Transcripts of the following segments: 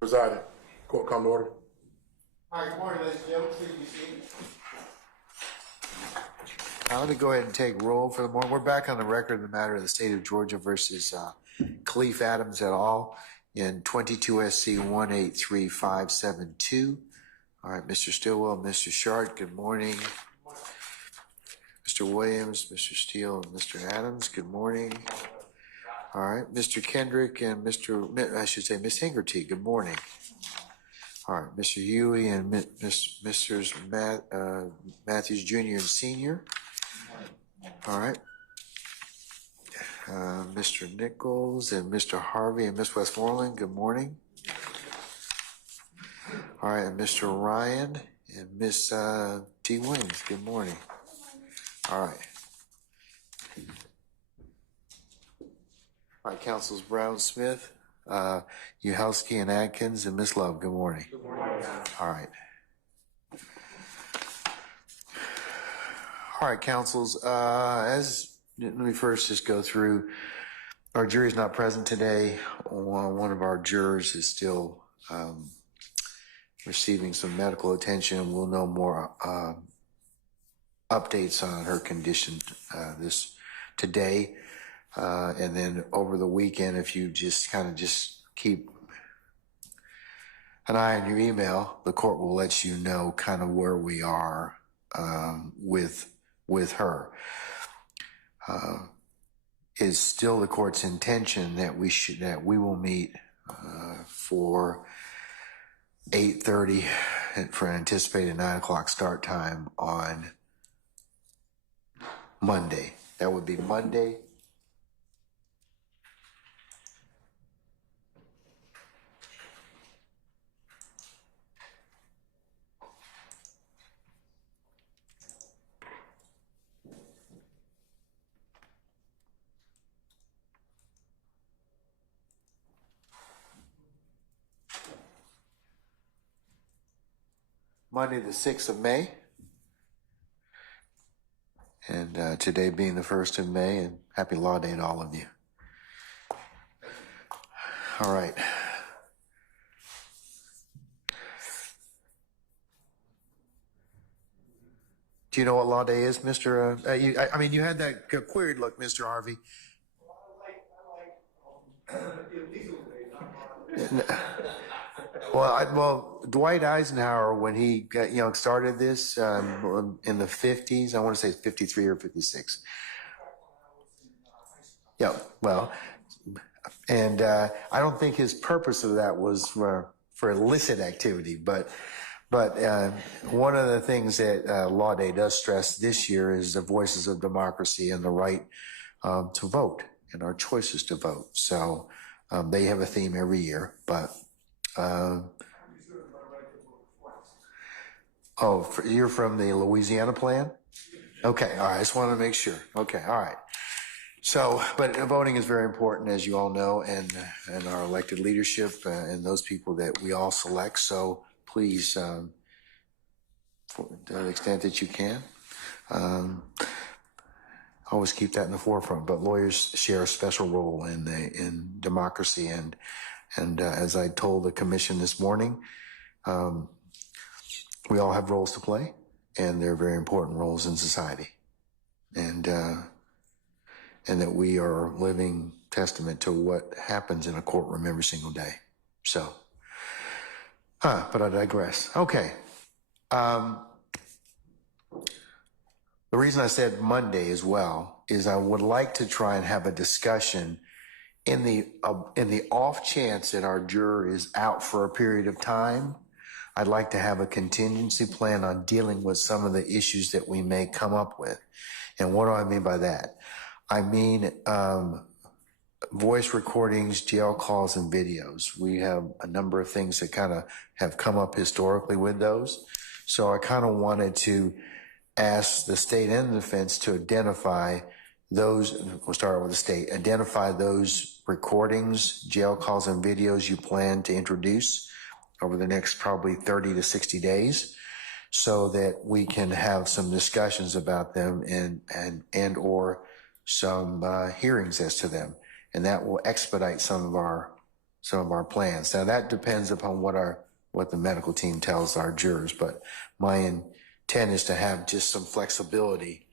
Presiding. Court come to order. All right, good morning, ladies and gentlemen. Please be seated. Let me go ahead and take roll for the morning. We're back on the record of the matter of the state of Georgia versus Khalif Adams et al. In 22 SC 183572. All right, Mr. Stillwell, Mr. Shart, good morning. Mr. Williams, Mr. Steele, and Mr. Adams, good morning. All right, Mr. Kendrick and Miss Hingerty, good morning. All right, Mr. Huey and Mr. Matthews Jr. and Sr. All right. Mr. Nichols and Mr. Harvey and Miss Westmoreland, good morning. All right, and Mr. Ryan and Miss T. Williams, good morning. All right. All right, Councils Brown, Smith, Uhelski and Atkins, and Miss Love, good morning. Good morning. All right. All right, Councils, let me first just go through, our jury's not present today. One of our jurors is still receiving some medical attention. We'll know more updates on her condition today. And then over the weekend, if you just keep an eye on your email, the court will let you know kind of where we are with her. Is still the court's intention that we will meet for 8:30 for an anticipated 9 o'clock start time on Monday. That would be Monday. Monday the 6th of May, and today being the 1st of May, and happy Law Day to all of you. All right. Do you know what Law Day is, Mr.? You had that queried look, Mr. Harvey. Well, Dwight Eisenhower, when he started this in the 50s, I want to say 53 or 56. Yeah, well, and I don't think his purpose of that was for illicit activity, but one of the things that Law Day does stress this year is the voices of democracy and the right to vote and our choices to vote. So they have a theme every year, but you're from the Louisiana plan? Okay, all right, I just wanted to make sure. Okay, all right. So, but voting is very important, as you all know, and our elected leadership and those people that we all select. So please, to the extent that you can, always keep that in the forefront. But lawyers share a special role in democracy, and as I told the commission this morning, we all have roles to play, and they're very important roles in society, and that we are living testament to what happens in a courtroom every single day. So, but I digress. Okay. The reason I said Monday as well is I would like to try and have a discussion in the off chance that our juror is out for a period of time. I'd like to have a contingency plan on dealing with some of the issues that we may come up with. And what do I mean by that? I mean voice recordings, jail calls, and videos. We have a number of things that kind of have come up historically with those. So I kind of wanted to ask the state and the defense to identify those. We'll start with the state. Identify those recordings, jail calls, and videos you plan to introduce over the next probably 30 to 60 days, so that we can have some discussions about them and or some hearings as to them. And that will expedite some of our some of our plans. Now that depends upon what the medical team tells our jurors, but my intent is to have just some flexibility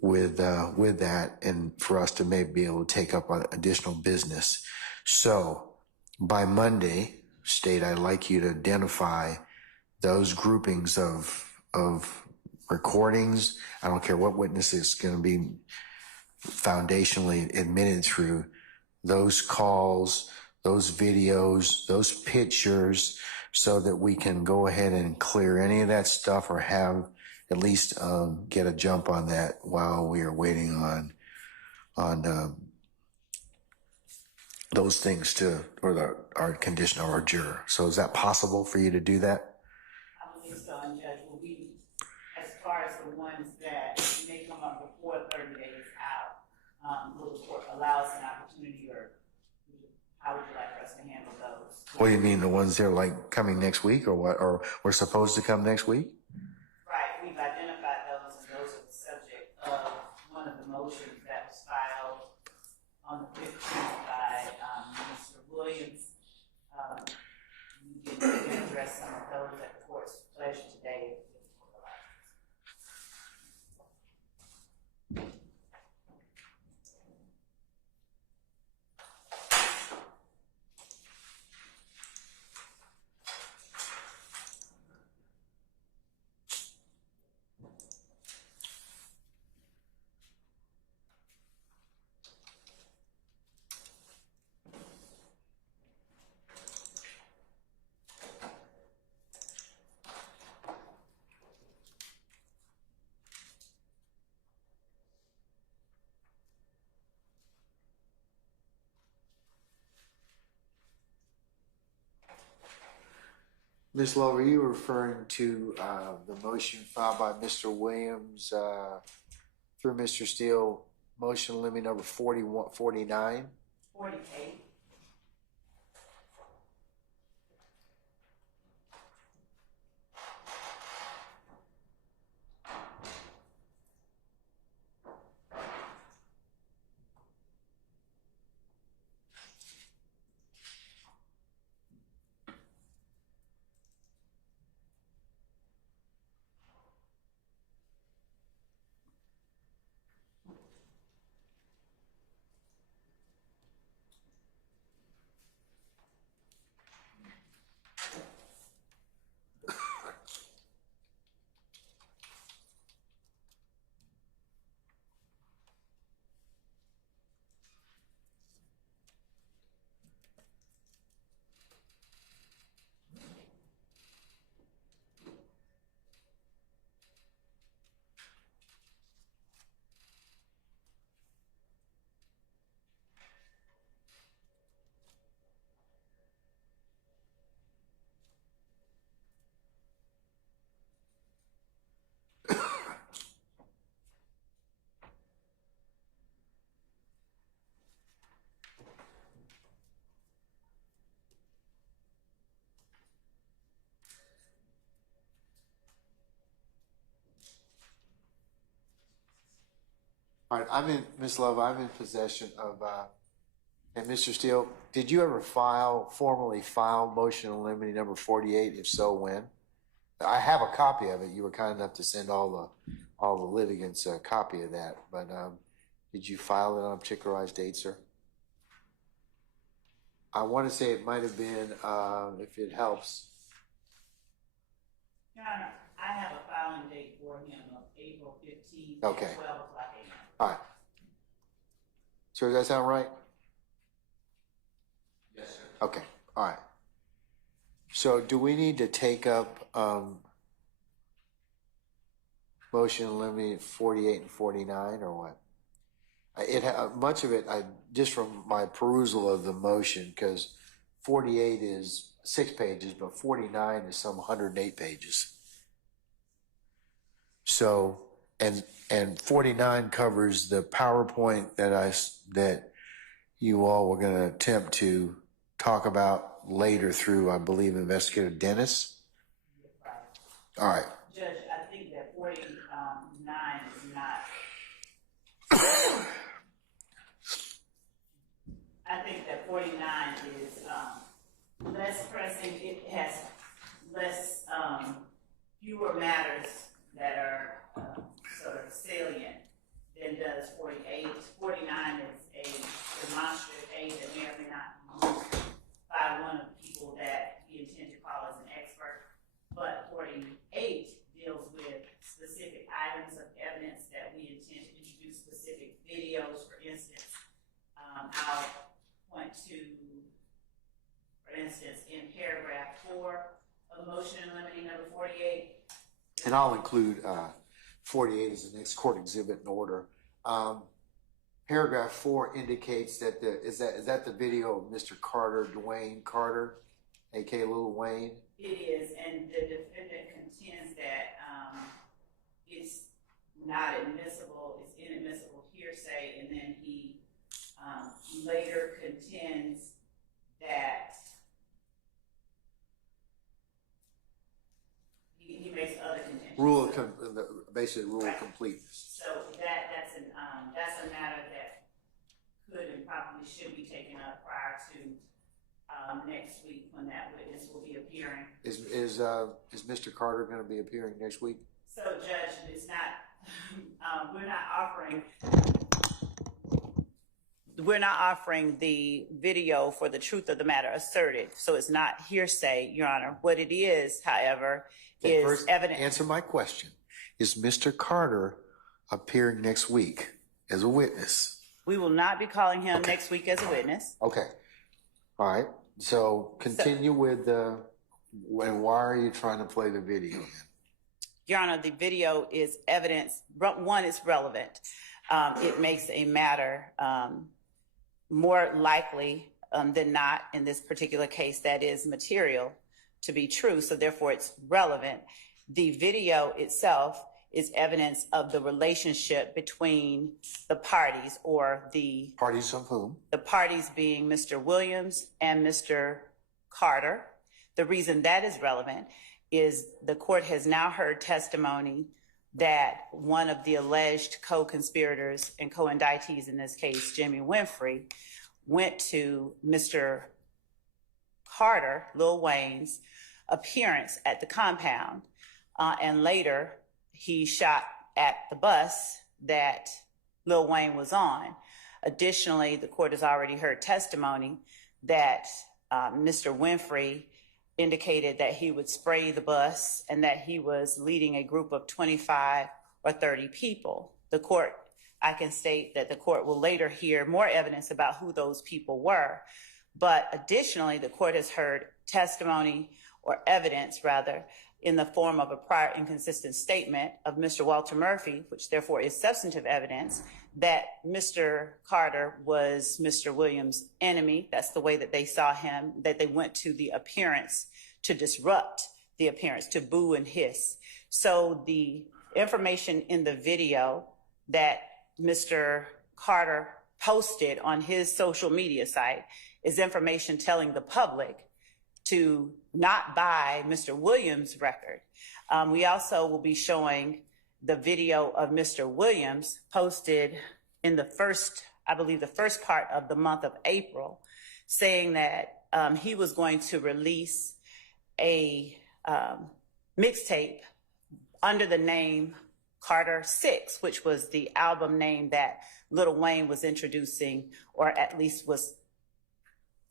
with that, and for us to maybe be able to take up additional business. So by Monday, State, I'd like you to identify those groupings of recordings. I don't care what witness is going to be foundationally admitted through, those calls, those videos, those pictures, so that we can go ahead and clear any of that stuff, or have at least get a jump on that while we are waiting on those things our condition of our juror. So is that possible for you to do that? I believe so, and Judge, will we, as far as the ones that may come up before 30 days out, will the court allow us an opportunity, or how would you like for us to handle those? What do you mean, the ones that are like coming next week, or what? Or we're supposed to come next week? Right, we've identified those, and those are the subject of one of the motions that was filed on the 15th by Mr. Williams. We can address some of those at the court's pleasure today. Ms. Love, are you referring to the motion filed by Mr. Williams through Mr. Steele, motion limit number 49? 48. All right, Ms. Love, I'm in possession of, and Mr. Steele, did you ever formally file motion limit number 48? If so, when? I have a copy of it. You were kind enough to send all the litigants a copy of that, but did you file it on a particularized date, sir? I want to say it might have been, if it helps. Your Honor, I have a filing date for him of April 15th Okay. at 12 o'clock a.m. All right. Sir, does that sound right? Yes, sir. Okay. All right. So do we need to take up motion limit 48 and 49, or what? Much of it, just from my perusal of the motion, because 48 is 6 pages, but 49 is some 108 pages. So, and 49 covers the PowerPoint that you all were going to attempt to talk about later through, I believe, Investigator Dennis. All right. Judge, I think that 49 is not. I think that 49 is as 48. 49 is a demonstrative aid that may or may not be used by one of the people that we intend to call as an expert. But 48 deals with specific items of evidence that we intend to introduce, specific videos. For instance, I'll point to, for instance, in paragraph 4 of the motion in limine number 48. And I'll include 48 as the next court exhibit in order. Paragraph 4 indicates that is that the video of Mr. Carter, Dwayne Carter, aka Lil Wayne? It is, and the defendant contends that it's not admissible, it's inadmissible hearsay, and then he later contends that he makes other contentions. Basically rule Right. of completeness. So that's a matter that could and probably should be taken up prior to next week when that witness will be appearing. Is Mr. Carter going to be appearing next week? So, Judge, it's not. We're not offering the video for the truth of the matter asserted. So it's not hearsay, Your Honor. What it is, however, is First, evidence. answer my question. Is Mr. Carter appearing next week as a witness? We will not be calling him next week as a witness. Okay. All right. So continue with and why are you trying to play the video then? Your Honor, the video is evidence. One, it's relevant. It makes a matter more likely than not in this particular case that is material to be true. So therefore, it's relevant. The video itself is evidence of the relationship between the parties, or the Parties of whom? The parties being Mr. Williams and Mr. Carter. The reason that is relevant is the court has now heard testimony that one of the alleged co-conspirators and co-indictees in this case, Jimmy Winfrey, went to Mr. Carter, Lil Wayne's appearance at the compound, and later he shot at the bus that Lil Wayne was on. Additionally, the court has already heard testimony that Mr. Winfrey indicated that he would spray the bus and that he was leading a group of 25 or 30 people. I can state that the court will later hear more evidence about who those people were. But additionally, the court has heard testimony, or evidence rather, in the form of a prior inconsistent statement of Mr. Walter Murphy, which therefore is substantive evidence, that Mr. Carter was Mr. Williams' enemy. That's the way that they saw him, that they went to the appearance to disrupt the appearance, to boo and hiss. So the information in the video that Mr. Carter posted on his social media site is information telling the public to not buy Mr. Williams' record. We also will be showing the video of Mr. Williams posted in the first part of the month of April, saying that he was going to release a mixtape under the name Carter 6, which was the album name that Lil Wayne was introducing, or at least was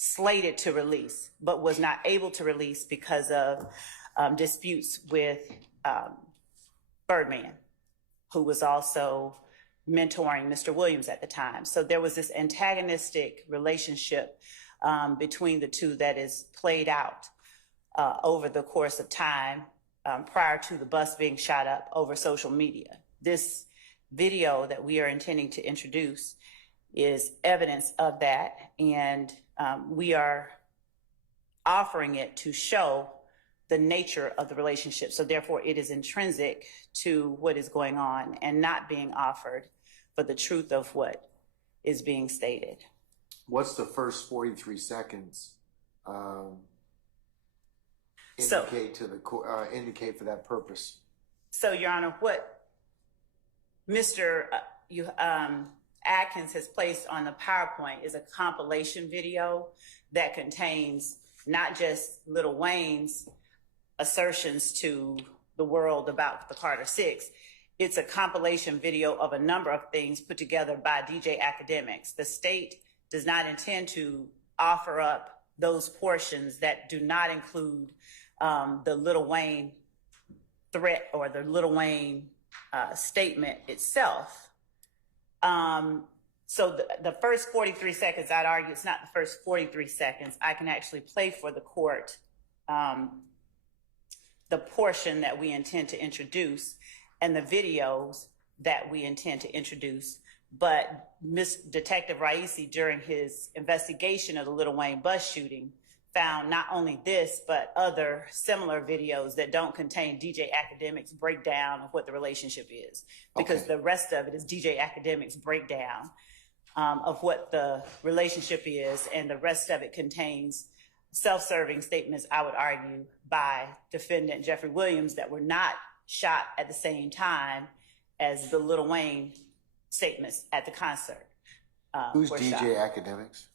slated to release, but was not able to release because of disputes with Birdman, who was also mentoring Mr. Williams at the time. So there was this antagonistic relationship between the two that is played out over the course of time prior to the bus being shot up over social media. This video that we are intending to introduce is evidence of that, and we are offering it to show the nature of the relationship. So therefore, it is intrinsic to what is going on and not being offered for the truth of what is being stated. What's the first 43 seconds indicate for that purpose? So, Your Honor, what Mr. Atkins has placed on the PowerPoint is a compilation video that contains not just Lil Wayne's assertions to the world about the Carter 6. it's a compilation video of a number of things put together by DJ Academics. The state does not intend to offer up those portions that do not include the Lil Wayne threat or the Lil Wayne statement itself. So the first 43 seconds, I'd argue it's not the first 43 seconds. I can actually play for the court the portion that we intend to introduce and the videos that we intend to introduce. But Detective Raisi, during his investigation of the Lil Wayne bus shooting, found not only this, but other similar videos that don't contain DJ Academics' breakdown of what the relationship is. Because the rest of it is DJ Academics' breakdown of what the relationship is, and the rest of it contains self-serving statements, I would argue, by defendant Jeffery Williams that were not shot at the same time as the Lil Wayne statements at the concert. Who's DJ Academics?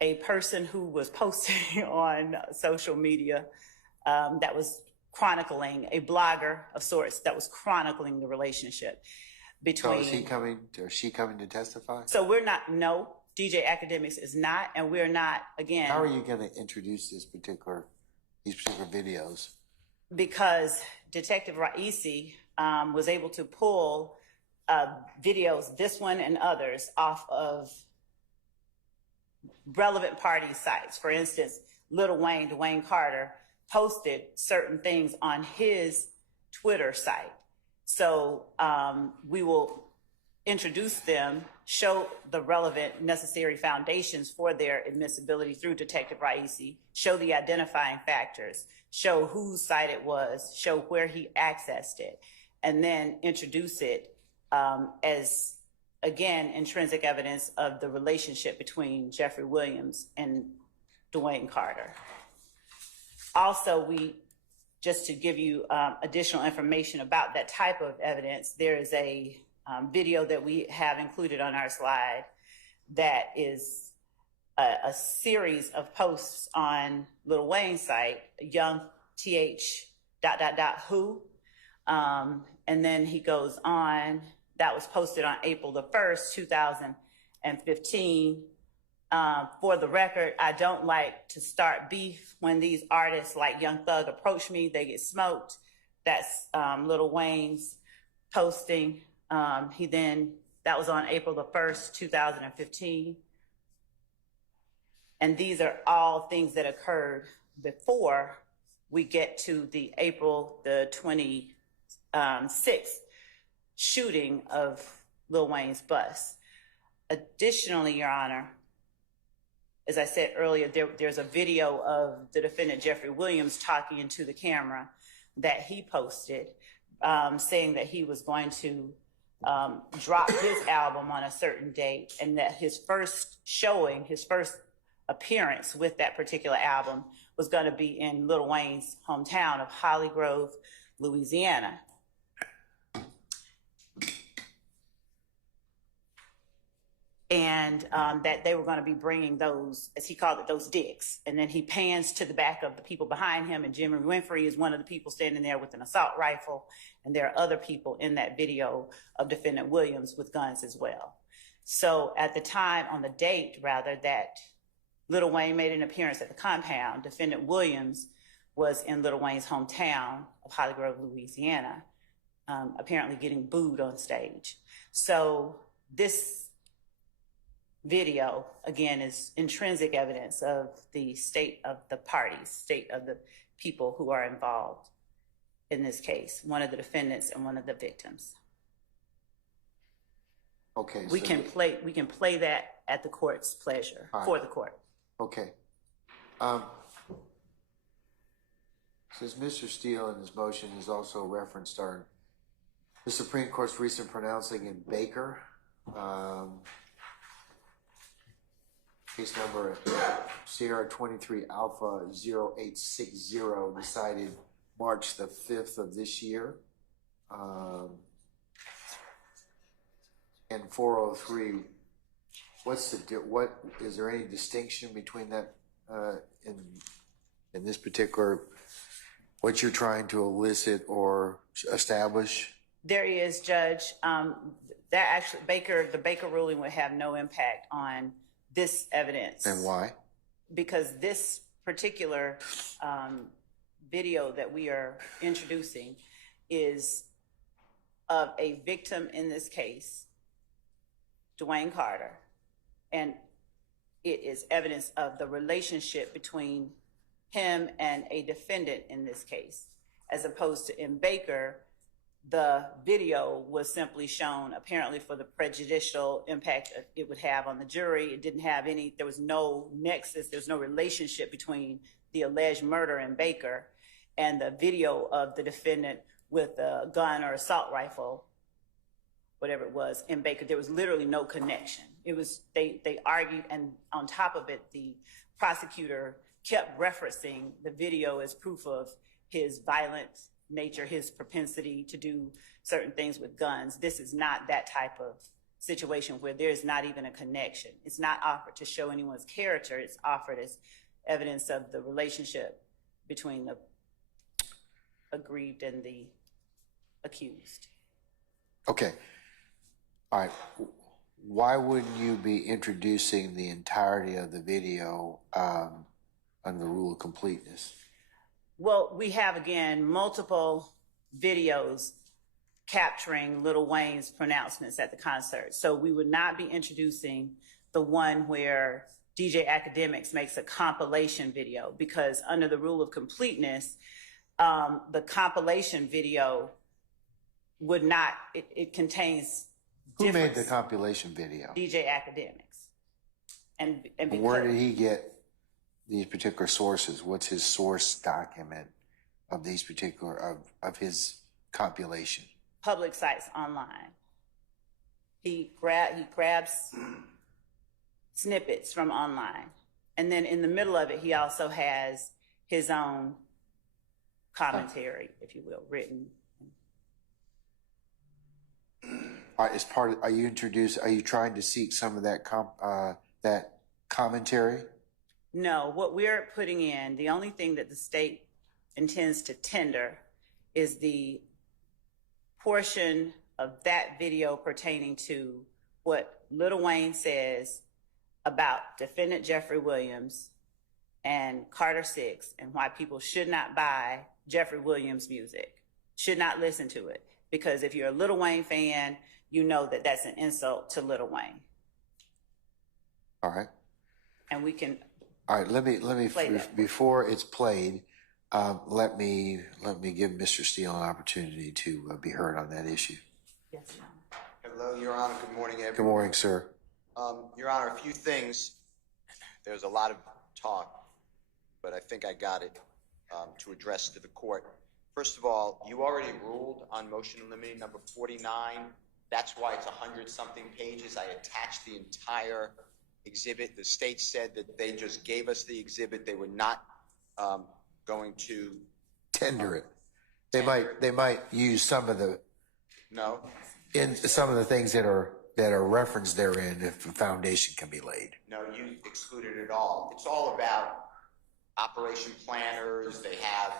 A person who was posting on social media that was chronicling, a blogger of sorts that was chronicling the relationship between. So is he coming, or she coming to testify? So we're not, no, DJ Academics is not, and we're not, again. How are you going to introduce these particular videos? Because Detective Raisi was able to pull videos, this one and others, off of relevant party sites. For instance, Lil Wayne, Dwayne Carter, posted certain things on his Twitter site. So we will introduce them, show the relevant necessary foundations for their admissibility through Detective Raisi, show the identifying factors, show whose site it was, show where he accessed it, and then introduce it as, again, intrinsic evidence of the relationship between Jeffery Williams and Dwayne Carter. Also, just to give you additional information about that type of evidence, there is a video that we have included on our slide that is a series of posts on Lil Wayne's site, young th ... who, and then he goes on. That was posted on April the 1st, 2015. For the record, I don't like to start beef when these artists like Young Thug approach me, they get smoked. That's Lil Wayne's posting. That was on April the 1st, 2015. And these are all things that occurred before we get to the April the 26th shooting of Lil Wayne's bus. Additionally, Your Honor, as I said earlier, there's a video of the defendant Jeffery Williams talking into the camera that he posted, saying that he was going to drop his album on a certain date, and that his first showing, his first appearance with that particular album was going to be in Lil Wayne's hometown of Holly Grove, Louisiana. And that they were going to be bringing those, as he called it, those dicks. And then he pans to the back of the people behind him, and Jimmy Winfrey is one of the people standing there with an assault rifle. And there are other people in that video of defendant Williams with guns as well. So at the time, on the date, rather, that Lil Wayne made an appearance at the compound, defendant Williams was in Lil Wayne's hometown of Holly Grove, Louisiana, apparently getting booed on stage. So this video, again, is intrinsic evidence of the state of the parties, state of the people who are involved in this case, one of the defendants and one of the victims. Okay. We can play that at the court's pleasure, for the court. Okay. Since Mr. Steele in his motion has also referenced the Supreme Court's recent pronouncing in Baker, case number Sierra 23 Alpha 0860, decided March the 5th of this year. And 403, what is there any distinction between that in this particular what you're trying to elicit or establish? There is, Judge. That actually, the Baker ruling would have no impact on this evidence. And why? Because this particular video that we are introducing is of a victim in this case, Dwayne Carter, and it is evidence of the relationship between him and a defendant in this case, as opposed to in Baker, the video was simply shown apparently for the prejudicial impact it would have on the jury. It didn't have any, there was no nexus, there's no relationship between the alleged murder in Baker and the video of the defendant with a gun or assault rifle, whatever it was, in Baker. There was literally no connection. It was, they argued, and on top of it, the prosecutor kept referencing the video as proof of his violent nature, his propensity to do certain things with guns. This is not that type of situation where there's not even a connection. It's not offered to show anyone's character. It's offered as evidence of the relationship between the aggrieved and the accused. Okay. All right. Why wouldn't you be introducing the entirety of the video under the rule of completeness? Well, we have, again, multiple videos capturing Lil Wayne's pronouncements at the concert. So we would not be introducing the one where DJ Academics makes a compilation video, because under the rule of completeness, the compilation video would not, it contains Who made the compilation video? DJ Academics. And because, where did he get these particular sources? What's his source document of these particular, of his compilation? public sites online. He grabs snippets from online. And then in the middle of it, he also has his own commentary, if you will, written. All right, as part of, are you trying to seek some of that that commentary? No, what we're putting in, the only thing that the state intends to tender is the portion of that video pertaining to what Lil Wayne says about defendant Jeffery Williams and Carter 6 and why people should not buy Jeffery Williams music, should not listen to it. Because if you're a Lil Wayne fan, you know that that's an insult to Lil Wayne. All right. And we can. All right. Let me before it's played. Let me give Mr. Steele an opportunity to be heard on that issue. Yes, Your Honor. Hello, Your Honor. Good morning, everyone. Good morning, sir. Your Honor, a few things. There's a lot of talk, but I think I got it to address to the court. First of all, you already ruled on motion limine number 49. That's why it's 100-something pages. I attached the entire exhibit. The state said that they just gave us the exhibit. They were not going to Tender it. They might use some of the some of the things that are referenced therein if a foundation can be laid. No, you excluded it all. It's all about operation planners. They have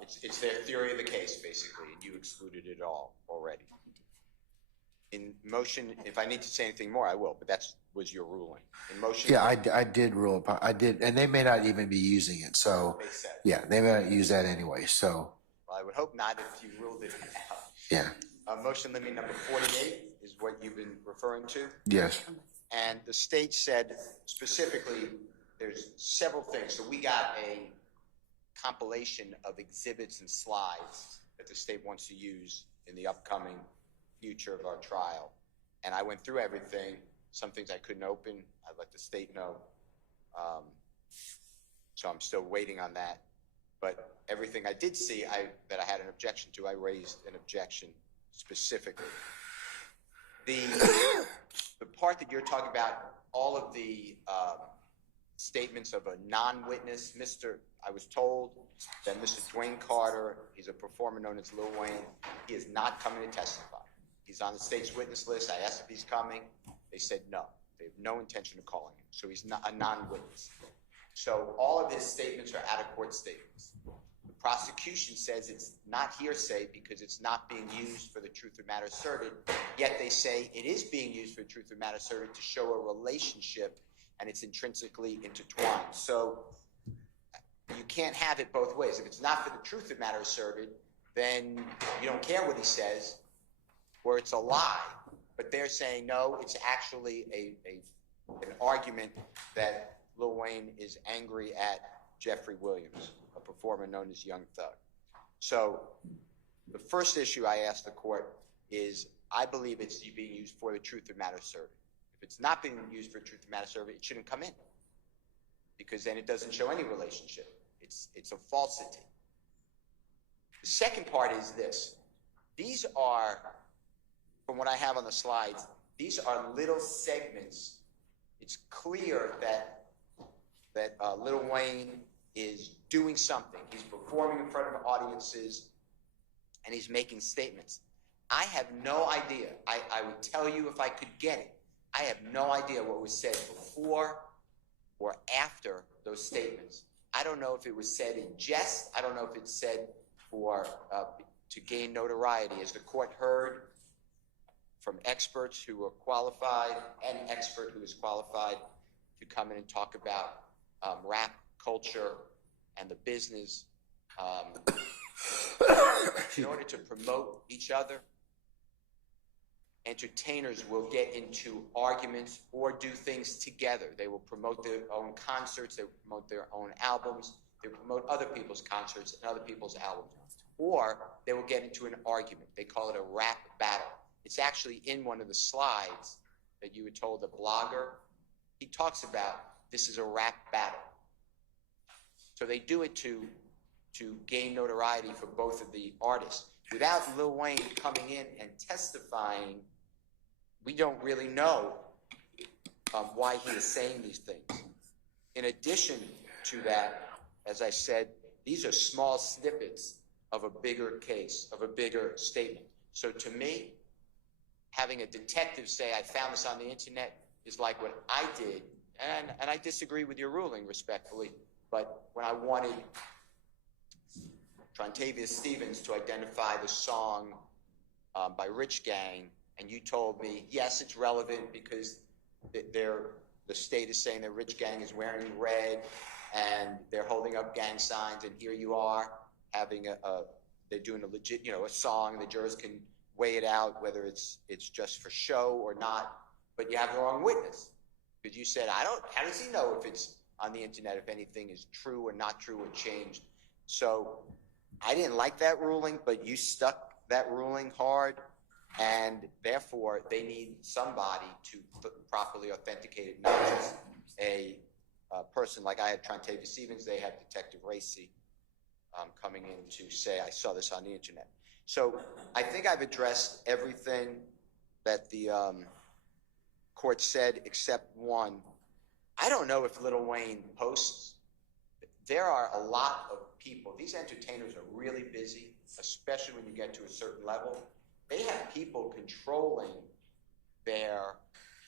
it's their theory of the case, basically, and you excluded it all already. In motion, if I need to say anything more, I will, but that was your ruling. In motion. Yeah, I did rule upon, I did, and they may not even be using it, so, They said. yeah, they may not use that anyway, so, Well, I would hope not if you ruled it out. yeah, Motion limine number 48 is what you've been referring to. yes. And the state said specifically there's several things. So we got a compilation of exhibits and slides that the state wants to use in the upcoming future of our trial. And I went through everything. Some things I couldn't open. I let the state know. So I'm still waiting on that. But everything I did see that I had an objection to, I raised an objection specifically. The part that you're talking about, all of the statements of a non-witness, I was told that Mr. Dwayne Carter, he's a performer known as Lil Wayne, he is not coming to testify. He's on the state's witness list. I asked if he's coming. They said no. They have no intention of calling him. So he's not a non-witness. So all of his statements are out-of-court statements. The prosecution says it's not hearsay because it's not being used for the truth of matter asserted, yet they say it is being used for the truth of matter asserted to show a relationship, and it's intrinsically intertwined. So you can't have it both ways. If it's not for the truth of matter asserted, then you don't care what he says, or it's a lie. But they're saying, no, it's actually an argument that Lil Wayne is angry at Jeffery Williams, a performer known as Young Thug. So the first issue I asked the court is, I believe it's being used for the truth of matter asserted. If it's not being used for truth of matter asserted, it shouldn't come in, because then it doesn't show any relationship. It's a falsity. The second part is this. These are, from what I have on the slides, these are little segments. It's clear that Lil Wayne is doing something. He's performing in front of audiences, and he's making statements. I have no idea. I would tell you if I could get it. I have no idea what was said before or after those statements. I don't know if it was said in jest. I don't know if it's said for to gain notoriety. As the court heard from experts who are qualified, an expert who is qualified to come in and talk about rap culture and the business in order to promote each other. Entertainers will get into arguments or do things together. They will promote their own concerts, they will promote their own albums, they will promote other people's concerts and other people's albums. Or they will get into an argument. They call it a rap battle. It's actually in one of the slides that you were told, the blogger. He talks about this is a rap battle. So they do it to gain notoriety for both of the artists. Without Lil Wayne coming in and testifying, we don't really know why he is saying these things. In addition to that, as I said, these are small snippets of a bigger case, of a bigger statement. So to me, having a detective say, I found this on the internet, is like what I did, and I disagree with your ruling respectfully, but when I wanted Trontavia Stevens to identify the song by Rich Gang, and you told me, yes, it's relevant because the state is saying that Rich Gang is wearing red and they're holding up gang signs, and here you are having they're doing a legit, a song. The jurors can weigh it out whether it's just for show or not, but you have the wrong witness because you said, how does he know if it's on the internet, if anything is true or not true or changed? So I didn't like that ruling, but you stuck that ruling hard, and therefore they need somebody to properly authenticate it, not just a person like I had Trontavia Stevens. They have Detective Racy coming in to say, I saw this on the internet. So I think I've addressed everything that the court said except one. I don't know if Lil Wayne posts. There are a lot of people. These entertainers are really busy, especially when you get to a certain level. They have people controlling their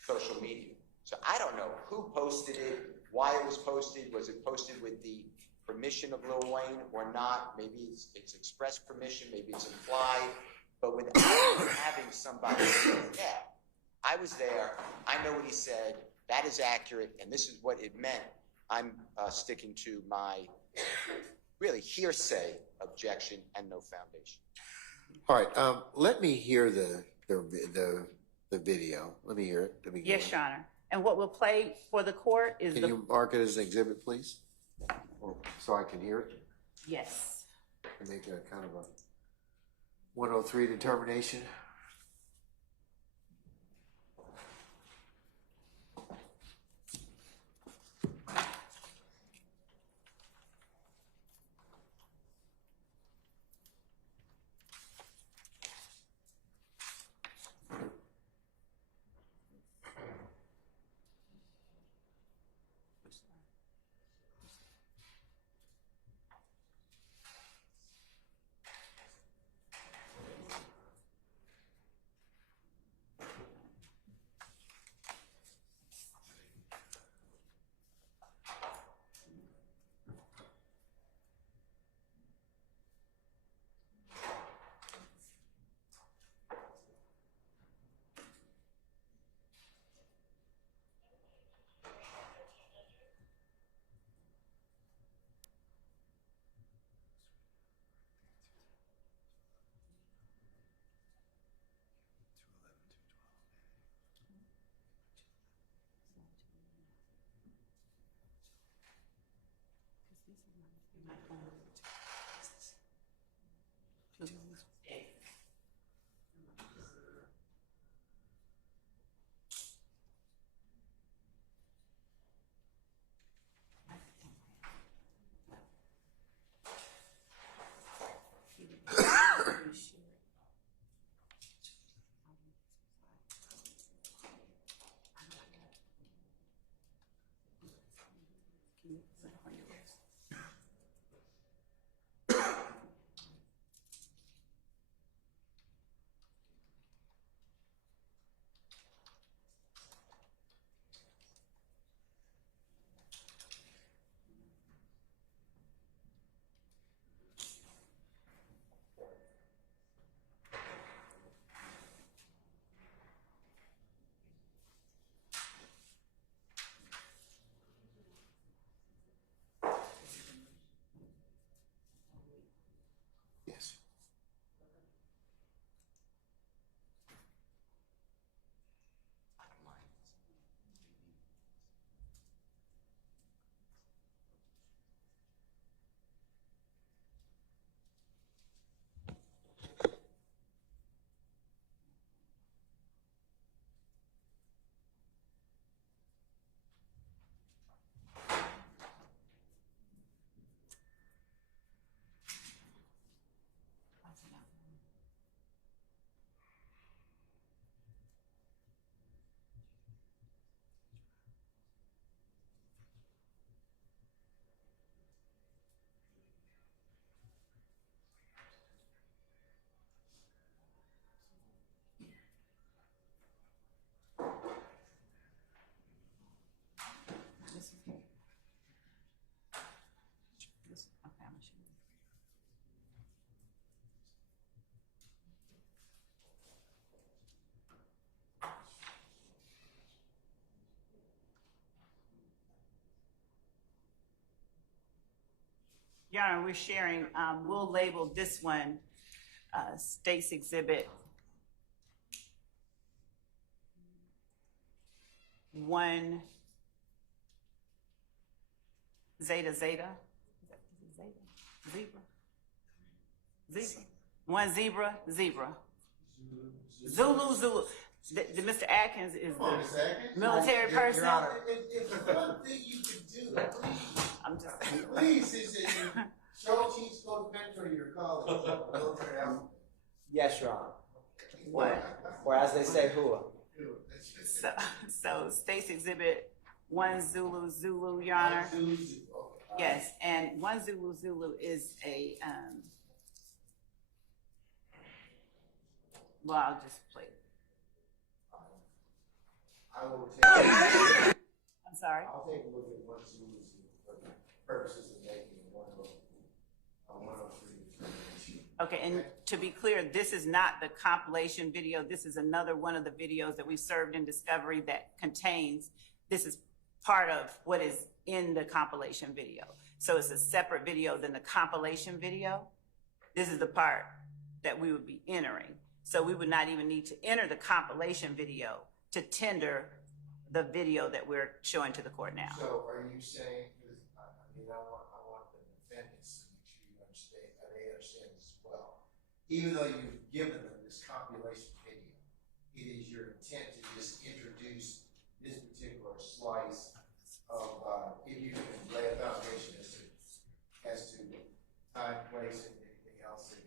social media. So I don't know who posted it, why it was posted. Was it posted with the permission of Lil Wayne or not? Maybe it's express permission, maybe it's implied. But without having somebody say, yeah, I was there, I know what he said, that is accurate, and this is what it meant, I'm sticking to my really hearsay objection and no foundation. All right, let me hear the video. Let me hear it. Let me hear Yes, Your Honor. And what we'll play for the court is Can you mark it as an exhibit, please? So I can hear it? Yes. And make a kind of a 103 determination. Your Honor, we're sharing, we'll label this one, State's Exhibit 1 Zeta Zeta. Zebra? Zebra. 1 Zebra, Zebra. Zulu, Zulu. Mr. Atkins is the military person. Your Honor, if one thing you can do, please. I'm just. Please, is that you show teach code mentor your colleagues. Military outfit. Yes, Your Honor. What? Or as they say, hua. So State's Exhibit 1 Zulu, Zulu, Your Honor. Yes, and 1 Zulu, Zulu is a, well, I'll just play it. I will take. I'm sorry? I'll take a look at one Zulu for the purposes of making it 103. Okay, and to be clear, this is not the compilation video. This is another one of the videos that we served in discovery that contains, this is part of what is in the compilation video. So it's a separate video than the compilation video. This is the part that we would be entering. So we would not even need to enter the compilation video to tender the video that we're showing to the court now. So are you saying, I want the defendants to make sure you understand, and they understand this as well. Even though you've given them this compilation video, it is your intent to just introduce this particular slice of, if you can lay a foundation as to time, place, and anything else, and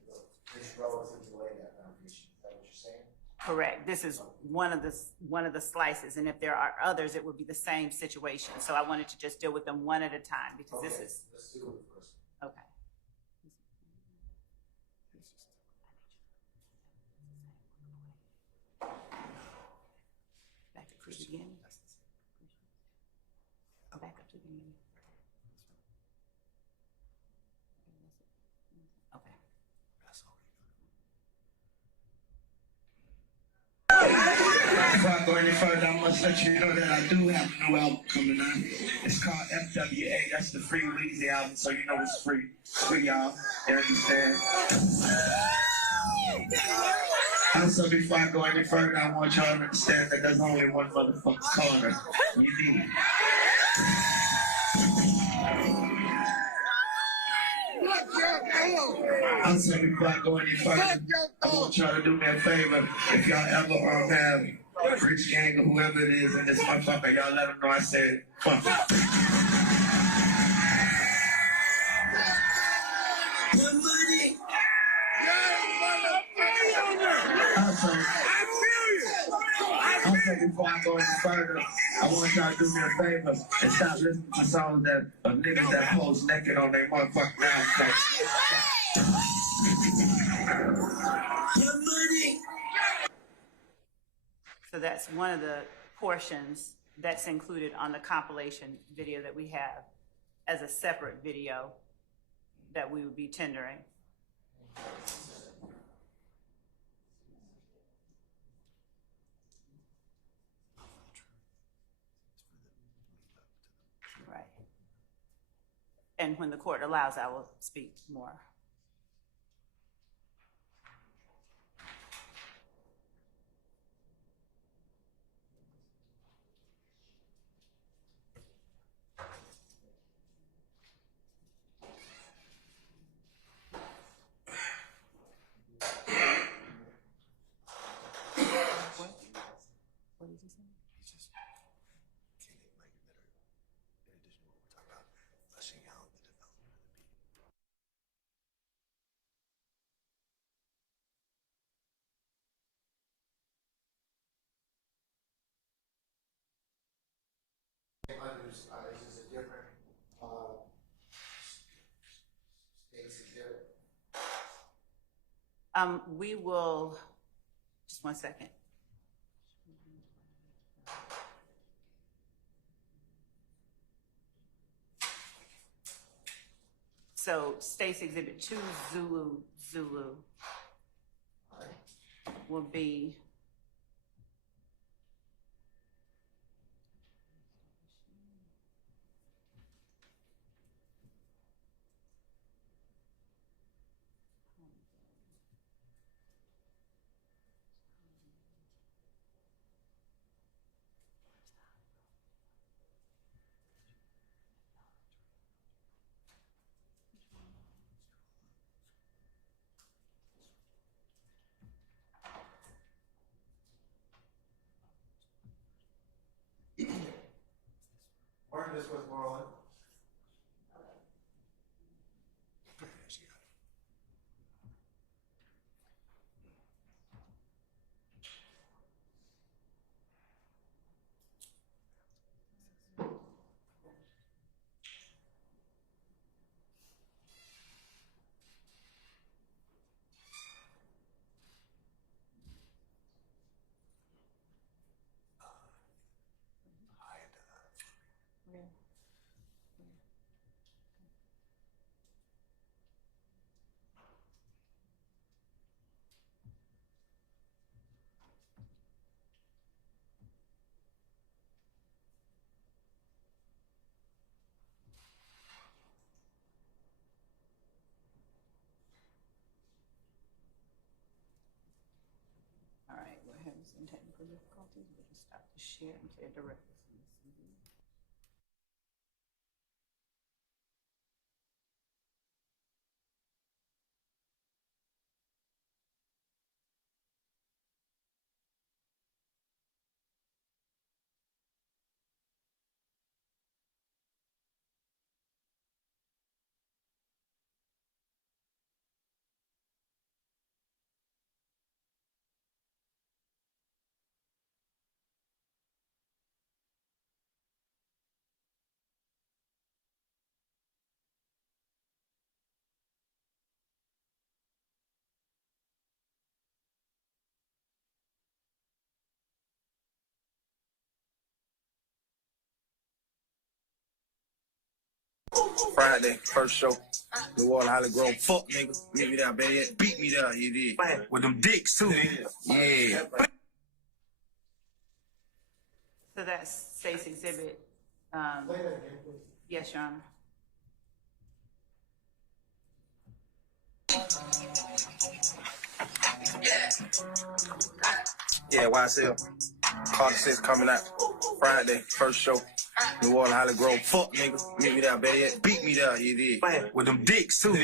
this relatively lay that foundation. Is that what you're saying? Correct. This is one of the slices, and if there are others, it would be the same situation. So I wanted to just deal with them one at a time because Okay, this is let's do it first. okay. Back to Chris again. Oh, back up to the beginning. Okay. Before I go any further, I must let you know that I do have a new album coming out. It's called FWA. That's the Free Weezy album, so you know it's free. Free, y'all. You understand? Also, before I go any further, I want y'all to understand that there's only one motherfucking corner. You need. Also, before I go any further, I want y'all to do me a favor. If y'all ever have Rich Gang or whoever it is in this motherfucker, y'all let them know I said fuck. Also, before I go any further, I want y'all to do me a favor and stop listening to songs of niggas that pose naked on their motherfucking nonsense. So that's one of the portions that's included on the compilation video that we have as a separate video that we would be tendering. Right. And when the court allows, I will speak more. What did you say? He's just killing, like, that are, in addition to what we're talking about, fleshing out the development of the people. Is this a different, state's exhibit? We will, just one second. So State's Exhibit 2 Zulu will be this with Marlon. All right, we're having some technical difficulties. We'll just stop the share and clear directly from the CD. Friday, first show. New Orleans, Holly Grove, fuck nigga. Meet me there, baby. Beat me there, you did. With them dicks too. Yeah. So that's State's Exhibit. Yes, Your Honor. Yeah, YSL. Carter 6 coming out. Friday, first show. New Orleans, Holly Grove, fuck nigga. Meet me there, baby. Beat me there, you did. With them dicks too.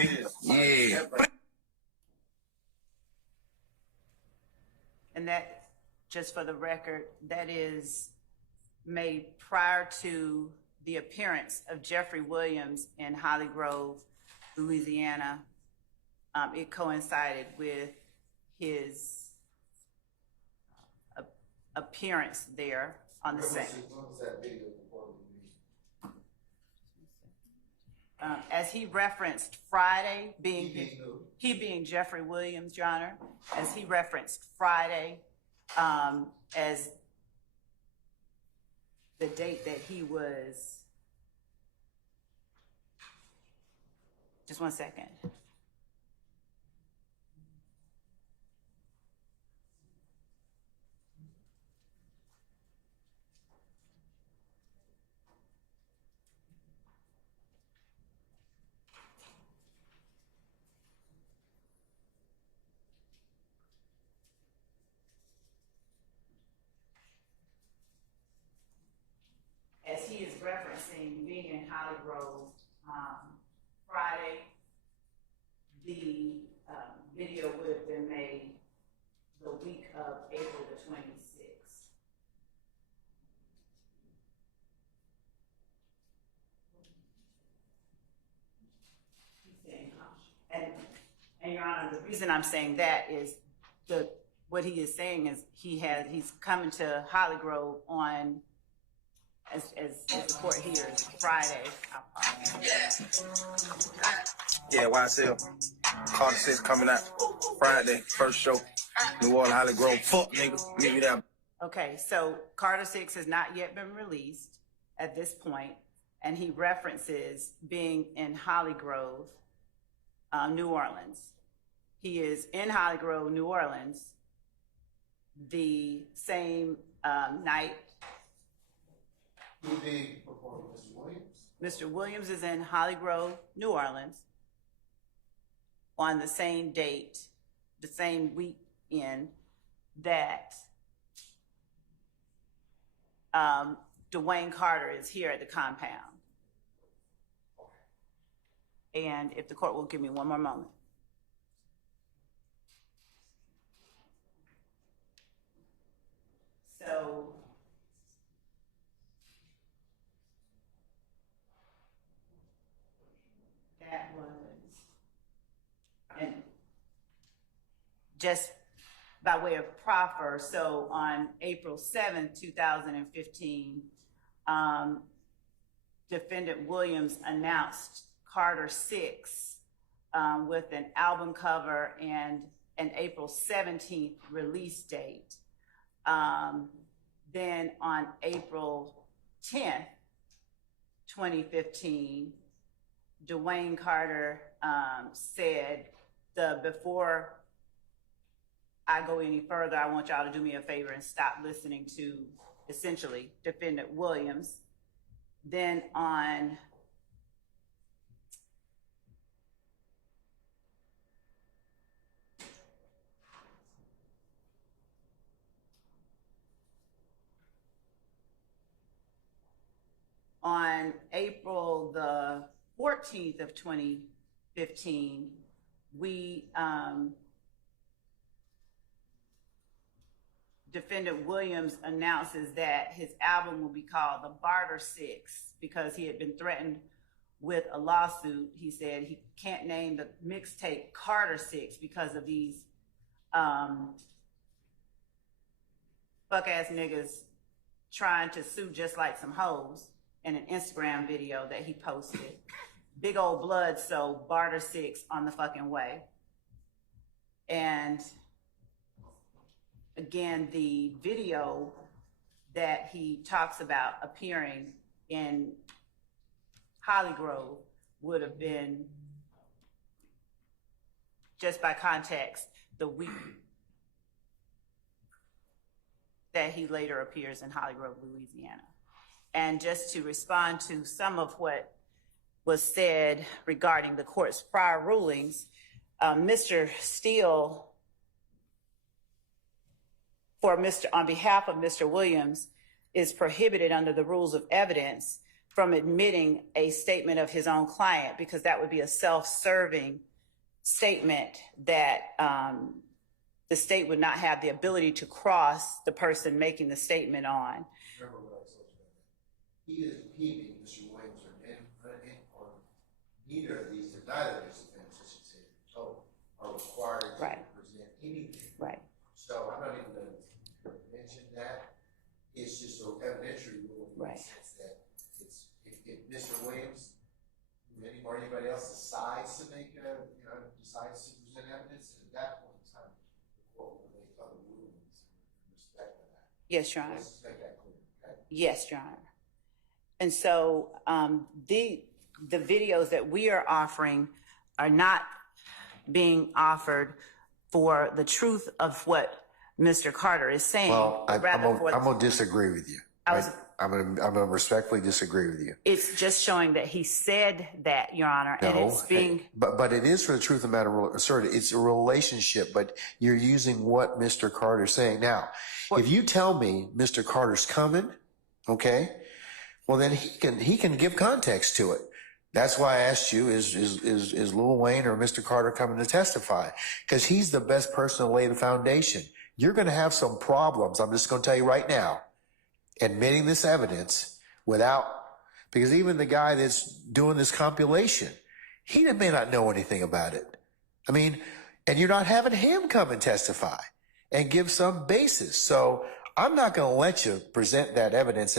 Yeah. And that, just for the record, that is made prior to the appearance of Jeffery Williams in Holly Grove, Louisiana. It coincided with his appearance there on the set. As he referenced Friday, he being Jeffery Williams, Your Honor, as he referenced Friday as the date that he was, just one second. As he is referencing being in Holly Grove Friday, the video would have been made the week of April the 26th. And Your Honor, the reason I'm saying that is what he is saying is he's coming to Holly Grove on, as the court hears, Friday. Yeah, YSL. Carter 6 coming out. Friday, first show. New Orleans, Holly Grove, fuck nigga. Meet me there. Okay, so Carter 6 has not yet been released at this point, and he references being in Holly Grove, New Orleans. He is in Holly Grove, New Orleans, the same night. Who being performed, Mr. Williams? Mr. Williams is in Holly Grove, New Orleans, on the same date, the same weekend that Dwayne Carter is here at the compound. And if the court will give me one more moment. So just by way of proffer, so on April 7th, 2015, Defendant Williams announced Carter 6 with an album cover and an April 17th release date. Then on April 10th, 2015, Dwayne Carter said, before I go any further, I want y'all to do me a favor and stop listening to, essentially, Defendant Williams. Then on April the 14th of 2015, Defendant Williams announces that his album will be called The Barter Six because he had been threatened with a lawsuit. He said he can't name the mixtape Carter 6 because of these fuck-ass niggas trying to sue just like some hoes in an Instagram video that he posted. Big old blood, so Barter 6 on the fucking way. And again, the video that he talks about appearing in Hollygrove would have been, just by context, the week that he later appears in Hollygrove, Louisiana. And just to respond to some of what was said regarding the court's prior rulings, Mr. Steele, on behalf of Mr. Williams, is prohibited under the rules of evidence from admitting a statement of his own client because that would be a self-serving statement that the state would not have the ability to cross the person making the statement on. Remember what I told you. He isn't impeding Mr. Williams or neither of these, neither of these defendants, I should say, are required to present anything. Right. So I'm not even going to mention that. It's just an evidentiary rule in the sense that it's if Mr. Williams or anybody else decides to make decides to present evidence, at that point in time, the court will make other rulings in respect to that. Yes, Your Honor. Let's make that clear. Okay? Yes, Your Honor. And so the videos that we are offering are not being offered for the truth of what Mr. Carter is saying. Well, I'm going to disagree with you. I'm going to respectfully disagree with you. It's just showing that he said that, Your Honor, and it's being. But it is for the truth of the matter asserted. It's a relationship, but you're using what Mr. Carter's saying. Now, if you tell me Mr. Carter's coming, okay, well then he can give context to it. That's why I asked you, is Lil Wayne or Mr. Carter coming to testify? Because he's the best person to lay the foundation. You're going to have some problems. I'm just going to tell you right now, admitting this evidence because even the guy that's doing this compilation, he may not know anything about it. I mean, and you're not having him come and testify and give some basis. So I'm not going to let you present that evidence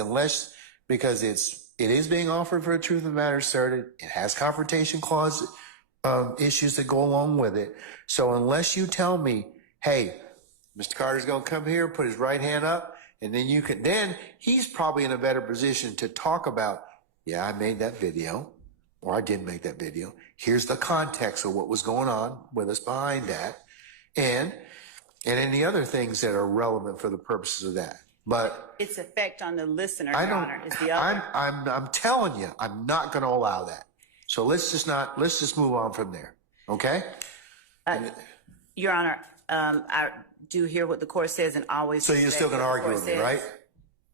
because it is being offered for the truth of the matter asserted. It has confrontation clause issues that go along with it. So unless you tell me, hey, Mr. Carter's going to come here, put his right hand up, and then he's probably in a better position to talk about, yeah, I made that video, or I didn't make that video. Here's the context of what was going on with us behind that, and any other things that are relevant for the purposes of that. But its effect on the listener, Your Honor, is the other. I'm telling you, I'm not going to allow that. So let's just move on from there. Okay? Your Honor, I do hear what the court says and always. So you're still going to argue with me, right?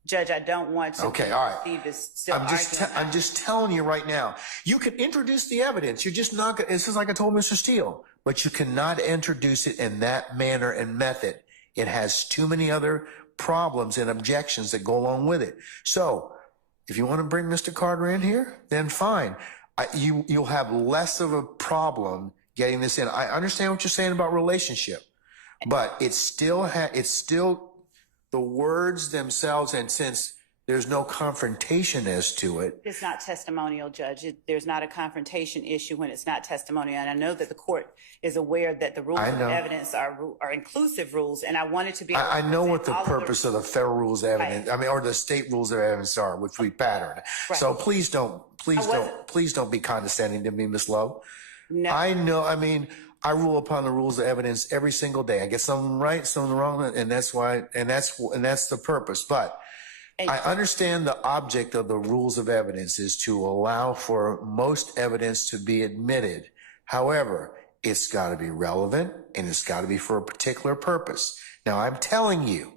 Judge, I don't want to. Okay, all right. I'm just telling you right now. You can introduce the evidence. You're just not going to, this is like I told Mr. Steele, but you cannot introduce it in that manner and method. It has too many other problems and objections that go along with it. So if you want to bring Mr. Carter in here, then fine. You'll have less of a problem getting this in. I understand what you're saying about relationship, but it's still the words themselves, and since there's no confrontation as to it. It's not testimonial, Judge. There's not a confrontation issue when it's not testimonial. And I know that the court is aware that the rules of evidence are inclusive rules, and I wanted to be able to I know present what the all of purpose of the federal rules of evidence, Right. or the state rules of evidence are, which we patterned. Right. So please don't be condescending to me, Ms. Lowe. No. I know, I rule upon the rules of evidence every single day. I get something right, something wrong, and that's the purpose. But I understand the object of the rules of evidence is to allow for most evidence to be admitted. However, it's got to be relevant and it's got to be for a particular purpose. Now, I'm telling you,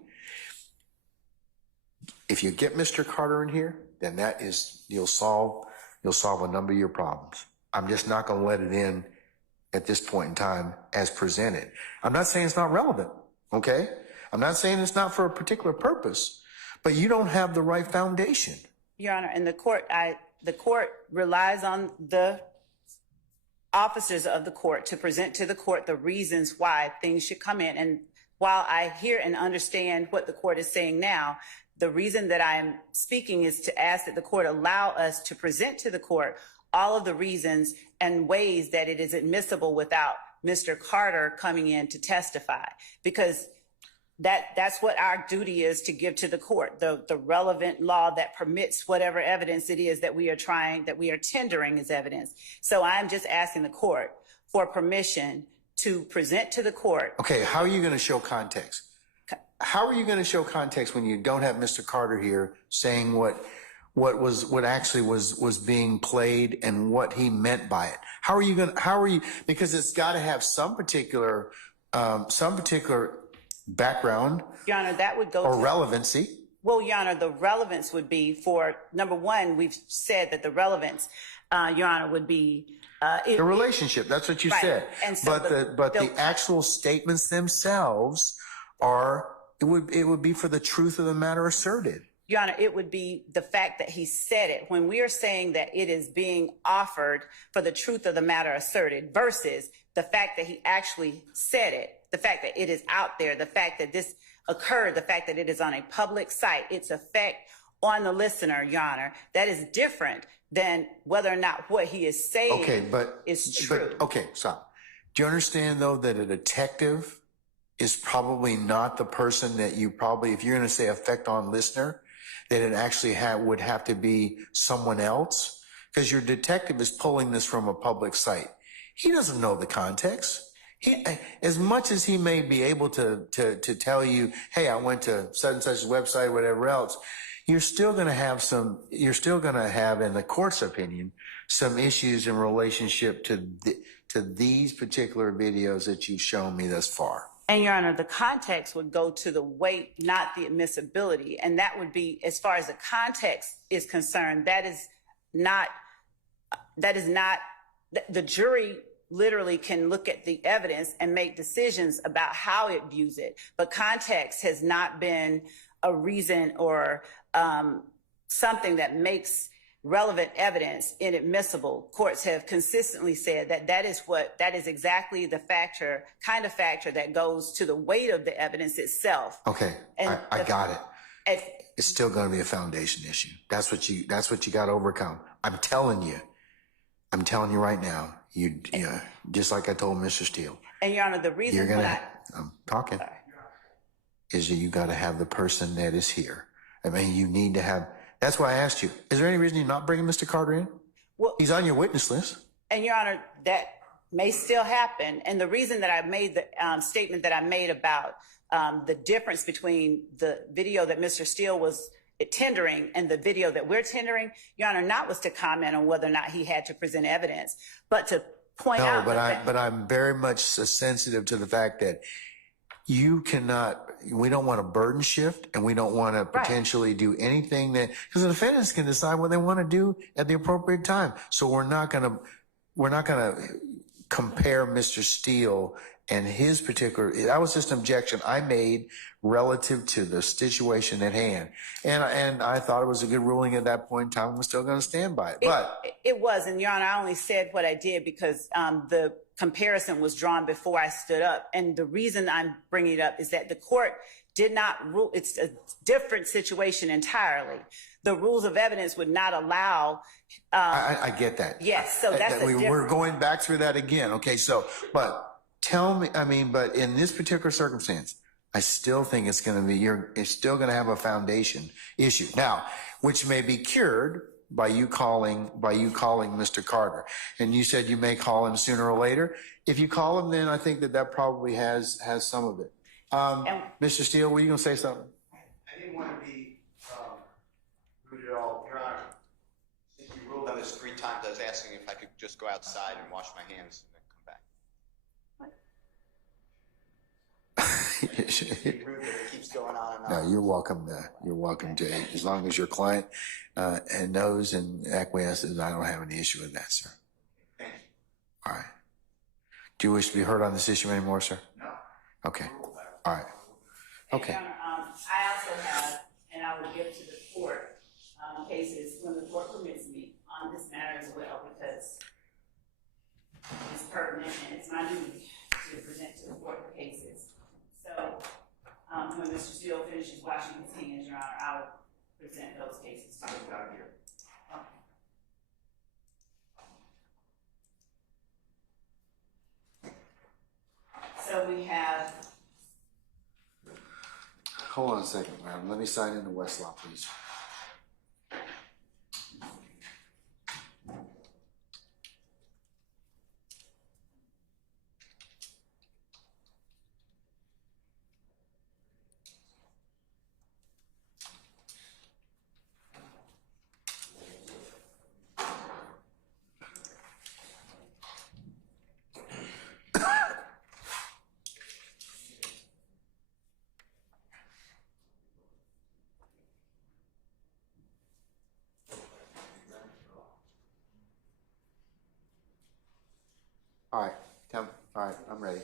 if you get Mr. Carter in here, then you'll solve a number of your problems. I'm just not going to let it in at this point in time as presented. I'm not saying it's not relevant, okay? I'm not saying it's not for a particular purpose, but you don't have the right foundation. Your Honor, and the court relies on the officers of the court to present to the court the reasons why things should come in. And while I hear and understand what the court is saying now, the reason that I'm speaking is to ask that the court allow us to present to the court all of the reasons and ways that it is admissible without Mr. Carter coming in to testify, because that's what our duty is to give to the court, the relevant law that permits whatever evidence it is that we are tendering as evidence. So I'm just asking the court for permission to present to the court. Okay, how are you going to show context? How are you going to show context when you don't have Mr. Carter here saying what actually was being played and what he meant by it? Because it's got to have some particular background, Your Honor, that would go or to relevancy. Well, Your Honor, the relevance would be for, number one, we've said that the relevance, Your Honor, would be The relationship, that's what you Right. said. And so but the actual statements themselves it would be for the truth of the matter asserted. Your Honor, it would be the fact that he said it. When we are saying that it is being offered for the truth of the matter asserted versus the fact that he actually said it, the fact that it is out there, the fact that this occurred, the fact that it is on a public site, its effect on the listener, Your Honor, that is different than whether or not what he is saying is true. Okay, stop. Do you understand, though, that a detective is probably not the person that you probably, if you're going to say effect on listener, that it actually would have to be someone else? Because your detective is pulling this from a public site. He doesn't know the context. As much as he may be able to tell you, hey, I went to such and such website, whatever else, you're still going to have, in the court's opinion, some issues in relationship to these particular videos that you've shown me thus far. And Your Honor, the context would go to the weight, not the admissibility. And that would be, as far as the context is concerned, the jury literally can look at the evidence and make decisions about how it views it. But context has not been a reason or something that makes relevant evidence inadmissible. Courts have consistently said that is exactly the kind of factor that goes to the weight of the evidence itself. Okay, And I got it. If, It's still going to be a foundation issue. That's what you got to overcome. I'm telling you right now, you just like I told Mr. Steele. and Your Honor, the reason I'm talking, is that you got to have the person that is here. I mean, you need to have, that's why I asked you, is there any reason you're not bringing Mr. Carter in? Well, he's on your witness list. And Your Honor, that may still happen. And the reason that I made the statement that I made about the difference between the video that Mr. Steele was tendering and the video that we're tendering, Your Honor, not was to comment on whether or not he had to present evidence, but to point out. But I'm very much sensitive to the fact that we don't want to burden shift, and we don't want to potentially do anything because the defendants can decide what they want to do at the appropriate time. So we're not going to compare Mr. Steele And his particular, that was just an objection I made relative to the situation at hand. And I thought it was a good ruling at that point in time. I'm still going to stand by it. But It was, and Your Honor, I only said what I did because the comparison was drawn before I stood up. And the reason I'm bringing it up is that the court did not rule. It's a different situation entirely. The rules of evidence would not allow. I get that. Yes, so that's we're going back through that again. Okay, so, but tell me, I mean, but in this particular circumstance, I still think it's going to be, you're still going to have a foundation issue now, which may be cured by you calling Mr. Carter. And you said you may call him sooner or later. If you call him, then I think that probably has some of it. Mr. Steele, were you going to say something? I didn't want to be rude at all, Your Honor. Since you ruled on this 3 times, I was asking if I could just go outside and wash my hands and then come back. It's rude that it keeps going on and on. No, you're welcome. You're welcome to, as long as your client and knows and acquiesces. I don't have any issue with that, sir. Thank you. All right. Do you wish to be heard on this issue anymore, sir? No. Okay. All right. Okay. And, Your Honor, I also have, and I will give to the court cases when the court permits me on this matter as well, because it's pertinent and it's my duty to present to the court the cases. So when Mr. Steele finishes washing his hands, Your Honor, I will present those cases to you. Okay. So we have. Hold on a second, ma'am. Let me sign into Westlaw, please. All right, all right, I'm ready.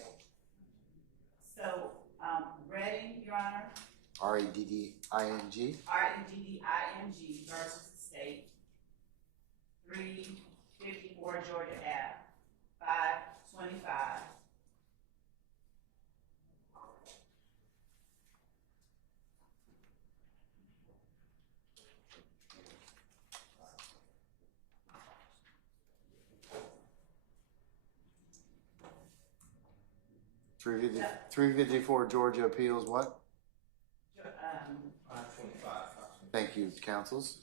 So, Redding, Your Honor. Redding. Redding versus the state. 354 Georgia Ave, 525. Yeah. 354 Georgia Appeals, what? 525. Thank you, counsels.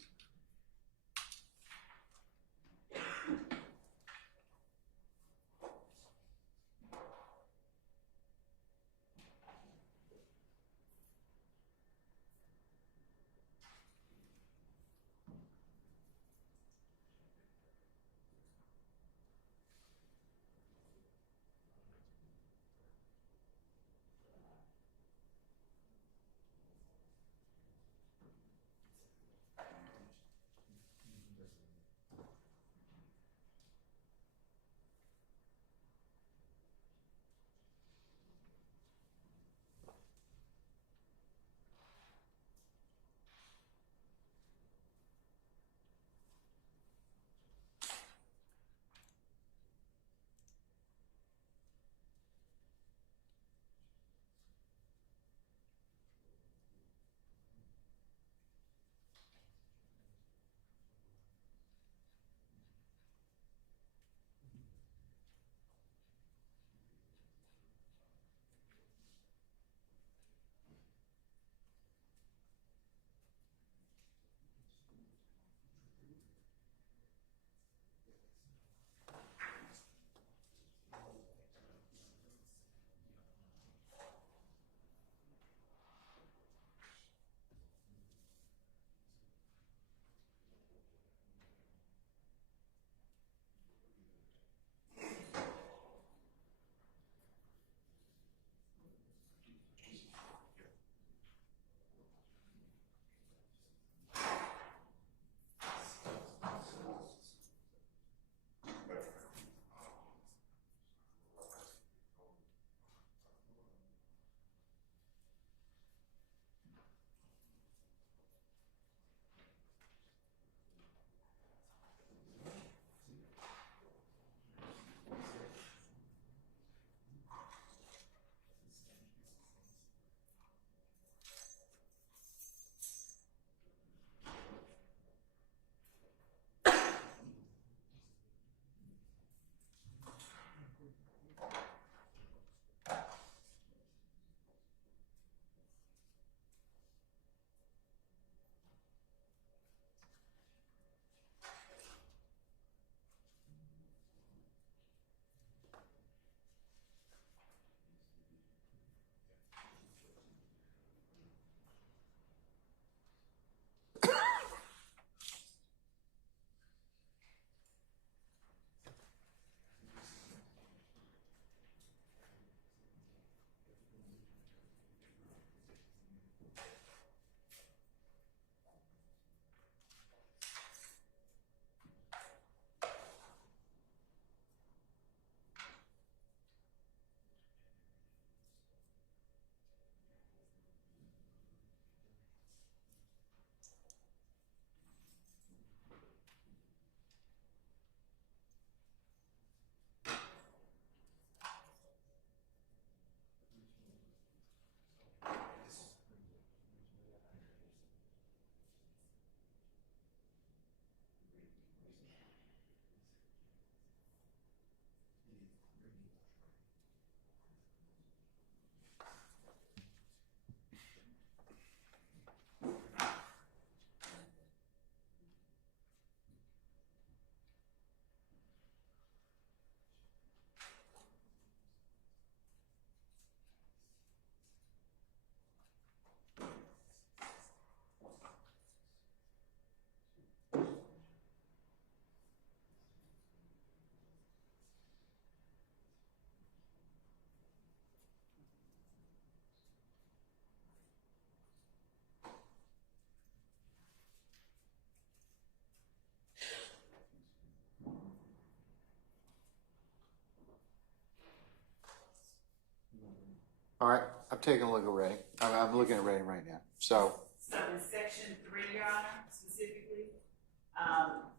All right, I'm taking a look at Reading. I'm looking at Reading right now. So in section 3, Your Honor, specifically,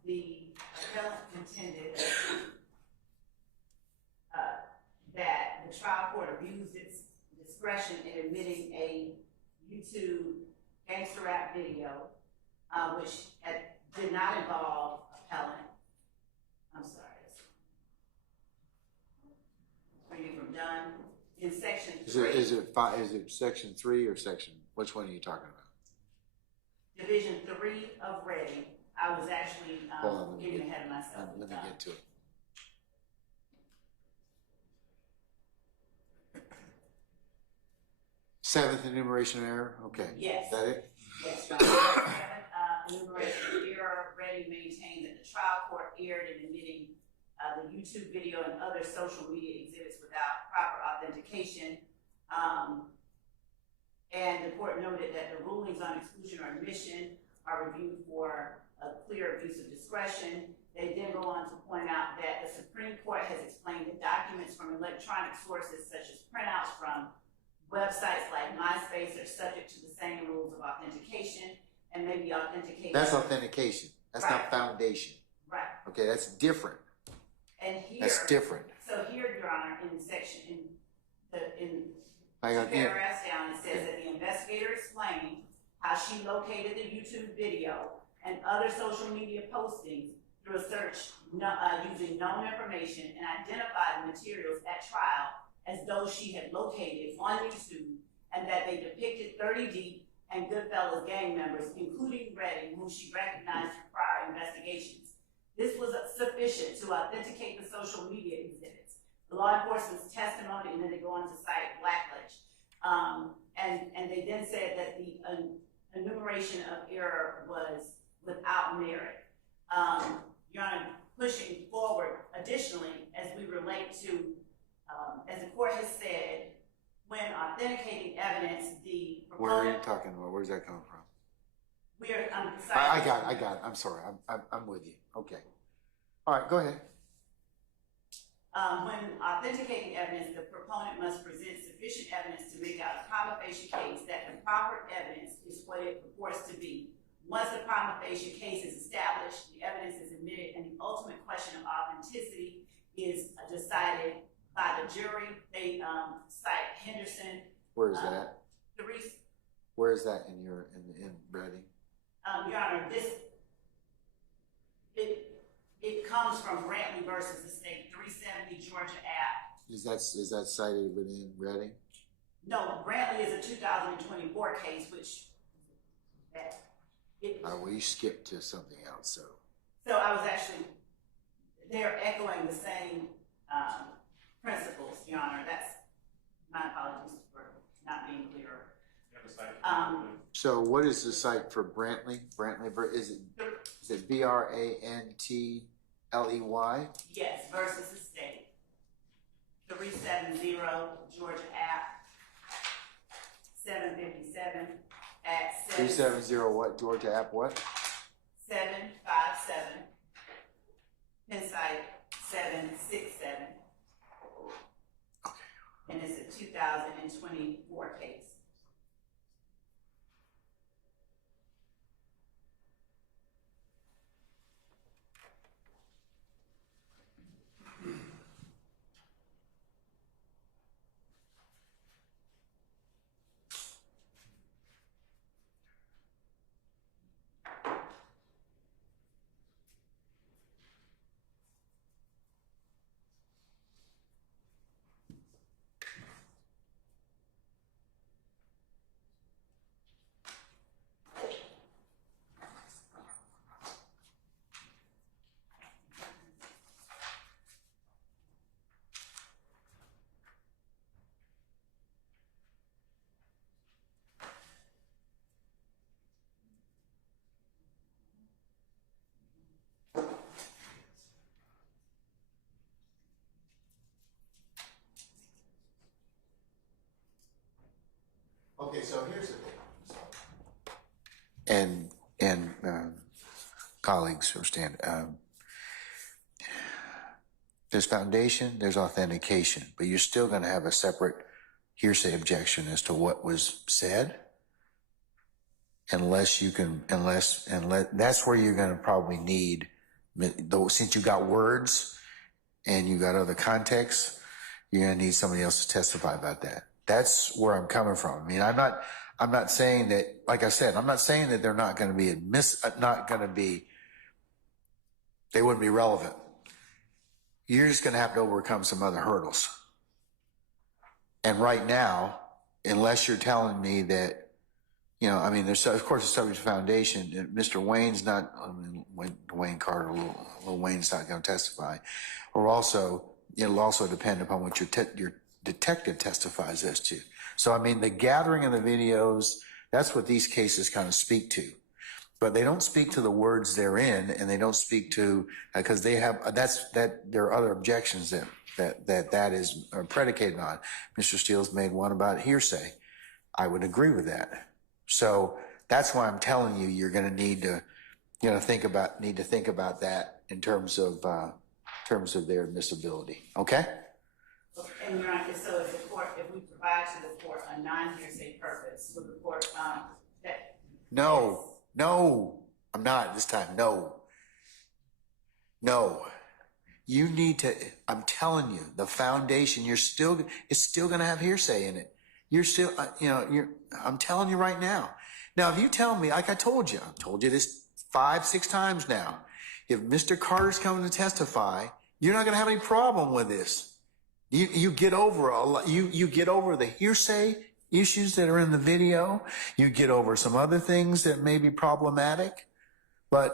the appellant contended that the trial court abused its discretion in admitting a YouTube gangster rap video, which did not involve appellant. I'm sorry. Reading from done. In section 3. is it section 3 or section? Which one are you talking about? Division 3 of Reading. I was actually Hold on, getting ahead of myself. Let me get to it. Seventh enumeration error. Okay. Yes. Is that it? Yes, Your Honor. Enumeration of error. Reading maintained that the trial court erred in admitting the YouTube video and other social media exhibits without proper authentication. And the court noted that the rulings on exclusion or admission are reviewed for a clear abuse of discretion. They then go on to point out that the Supreme Court has explained that documents from electronic sources such as printouts from websites like MySpace are subject to the same rules of authentication and may be authenticated. That's authentication. That's Right. not foundation. Right. Okay, that's different. And here, That's different. so here, Your Honor, in section, in I two got yeah. paragraphs down, it says that the investigator explained how she located the YouTube video and other social media postings through a search using known information and identified the materials at trial as those she had located on YouTube, and that they depicted 30 Deep and Goodfellas gang members, including Redding, whom she recognized from prior investigations. This was sufficient to authenticate the social media exhibits. The law enforcement's testimony, and then they go on to cite Blackledge. And they then said that the enumeration of error was without merit. Your Honor, pushing forward, additionally, as we relate to, as the court has said, when authenticating evidence, the proponent— Where are you talking about? Where's that coming from? I got it. I'm sorry. I'm with you. Okay. All right, go ahead. When authenticating evidence, the proponent must present sufficient evidence to make out a prima facie case that the proper evidence is what it purports to be. Once the prima facie case is established, the evidence is admitted, and the ultimate question of authenticity is decided by the jury. They cite Henderson. Where is that? Where is that in Reading? Your Honor, it comes from Brantley versus the state, 370 Georgia Ave. Is that cited within Reading? No, Brantley is a 2024 case, which Well, you skipped to something else, so. So I was actually, they're echoing the same principles, Your Honor. That's my apologies for not being clearer. So what is the site for Brantley? Is it Brantley? Yes, versus the state. 370 Georgia Ave, 757 at 370 what? Georgia Ave what? 757. Penn site 767. Okay. And it's a 2024 case. Okay, so here's the thing. And colleagues understand. There's foundation, there's authentication, but you're still going to have a separate hearsay objection as to what was said. That's where you're going to probably need, though, since you got words and you got other contexts, you're going to need somebody else to testify about that. That's where I'm coming from. I mean, I'm not saying that, like I said, I'm not saying that they're not going to be they wouldn't be relevant. You're just going to have to overcome some other hurdles. And right now, unless you're telling me that, you know, I mean, there's, of course, the subject of foundation. Mr. Wayne's not, I mean, Wayne Carter, Lil Wayne's not going to testify. Or also, it'll also depend upon what your detective testifies as to. So, I mean, the gathering of the videos, that's what these cases kind of speak to. But they don't speak to the words they're in, and they don't speak to, because they have, there are other objections that is predicated on. Mr. Steele's made one about hearsay. I would agree with that. So that's why I'm telling you, you're going to need to, think about that in terms of their admissibility. Okay? And Your Honor, so if we provide to the court a non-hearsay purpose, would the court, No, I'm not this time. No. You need to, I'm telling you, the foundation, it's still going to have hearsay in it. You're still, I'm telling you right now. Now, if you tell me, like I've told you this 5-6 times now, if Mr. Carter's coming to testify, you're not going to have any problem with this. You get over you get over the hearsay issues that are in the video. You get over some other things that may be problematic, but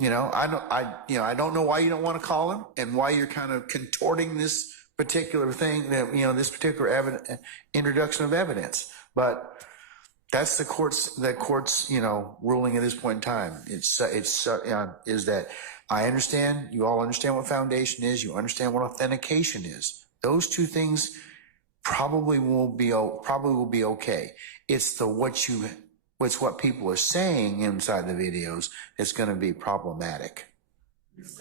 I don't know why you don't want to call him and why you're kind of contorting this particular thing that, this particular introduction of evidence. But that's the court's ruling at this point in time. Is that I understand, you all understand what foundation is, you understand what authentication is. Those two things probably will be okay. It's what people are saying inside the videos that's going to be problematic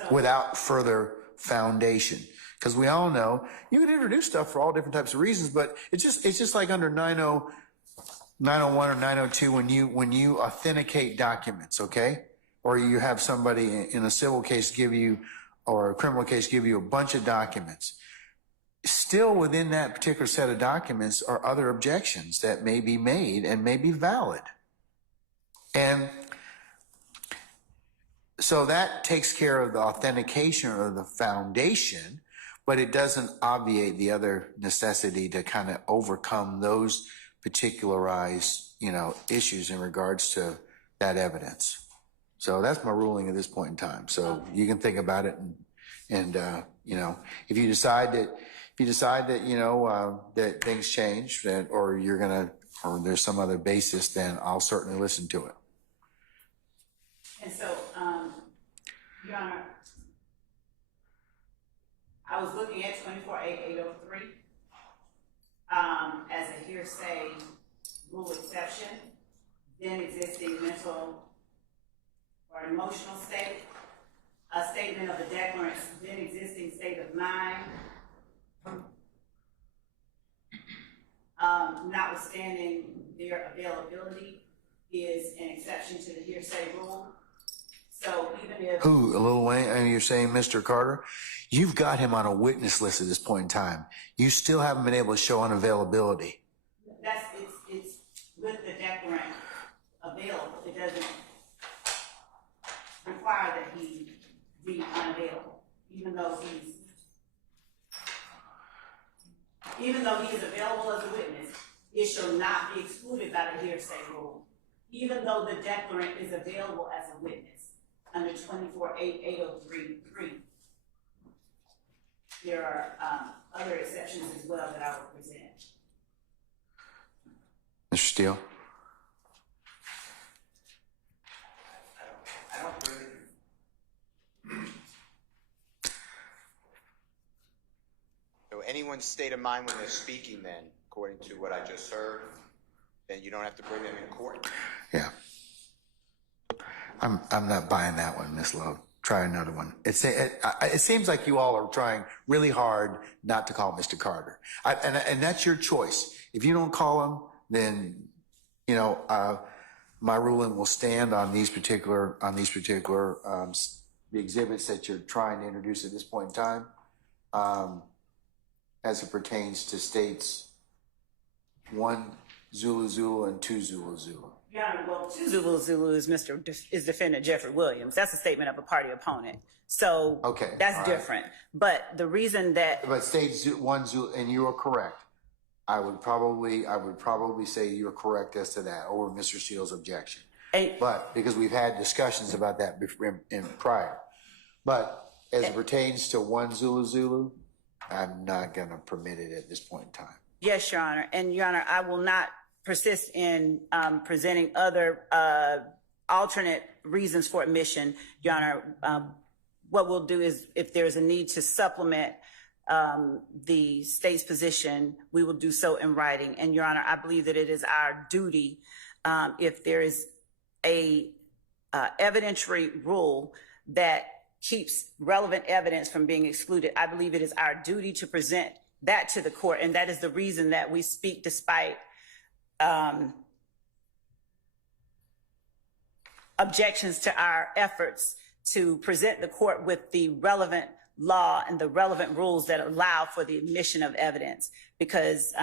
without further foundation. Because we all know you can introduce stuff for all different types of reasons, but it's just like under 901 or 902 when you authenticate documents, okay? Or you have somebody in a civil case or a criminal case give you a bunch of documents. Still within that particular set of documents are other objections that may be made and may be valid. And so that takes care of the authentication or the foundation, but it doesn't obviate the other necessity to kind of overcome those particularized, issues in regards to that evidence. So that's my ruling at this point in time. So you can think about it and if you decide that, that things change or there's some other basis, then I'll certainly listen to it. and so, Your Honor, I was looking at 24-803 as a hearsay rule exception, then existing mental or emotional state, a statement of the declarant's then existing state of mind, notwithstanding their availability, is an exception to the hearsay rule. So even if Lil Wayne, and you're saying Mr. Carter, you've got him on a witness list at this point in time. You still haven't been able to show unavailability. it's with the declarant available, it doesn't require that he be unavailable, even though he is available as a witness. It shall not be excluded by the hearsay rule, even though the declarant is available as a witness under 24-803-3. There are other exceptions as well that I will present. Mr. Steele? I don't really. So anyone's state of mind when they're speaking, then, according to what I just heard, then you don't have to bring them in court. Yeah. I'm not buying that one, Miss Love. try another one. It seems like you all are trying really hard not to call Mr. Carter. And that's your choice. If you don't call him, then, you know, my ruling will stand on these particular, the exhibits that you're trying to introduce at this point in time, as it pertains to states 1 Zulu and 2 Zulu. Your Honor, well, 2 Zulu is defendant Jeffery Williams. That's a statement of a party opponent. So Okay, that's all different. But the reason that But state 1 Zulu, and you are correct. I would probably say you're correct as to that over Mr. Steele's objection. But because we've had discussions about that before in prior. But as it pertains to 1 Zulu, I'm not going to permit it at this point in time. Yes, Your Honor. And Your Honor, I will not persist in presenting other alternate reasons for admission. Your Honor, what we'll do is if there's a need to supplement the state's position, we will do so in writing. And Your Honor, I believe that it is our duty, if there is a evidentiary rule that keeps relevant evidence from being excluded, I believe it is our duty to present that to the court. And that is the reason that we speak despite objections to our efforts to present the court with the relevant law and the relevant rules that allow for the admission of evidence. Because,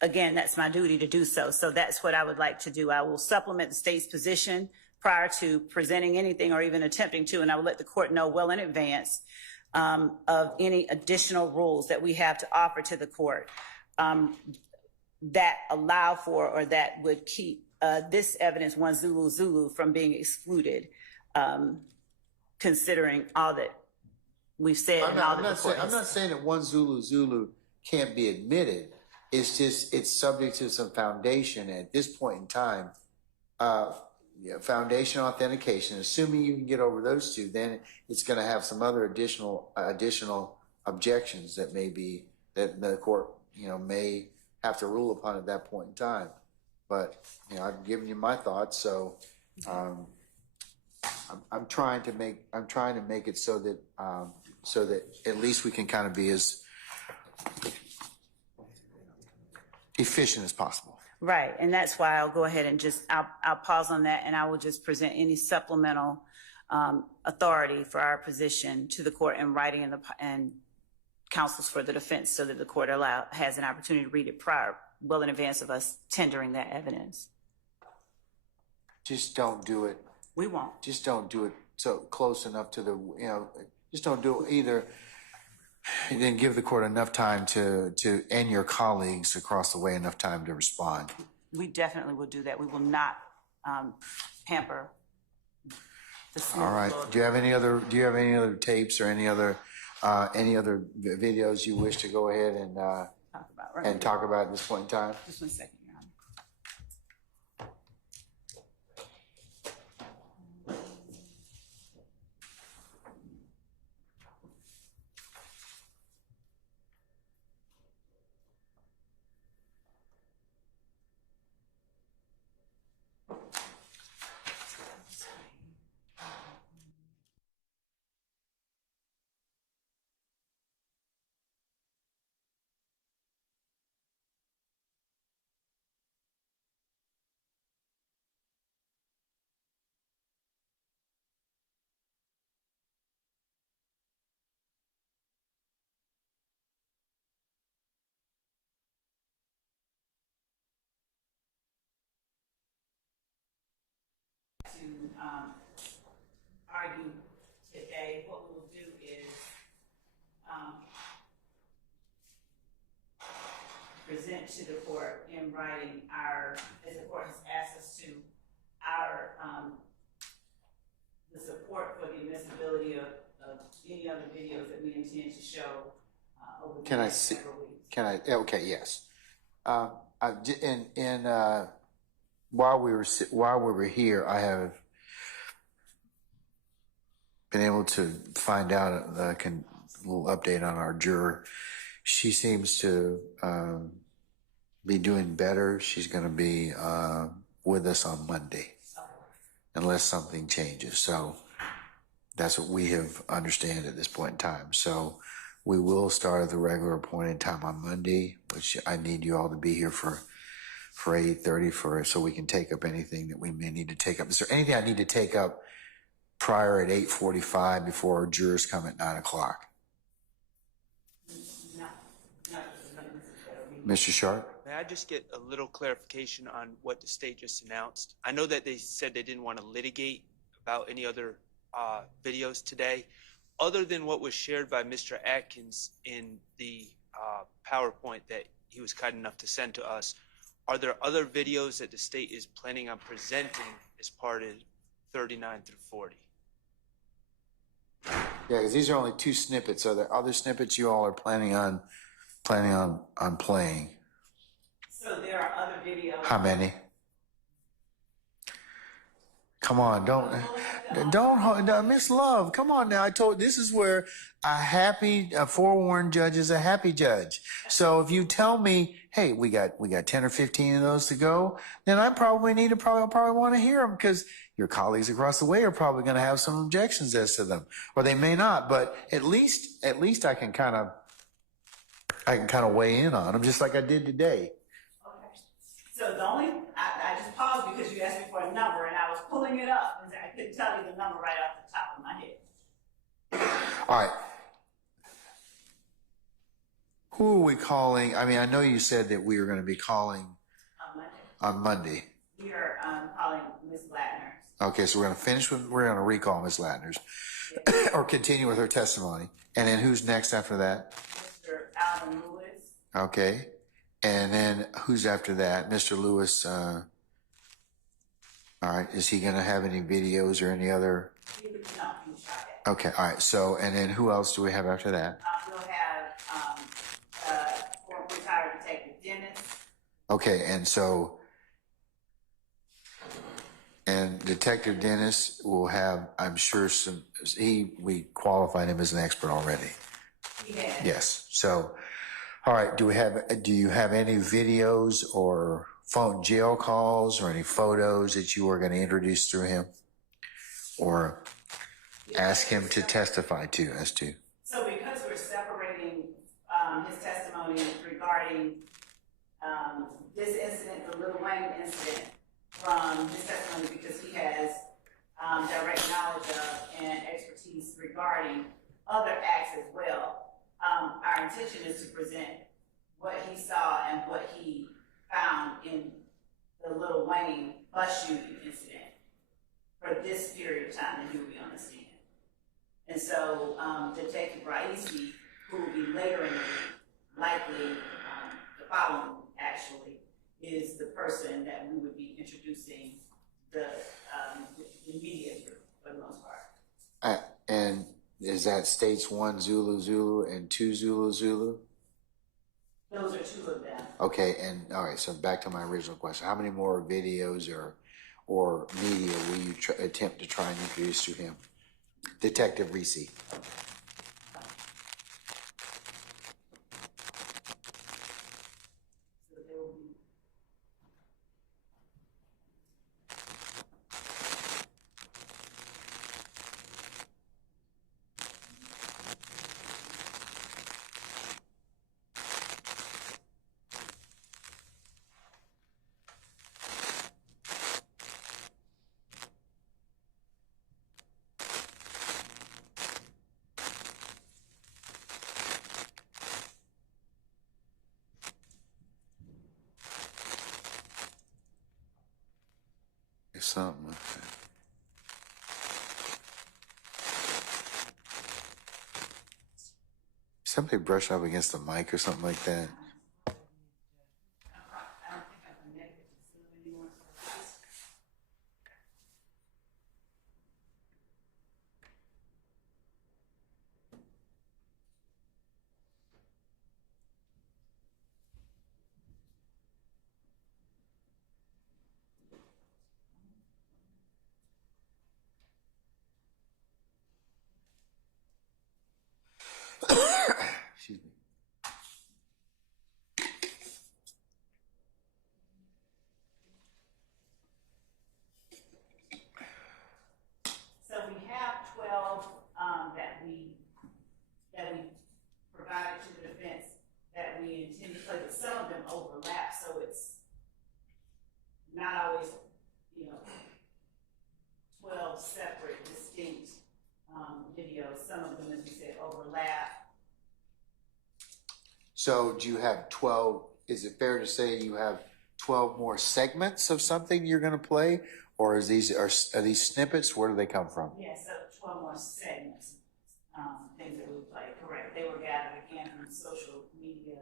again, that's my duty to do so. So that's what I would like to do. I will supplement the state's position prior to presenting anything or even attempting to, and I will let the court know well in advance of any additional rules that we have to offer to the court that allow for or that would keep this evidence, 1 Zulu, from being excluded, considering all that we've said. I'm not saying that 1 Zulu can't be admitted. It's just, it's subject to some foundation at this point in time. Foundation authentication, assuming you can get over those two, then it's going to have some other additional objections that that the court, may have to rule upon at that point in time. But, I've given you my thoughts. So, I'm trying to make it so that at least we can kind of be as efficient as possible. Right, and that's why I'll go ahead and I'll pause on that, and I will just present any supplemental authority for our position to the court in writing and counsels for the defense, so that the court has an opportunity to read it well in advance of us tendering that evidence. Just don't do it. We won't. Just don't do it so close enough to the, just don't do it either. And then give the court enough time to and your colleagues across the way enough time to respond. We definitely will do that. We will not hamper the smooth All right. flow. Do you have any other tapes or any other videos you wish to go ahead and talk about at this point in time? Just 1 second, Your Honor. To argue today, what we will do is present to the court in writing as the court has asked us to, the support for the admissibility of any other videos that we intend to show over the next several weeks. Okay, yes. While we were here, I have been able to find out a little update on our juror. She seems to be doing better. She's going to be with us on Monday, unless something changes. So That's what we have understand at this point in time. So we will start at the regular appointed time on Monday, which I need you all to be here for 8:30 so we can take up anything that we may need to take up. Is there anything I need to take up prior at 8:45 before our jurors come at 9 o'clock? Mr. Sharp? May I just get a little clarification on what the state just announced? I know that they said they didn't want to litigate about any other videos today. Other than what was shared by Mr. Atkins in the PowerPoint that he was kind enough to send to us, are there other videos that the state is planning on presenting as part of 39 through 40? Yeah, because these are only 2 snippets. Are there other snippets you all are planning on playing? So there are other videos. How many? Come on, don't, Miss Love, come on now. I told, this is where a forewarned judge is a happy judge. So if you tell me, hey, we got 10 or 15 of those to go, then I probably want to hear them, because your colleagues across the way are probably going to have some objections as to them, or they may not, but at least I can kind of weigh in on them, just like I did today. Okay. So I just paused because you asked me for a number, and I was pulling it up, and I couldn't tell you the number right off the top of my head. All right. Who are we calling? I mean, I know you said that we were going to be calling on Monday. We are calling Ms. Latner. Okay, so we're going to recall Ms. Latner's or continue with her testimony. And then who's next after that? Mr. Alvin Lewis. Okay. And then who's after that? Mr. Lewis. All right. Is he going to have any videos or any other? He would not be shot at. Okay. All right. So, and then who else do we have after that? We'll have retired Detective Dennis. Okay. And so, and Detective Dennis will have, I'm sure, we qualified him as an expert already. Yes. Yes. So, all right. Do you have any videos or phone jail calls or any photos that you are going to introduce through him or ask him to testify to as to? So because we're separating his testimony regarding this incident, the Lil Wayne incident, from his testimony, because he has direct knowledge of and expertise regarding other acts as well, our intention is to present what he saw and what he found in the Lil Wayne bus shooting incident for this period of time that he will be on the stand. And so Detective Raisi, who will be later in the week, likely the following actually, is the person that we would be introducing the media group for the most part. And is that states 1 Zulu Zulu and 2 Zulu Zulu? Those are 2 of them. Okay, and all right, so back to my original question. How many more videos or media will you attempt to try and introduce to him? Detective Reese. Something like that. Somebody brush up against the mic or something like that. Excuse me. So do you have 12, is it fair to say you have 12 more segments of something you're going to play? Or are these snippets? Where do they come from? Yeah, so 12 more segments, things that we play, correct. They were gathered again from social media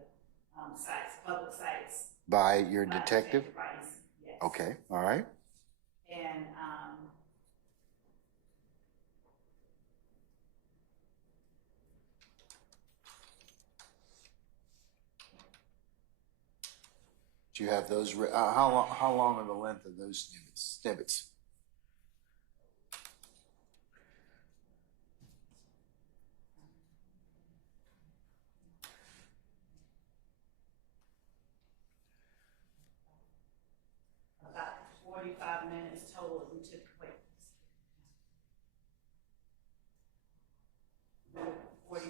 sites, public sites. By your detective? Rights, yes. Okay, all right. And Do you have those? How long are the length of those snippets? about 45 minutes total we took away. 40.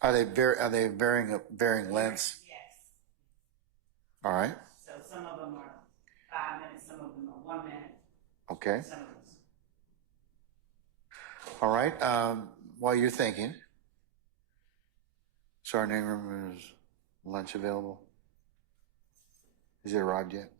Are they varying lengths? Yes. All right. So some of them are 5 minutes, some of them are 1 minute. Okay. Some of them. All right. While you're thinking, Sergeant Ingram, is lunch available? Has it arrived yet?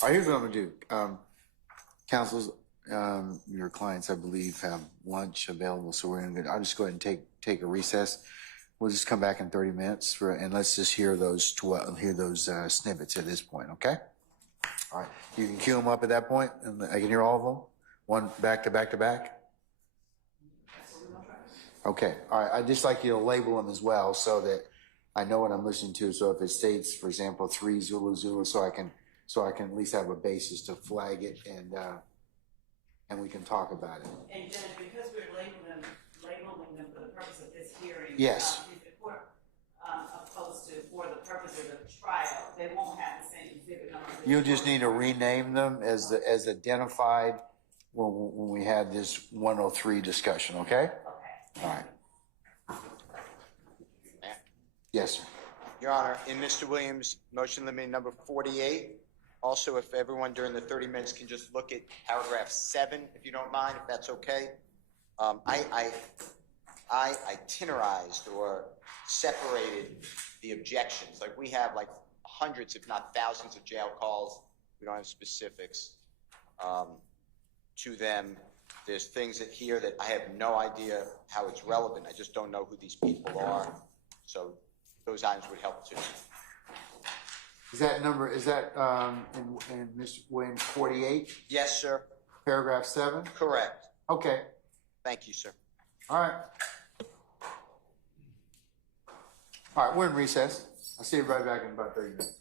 All right, here's what I'm gonna do. Counsels, your clients, I believe, have lunch available, so I'll just go ahead and take a recess. We'll just come back in 30 minutes and let's just hear those snippets at this point, okay? All right, you can cue them up at that point, and I can hear all of them, one back to back to back. Okay, all right. I'd just like you to label them as well so that I know what I'm listening to. So if it states, for example, 3 Zulu Zulu, so I can at least have a basis to flag it and we can talk about it. And Judge, because we're labeling them for the purpose of this hearing. Yes. If the court opposed to for the purpose of the trial, they won't have the same exhibit number. You'll just need to rename them as identified when we had this 103 discussion, okay? Okay. All right. Yes, sir. Your Honor, in Mr. Williams' motion limiting number 48, also if everyone during the 30 minutes can just look at paragraph 7, if you don't mind, if that's okay. I itinerized or separated the objections. Like we have like hundreds, if not thousands of jail calls. We don't have specifics to them. There's things that here that I have no idea how it's relevant. I just don't know who these people are. So those items would help too. Is that in Mr. Williams 48? Yes, sir. Paragraph 7? Correct. Okay. Thank you, sir. All right. All right, we're in recess. I'll see everybody back in about 30 minutes.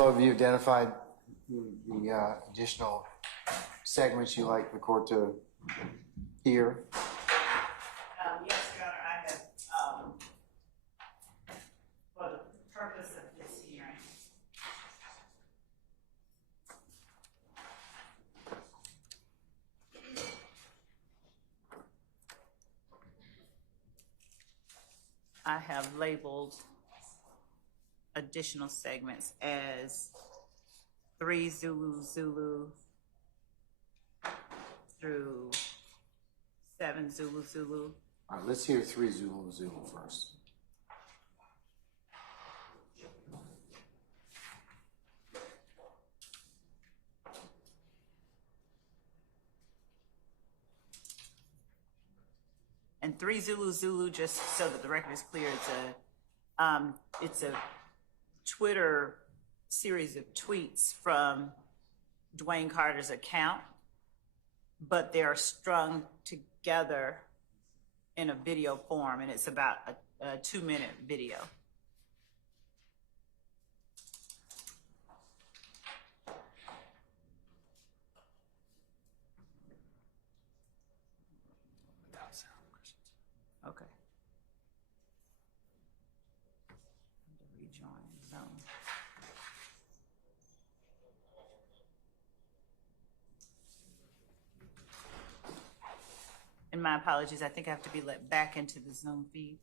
Flo, have you identified the additional segments you'd like the court to hear? Yes, Your Honor, I have, for the purpose of this hearing, I have labeled additional segments as 3 Zulu Zulu through 7 Zulu Zulu. All right, let's hear 3 Zulu Zulu first. And 3 Zulu Zulu, just so that the record is clear, it's a Twitter series of tweets from Dwayne Carter's account, but they are strung together in a video form, and it's about a 2-minute video. Okay. Rejoin zone. And my apologies, I think I have to be let back into the Zoom feed.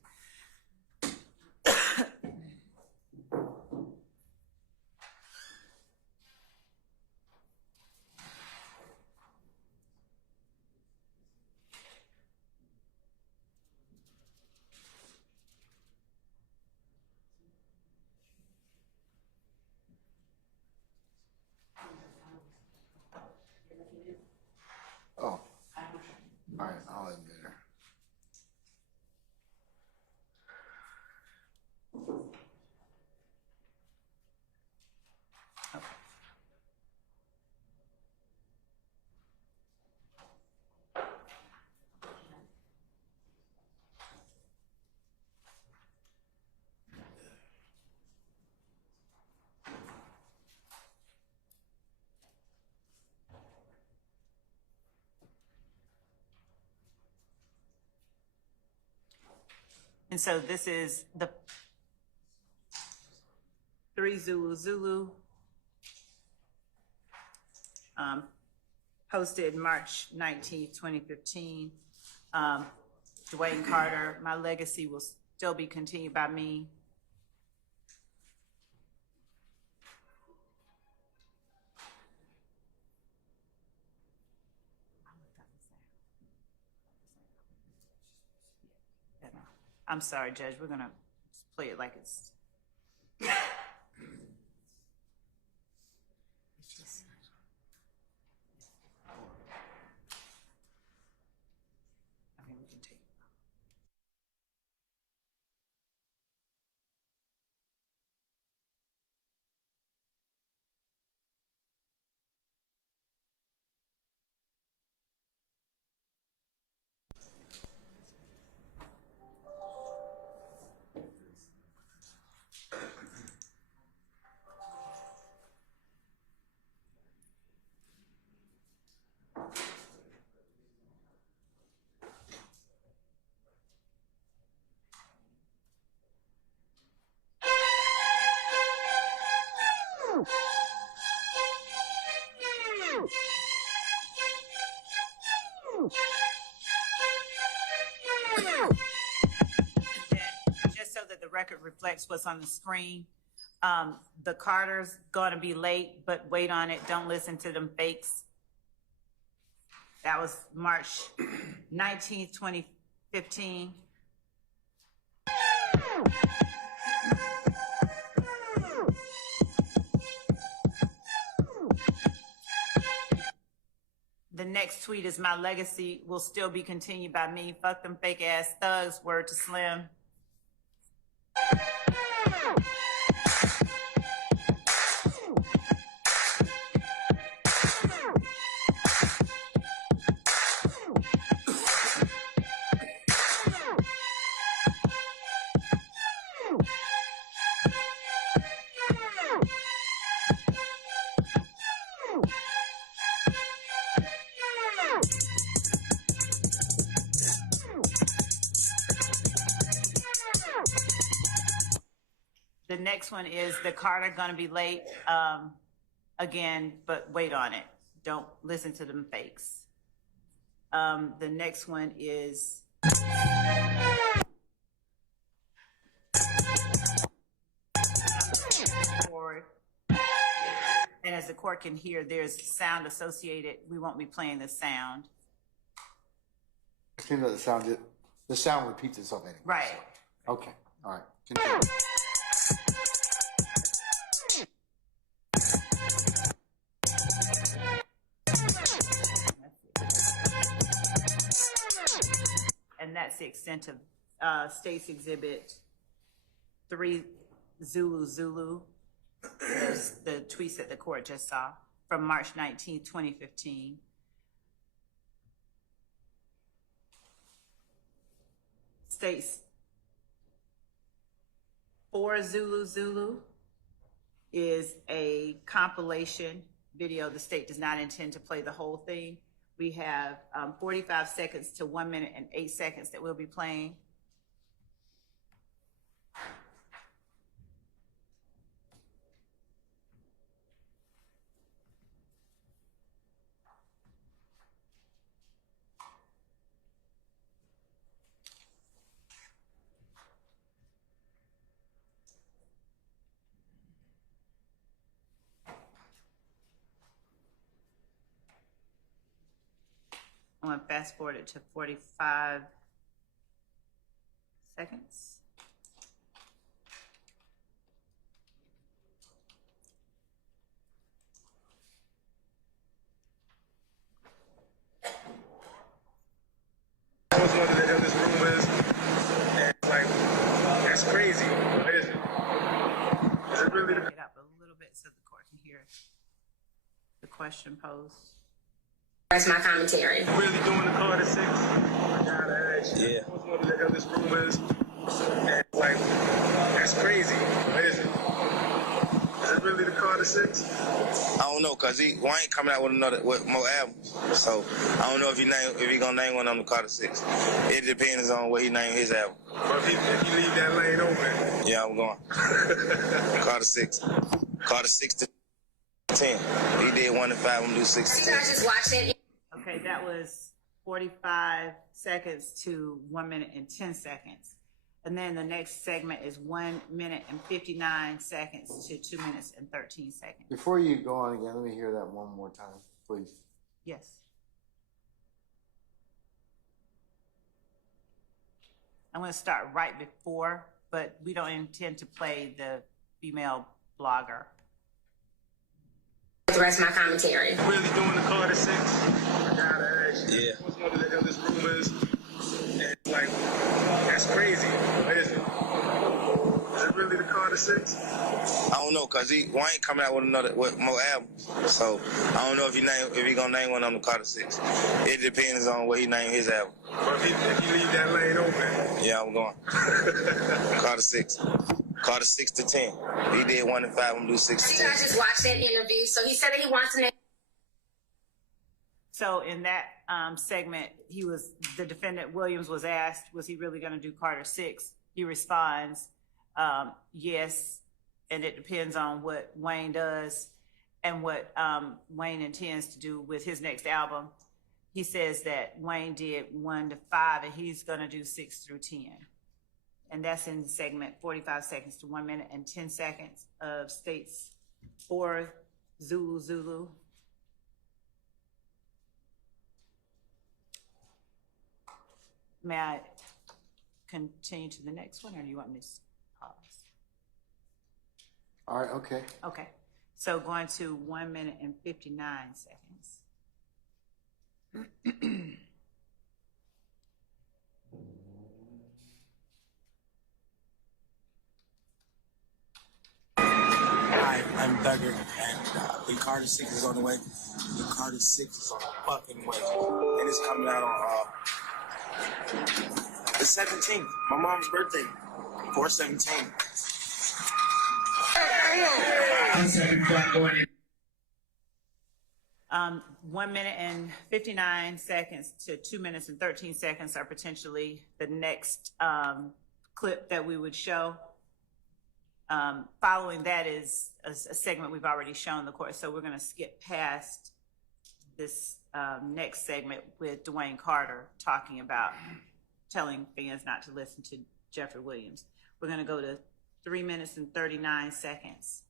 Oh, all right, I'll end there. And so this is the 3 Zulu Zulu, posted March 19th, 2015. Dwayne Carter, my legacy will still be continued by me. I'm sorry, Judge, we're gonna just play it like it's just, I mean, we can take. Just so that the record reflects what's on the screen, the Carter's gonna be late, but wait on it. Don't listen to them fakes. That was March 19th, 2015. The next tweet is my legacy will still be continued by me. Fuck them fake ass thugs. Word to Slim. next one is the Carter gonna be late, again, but wait on it. Don't listen to them fakes. The next one is forward. And as the court can hear, there's sound associated. We won't be playing the sound. It seems like the sound repeats itself anyway. Right. So. Okay. All right. Continue. And that's the extent of State's Exhibit 3 Zulu. There's the tweets that the court just saw from March 19, 2015. States 4 Zulu is a compilation video. The state does not intend to play the whole thing. We have 45 seconds to 1 minute and 8 seconds that we'll be playing. I'm going to fast forward it to 45 seconds. That was one of the illest rumors, and like, that's crazy. What is it? Is it really the... Get up a little bit so the court can hear the question posed. That's my commentary. Really doing the Carter 6? I gotta ask you. Yeah. That was one of the illest rumors, and like, that's crazy. What is it? Is it really the Carter 6? I don't know, cause Wayne coming out with more albums. So I don't know if he gonna name one on the Carter 6. It depends on what he name his album. But if you leave that lane open. Yeah, I'm going. Carter 6. Carter 6 to 10. He did 1 to 5. I'm gonna do 6 to 10. I just watched it. Okay, that was 45 seconds to 1 minute and 10 seconds. And then the next segment is 1 minute and 59 seconds to 2 minutes and 13 seconds. Before you go on again, let me hear that one more time, please. Yes. I'm going to start right before, but we don't intend to play the female blogger. The rest of my commentary. Really doing the Carter 6? I gotta ask you. Yeah. That was one of the illest rumors, and like, that's crazy. What is it? Is it really the Carter 6? I don't know, cause Wayne coming out with more albums. So I don't know if he gonna name one on the Carter 6. It depends on what he name his album. But if you leave that lane open. Yeah, I'm going. Carter 6. Carter 6 to 10. He did 1 to 5. I'm gonna do 6 to 10. I just watched that interview. So he said that he wants to name. So in that segment, the defendant Williams was asked, was he really going to do Carter 6? He responds, yes, and it depends on what Wayne does and what Wayne intends to do with his next album. He says that Wayne did 1 to 5 and he's going to do 6 through 10. And that's in the segment 45 seconds to 1 minute and 10 seconds of States 4 Zulu. May I continue to the next one, or do you want me to pause? All right, okay. Okay, so going to 1 minute and 59 seconds. Hi, I'm Thugger, and the Carter 6 is on the way. The Carter 6 is on the fucking way. And it's coming out on the 17th, my mom's birthday, 4/17. I'm saying before I go in. 1 minute and 59 seconds to 2 minutes and 13 seconds are potentially the next clip that we would show. Following that is a segment we've already shown the court, so we're going to skip past this next segment with Dwayne Carter talking about telling fans not to listen to Jeffery Williams. We're going to go to 3 minutes and 39 seconds.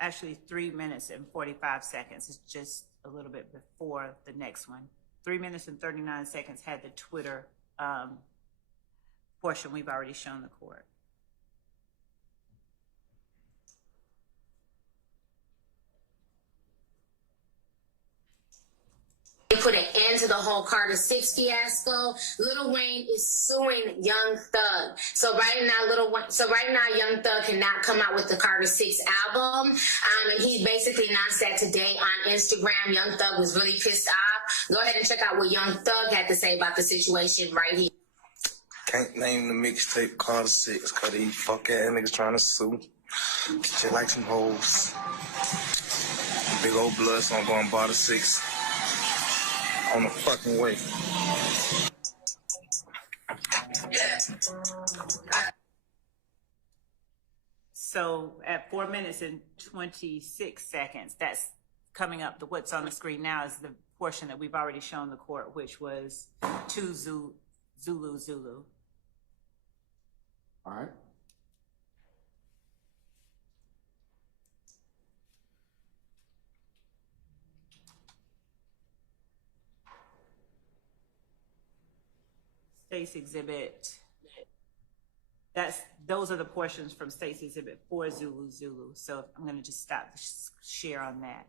Actually, 3 minutes and 45 seconds. It's just a little bit before the next one. 3 minutes and 39 seconds had the Twitter portion we've already shown the court. Put an end to the whole Carter 6 fiasco. Lil Wayne is suing Young Thug. So right now, Young Thug cannot come out with the Carter 6 album. And he basically announced that today on Instagram. Young Thug was really pissed off. Go ahead and check out what Young Thug had to say about the situation right here. Can't name the mixtape Carter 6 because these fuck ass niggas trying to sue. Shit like some hoes. Big old blood, so I'm going to bar the 6. On the fucking way. So at 4 minutes and 26 seconds, that's coming up. What's on the screen now is the portion that we've already shown the court, which was to Zulu. All right. State's Exhibit. Those are the portions from State's Exhibit for Zulu. So I'm going to just stop the share on that.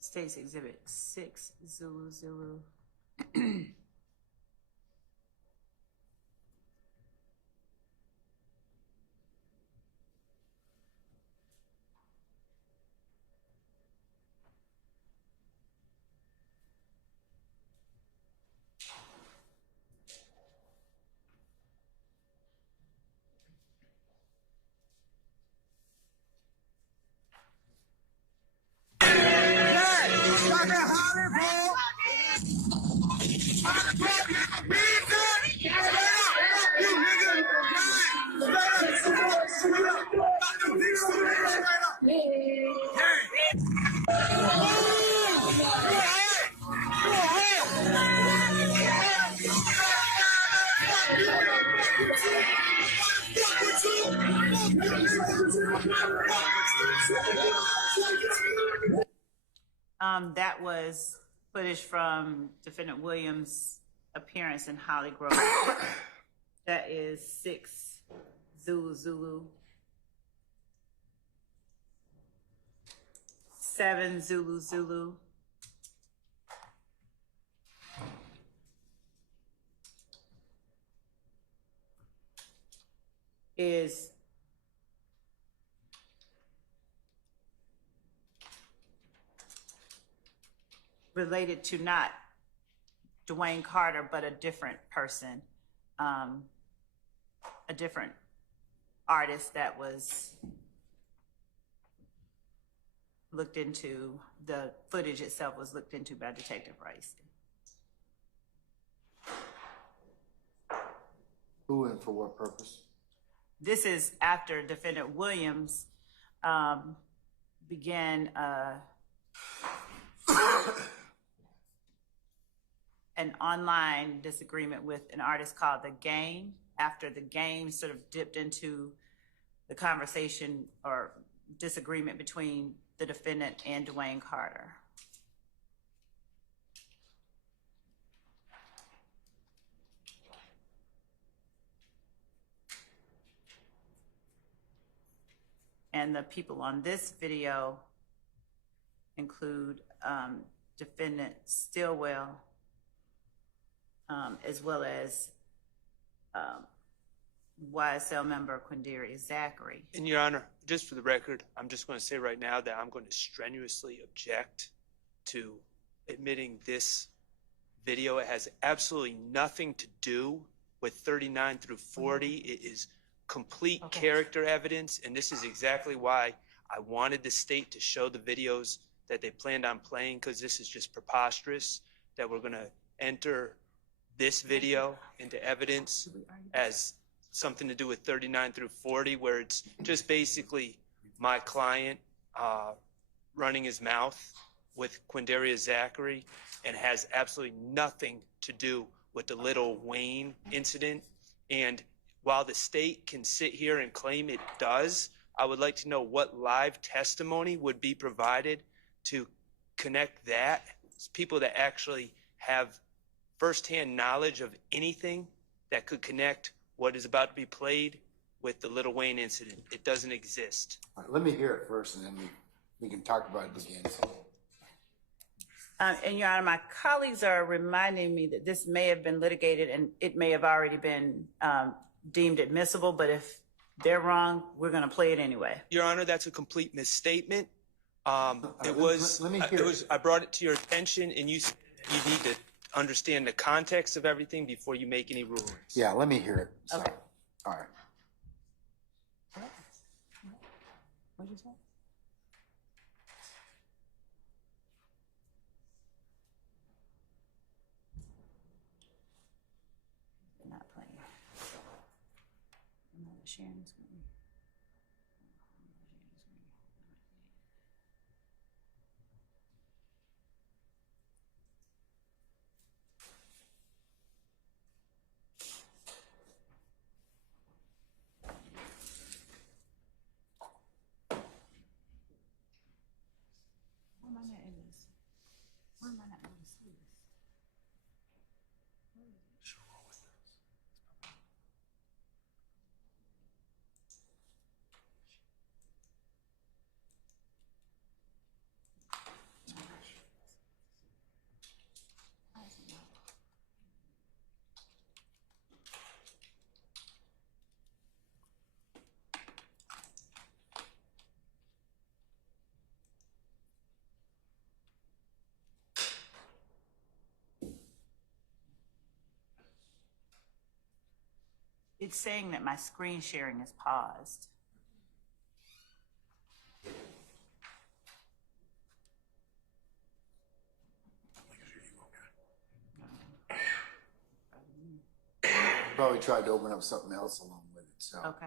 State's Exhibit 6, Zulu. That was footage from Defendant Williams' appearance in Holly Grove. That is 6 Zulu. 7 Zulu. Is related to not Dwayne Carter, but a different person, a different artist that was looked into. The footage itself was looked into by Detective Rice. Who and for what purpose? This is after Defendant Williams began an online disagreement with an artist called The Game, after The Game sort of dipped into the conversation or disagreement between the defendant and Dwayne Carter. And the people on this video include Defendant Stillwell, as well as YSL member Quindarius Zachary. And Your Honor, just for the record, I'm just going to say right now that I'm going to strenuously object to admitting this video. It has absolutely nothing to do with 39 through 40. It is complete character evidence, and this is exactly why I wanted the state to show the videos that they planned on playing, because this is just preposterous that we're going to enter this video into evidence as something to do with 39 through 40, where it's just basically my client running his mouth with Quindarius Zachary, and has absolutely nothing to do with the Lil Wayne incident. And while the state can sit here and claim it does, I would like to know what live testimony would be provided to connect that. It's people that actually have firsthand knowledge of anything that could connect what is about to be played with the Lil Wayne incident. It doesn't exist. All right, let me hear it first, and then we can talk about it again. And Your Honor, my colleagues are reminding me that this may have been litigated and it may have already been deemed admissible, but if they're wrong, we're going to play it anyway. Your Honor, that's a complete misstatement. I brought it to your attention, and you need to understand the context of everything before you make any rulings. Yeah, let me hear it. So, Okay. all right. What did you say? They're not playing. I'm not sharing the screen. Why am I not in this? Why am I not able to see this? It's saying that my screen sharing is paused. Probably tried to open up something else along with it. So. Okay.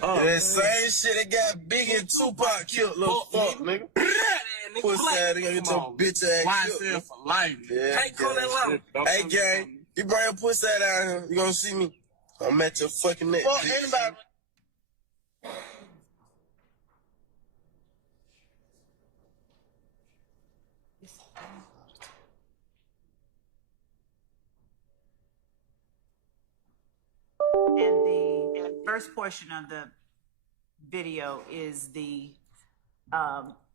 That same shit that got Big and Tupac killed, little fuck, nigga. Pussy ass nigga, get your bitch ass killed. YSL for life. Yeah, Can't call that loud. Hey, gang, you bring your pussy ass down here, you gonna see me. I'm at your fucking neck. Fuck anybody. And the first portion of the video is the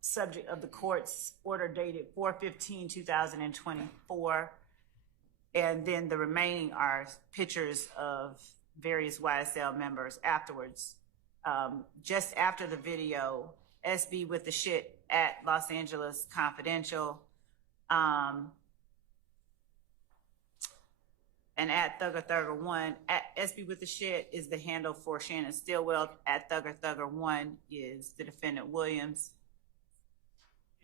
subject of the court's order dated 4/15/2024. And then the remaining are pictures of various YSL members afterwards. Just after the video, SB with the shit at Los Angeles Confidential, and at Thugger1. At SB with the Shit is the handle for Shannon Stillwell. At Thugger1 is the defendant Williams.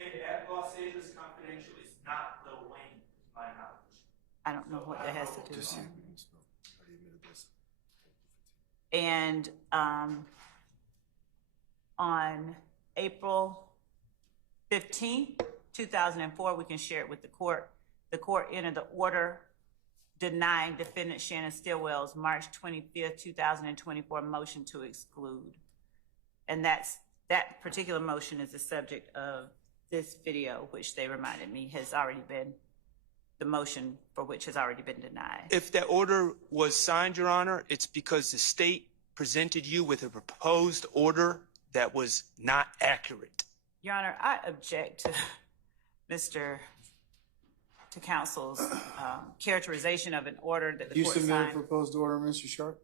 And at Los Angeles Confidential is not Lil Wayne, to my knowledge. I don't know what that has to do with Just that. already admitted this. And on April 15th, 2004, we can share it with the court. The court entered the order denying defendant Shannon Stillwell's March 25th, 2024 motion to exclude. And that particular motion is the subject of this video, which they reminded me has already been, the motion for which has already been denied. If that order was signed, Your Honor, it's because the state presented you with a proposed order that was not accurate. Your Honor, I object to counsel's characterization of an order that the You court submitted a signed. proposed order, Mr. Sharp?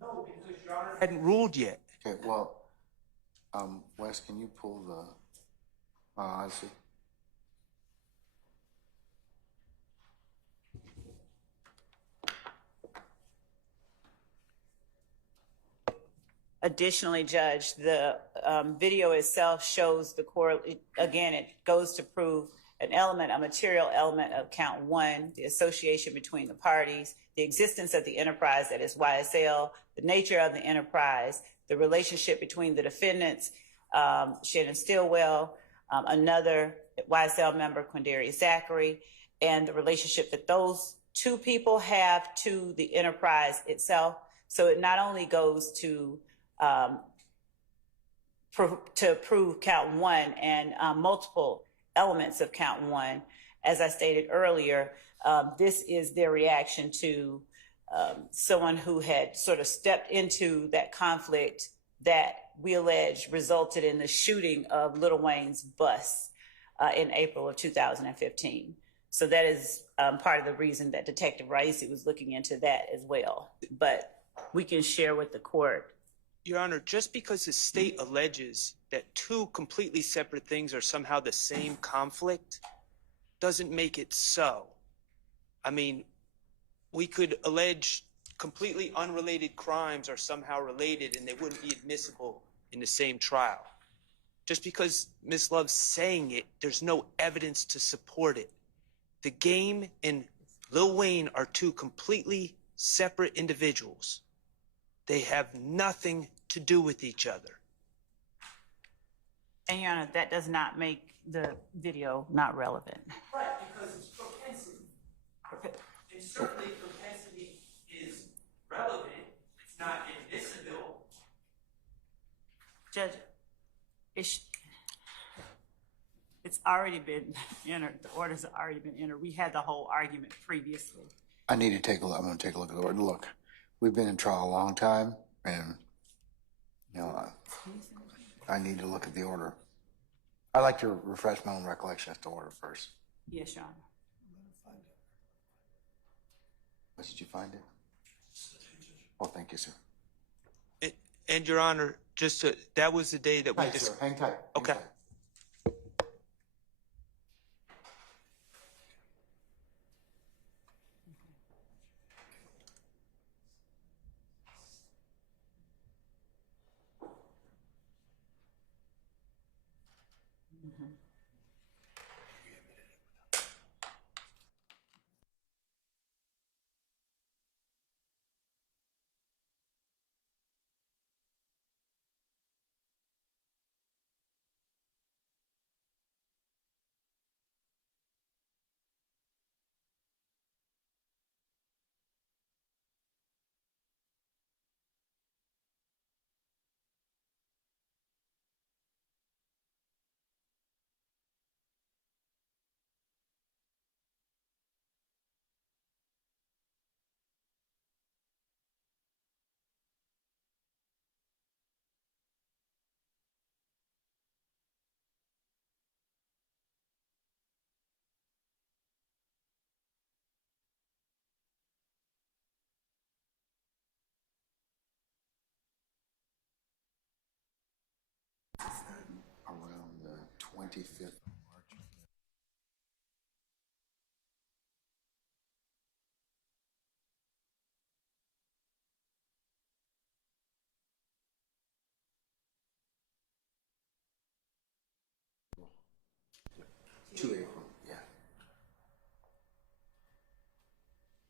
No, because Your Honor hadn't ruled yet. Okay, well, Wes, can you pull the, I see. Additionally, Judge, the video itself shows the court, again, it goes to prove an element, a material element of count one, the association between the parties, the existence of the enterprise that is YSL, the nature of the enterprise, the relationship between the defendants, Shannon Stillwell, another YSL member, Quindarius Zachary, and the relationship that those two people have to the enterprise itself. So it not only goes to prove count one and multiple elements of count one. As I stated earlier, this is their reaction to someone who had sort of stepped into that conflict that we allege resulted in the shooting of Lil Wayne's bus in April of 2015. So that is part of the reason that Detective Rice was looking into that as well. But we can share with the court. Your Honor, just because the state alleges that two completely separate things are somehow the same conflict doesn't make it so. I mean, we could allege completely unrelated crimes are somehow related and they wouldn't be admissible in the same trial. Just because Ms. Love's saying it, there's no evidence to support it. The game and Lil Wayne are two completely separate individuals. They have nothing to do with each other. And Your Honor, that does not make the video not relevant. Right, because it's propensity. And certainly propensity is relevant. It's not admissible. Judge, it's already been entered. The orders have already been entered. We had the whole argument previously. I need to take a look. I'm going to take a look at the order. Look, we've been in trial a long time, and you know, I need to look at the order. I'd like to refresh my own recollection as to order first. Yes, Your Honor. Did you find it? Oh, thank you, sir. And Your Honor, that was the day that we Sir, hang tight. Hang Okay. tight. 25th of March. To April, yeah.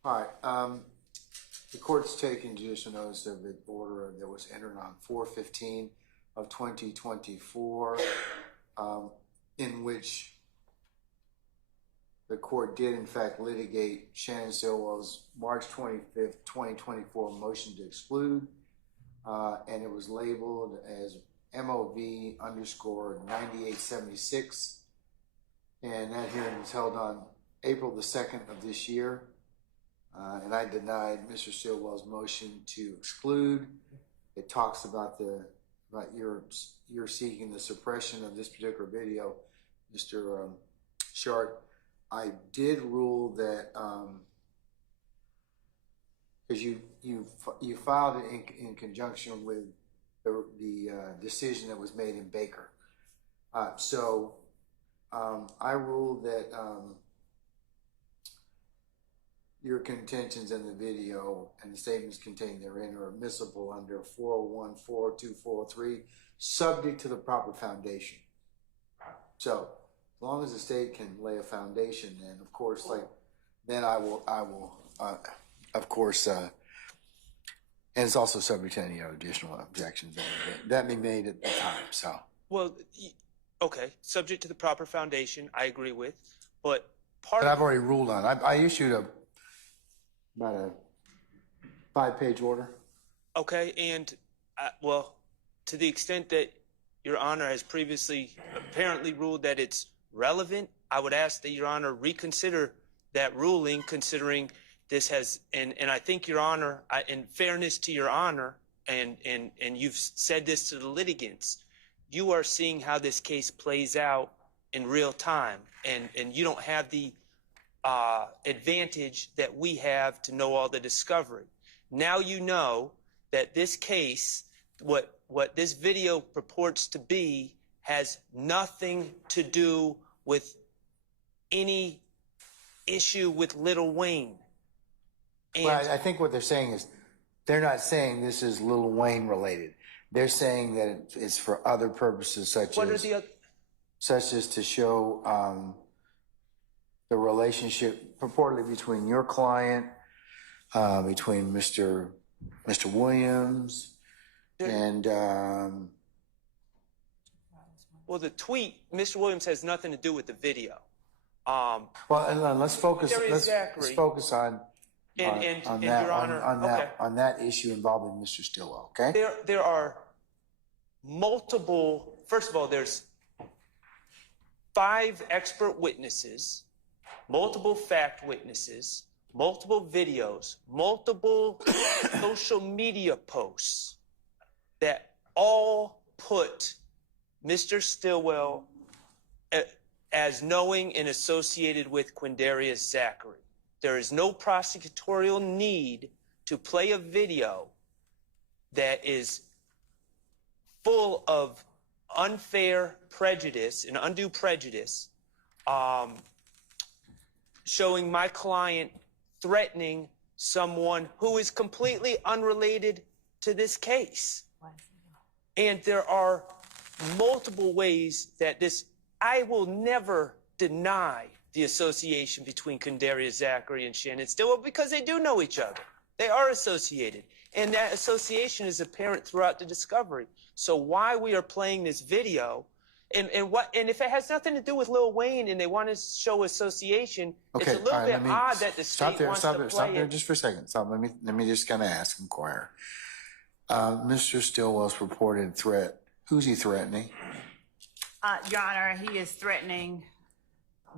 All right, the court's taken judicial notice of the order that was entered on 4/15 of 2024, in which the court did in fact litigate Shannon Stillwell's March 25th, 2024 motion to exclude, and it was labeled as MOV_9876. And that hearing was held on April the 2nd of this year. And I denied Mr. Stillwell's motion to exclude. It talks about you're seeking the suppression of this particular video, Mr. Sharp. I did rule that because you filed it in conjunction with the decision that was made in Baker. I ruled that your contentions in the video and the statements contained therein are admissible under 401, 402, 403, subject to the proper foundation. So as long as the state can lay a foundation, then of course, then I will, of course, and it's also subject to any additional objections that be made at the time. So, Well, okay, subject to the proper foundation, I agree with, but I've already ruled on. I issued about a 5-page order. Okay, and well, to the extent that Your Honor has previously apparently ruled that it's relevant, I would ask that Your Honor reconsider that ruling, considering this has, and I think Your Honor, in fairness to Your Honor, and you've said this to the litigants, you are seeing how this case plays out in real time, and you don't have the advantage that we have to know all the discovery. Now you know that this case, what this video purports to be, has nothing to do with any issue with Lil Wayne. And Well, I think what they're saying is they're not saying this is Lil Wayne related. They're saying that it's for other purposes, such as to show the relationship purportedly between your client, between Mr. Williams, and well, the tweet, Mr. Williams has nothing to do with the video. well, and let's focus. Let's focus on that issue involving Mr. Stillwell. Okay. There are multiple. First of all, there's 5 expert witnesses, multiple fact witnesses, multiple videos, multiple social media posts that all put Mr. Stillwell as knowing and associated with Quindarius Zachary. There is no prosecutorial need to play a video that is full of unfair prejudice and undue prejudice, showing my client threatening someone who is completely unrelated to this case. And there are multiple ways that I will never deny the association between Quindarius Zachary and Shannon Stillwell, because they do know each other. They are associated. And that association is apparent throughout the discovery. So why we are playing this video, and if it has nothing to do with Lil Wayne and they want to show association, Okay, it's a little bit odd that the state wants to play Stop there it. just for a second. Let me just kind of inquire. Mr. Stillwell's purported threat, who's he threatening? Your Honor, he is threatening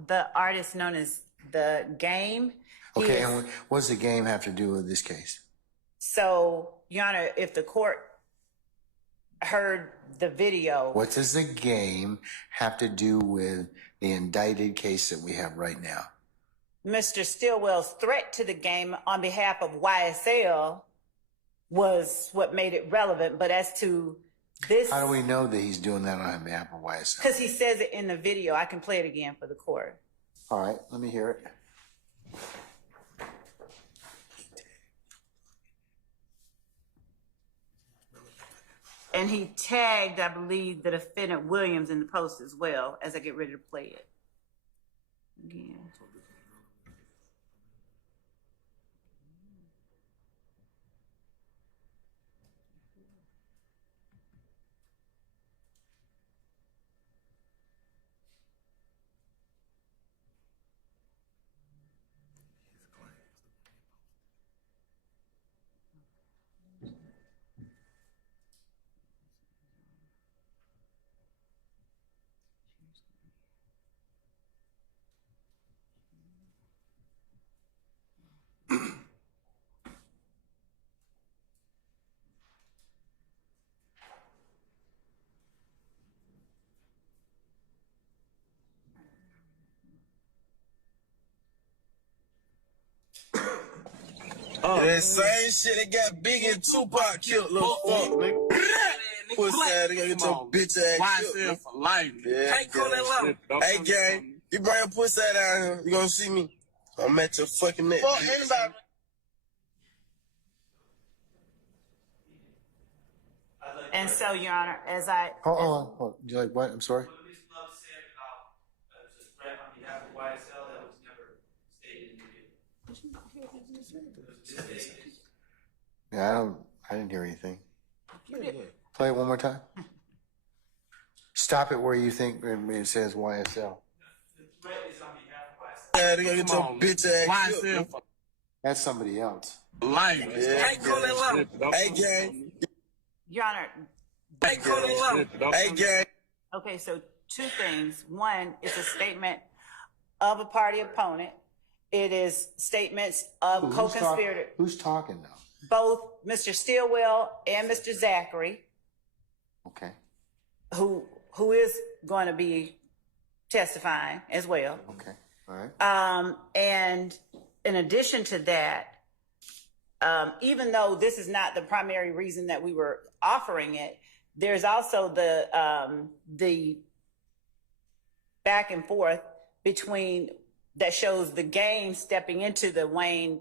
the artist known as The Game. Okay, and what does the game have to do with this case? So, Your Honor, if the court heard the video. What does the game have to do with the indicted case that we have right now? Mr. Stillwell's threat to the game on behalf of YSL was what made it relevant. But as to This, How do we know that he's doing that on behalf of YSL? because he says it in the video. I can play it again for the court. All right, let me hear it. And he tagged, I believe, the defendant Williams in the post as well, as I get ready to play it again. That same shit that got Big and Tupac killed, little fuck, nigga. Pussy ass, nigga, get your bitch ass killed. YSL for life. Yeah, Hey, call that level. Hey, gang, you bring your pussy ass down here, you gonna see me. I'm at your fucking neck. Fuck anybody. And so, Your Honor, as I... Hold on. You like what? I'm sorry? What Ms. Love said about a threat on behalf of YSL, that was never stated in the video. Yeah, I didn't hear anything. Play it one more time. Stop it where you think it says YSL. The threat is on behalf of YSL. Yeah, they gonna get your bitch ass YSL killed. for That's somebody else. life. Yeah, Hey, call that level. Hey, gang. Your Honor, Hey, call that level. Hey, gang. okay, so two things. One, it's a statement of a party opponent. It is statements of co-conspirator, Who's talking now? both Mr. Stillwell and Mr. Zachary, Okay. who is going to be testifying as well. Okay. All right. And in addition to that, even though this is not the primary reason that we were offering it, there's also the back and forth between that shows the game stepping into the Wayne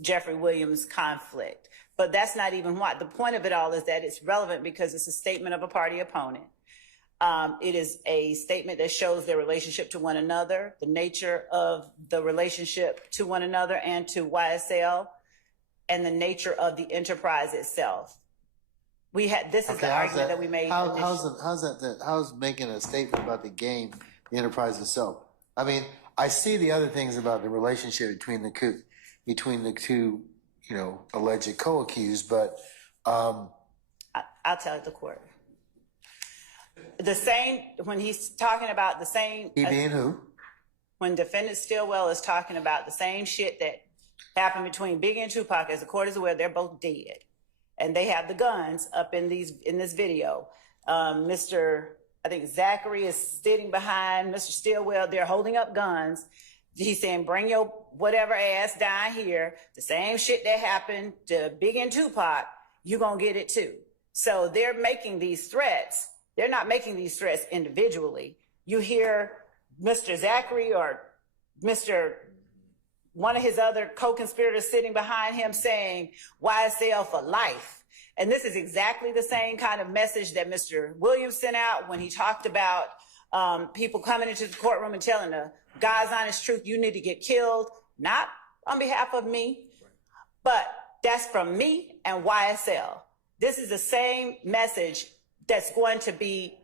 Jeffery Williams conflict. But that's not even what the point of it all is, that it's relevant because it's a statement of a party opponent. It is a statement that shows their relationship to one another, the nature of the relationship to one another and to YSL, and the nature of the enterprise itself. This is the argument that we made. How's making a statement about the game, the enterprise itself? I mean, I see the other things about the relationship between the two, alleged co-accused, but I'll tell the court. The same, when he's talking about the same. he being who? When defendant Stillwell is talking about the same shit that happened between Biggie and Tupac, as the court is aware, they're both dead. And they have the guns up in this video. I think Zachary is sitting behind Mr. Stillwell. They're holding up guns. He's saying, bring your whatever ass down here. The same shit that happened to Biggie and Tupac, you gonna get it too. So they're making these threats. They're not making these threats individually. You hear Mr. Zachary or one of his other co-conspirators sitting behind him saying, YSL for life. And this is exactly the same kind of message that Mr. Williams sent out when he talked about people coming into the courtroom and telling the God's honest truth, you need to get killed, not on behalf of me, but that's from me and YSL. This is the same message that's going to be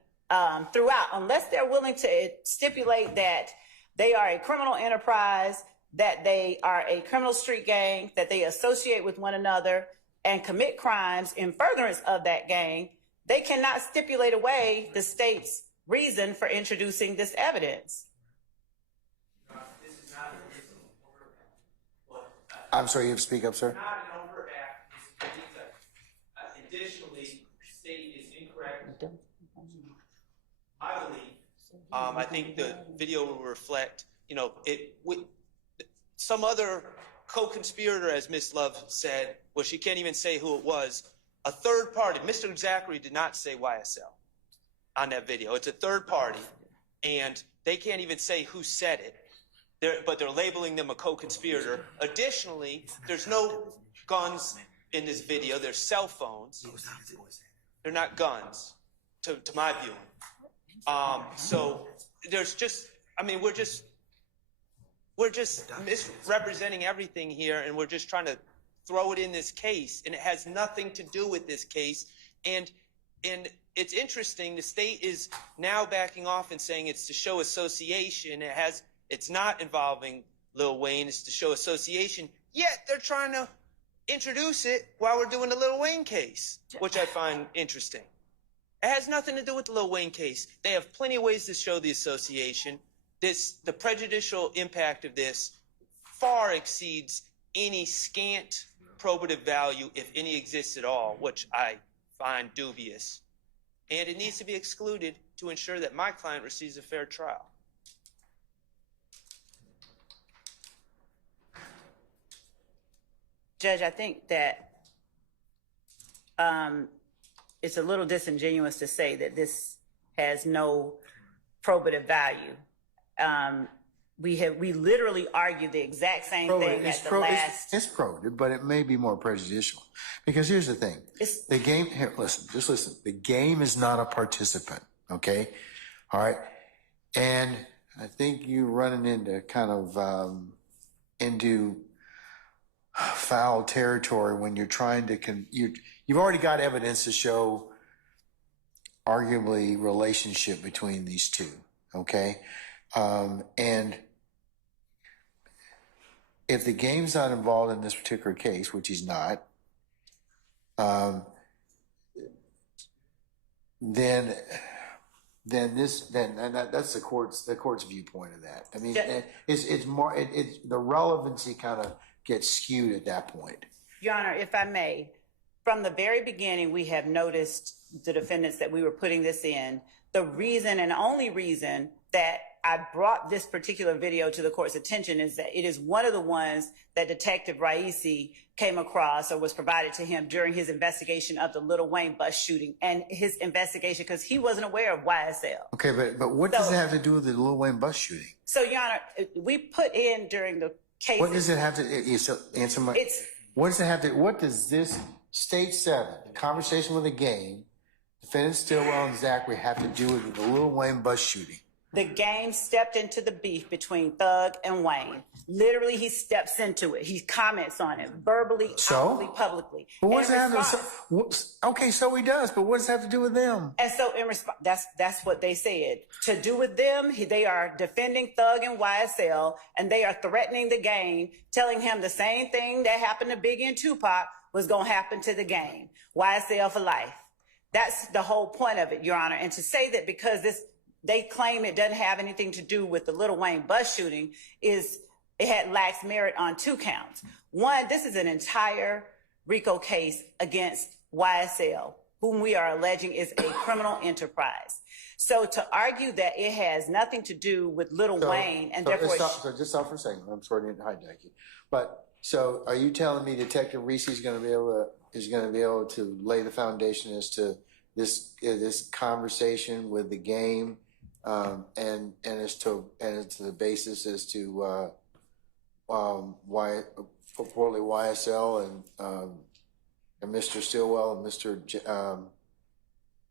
throughout, unless they're willing to stipulate that they are a criminal enterprise, that they are a criminal street gang, that they associate with one another and commit crimes in furtherance of that gang. They cannot stipulate away the state's reason for introducing this evidence. This is not an overt act. I'm sorry, you have to speak up, sir. Not an overt act. Additionally, the state is incorrect. I believe. I think the video will reflect, some other co-conspirator, as Ms. Love said, well, she can't even say who it was, A third party. Mr. Zachary did not say YSL on that video. It's a third party, and they can't even say who said it. But they're labeling them a co-conspirator. Additionally, there's no guns in this video. There's cell phones. They're not guns, to my viewing. So there's just, I mean, we're just misrepresenting everything here, and we're just trying to throw it in this case, and it has nothing to do with this case. And it's interesting, the state is now backing off and saying it's to show association. It's not involving Lil Wayne, it's to show association, yet they're trying to introduce it while we're doing the Lil Wayne case, which I find interesting. It has nothing to do with the Lil Wayne case. They have plenty of ways to show the association. The prejudicial impact of this far exceeds any scant probative value, if any exists at all, which I find dubious. And it needs to be excluded to ensure that my client receives a fair trial. Judge, I think that it's a little disingenuous to say that this has no probative value. We literally argued the exact same thing at the last. It's probative, but it may be more prejudicial. Because here's the thing. The game, here, just listen. The game is not a participant, okay? All right? And I think you're running into kind of, into foul territory when you're trying to, you've already got evidence to show arguably relationship between these two, okay? And if the game's not involved in this particular case, which he's not, then that's the court's viewpoint of that. I mean, it's more, the relevancy kind of gets skewed at that point. Your Honor, if I may, from the very beginning, we have noticed the defendants that we were putting this in. The reason and only reason that I brought this particular video to the court's attention is that it is one of the ones that Detective Raisi came across or was provided to him during his investigation of the Lil Wayne bus shooting and his investigation because he wasn't aware of YSL. Okay, but what does it have to do with the Lil Wayne bus shooting? So, Your Honor, we put in during the case. What does it have to answer my? What does it have to? What does this State 7 conversation with the game, defendant Stillwell and Zachary have to do with the Lil Wayne bus shooting? The game stepped into the beef between Thug and Wayne. Literally, he steps into it. He comments on it verbally, outwardly, publicly. But what's happening? Okay, so he does, but what does it have to do with them? And so in response, that's what they said. To do with them, they are defending Thug and YSL, and they are threatening the game, telling him the same thing that happened to Biggie and Tupac was going to happen to the game. YSL for life. That's the whole point of it, Your Honor. And to say that because they claim it doesn't have anything to do with the Lil Wayne bus shooting lacks merit on 2 counts. One, this is an entire RICO case against YSL, whom we are alleging is a criminal enterprise. So to argue that it has nothing to do with Lil Wayne and therefore... So just stop for a second. I'm sorry to hijack you. But so are you telling me Detective Reese is going to be able to lay the foundation as to this conversation with the game and as to the basis as to why purportedly YSL and Mr. Stillwell and Mr.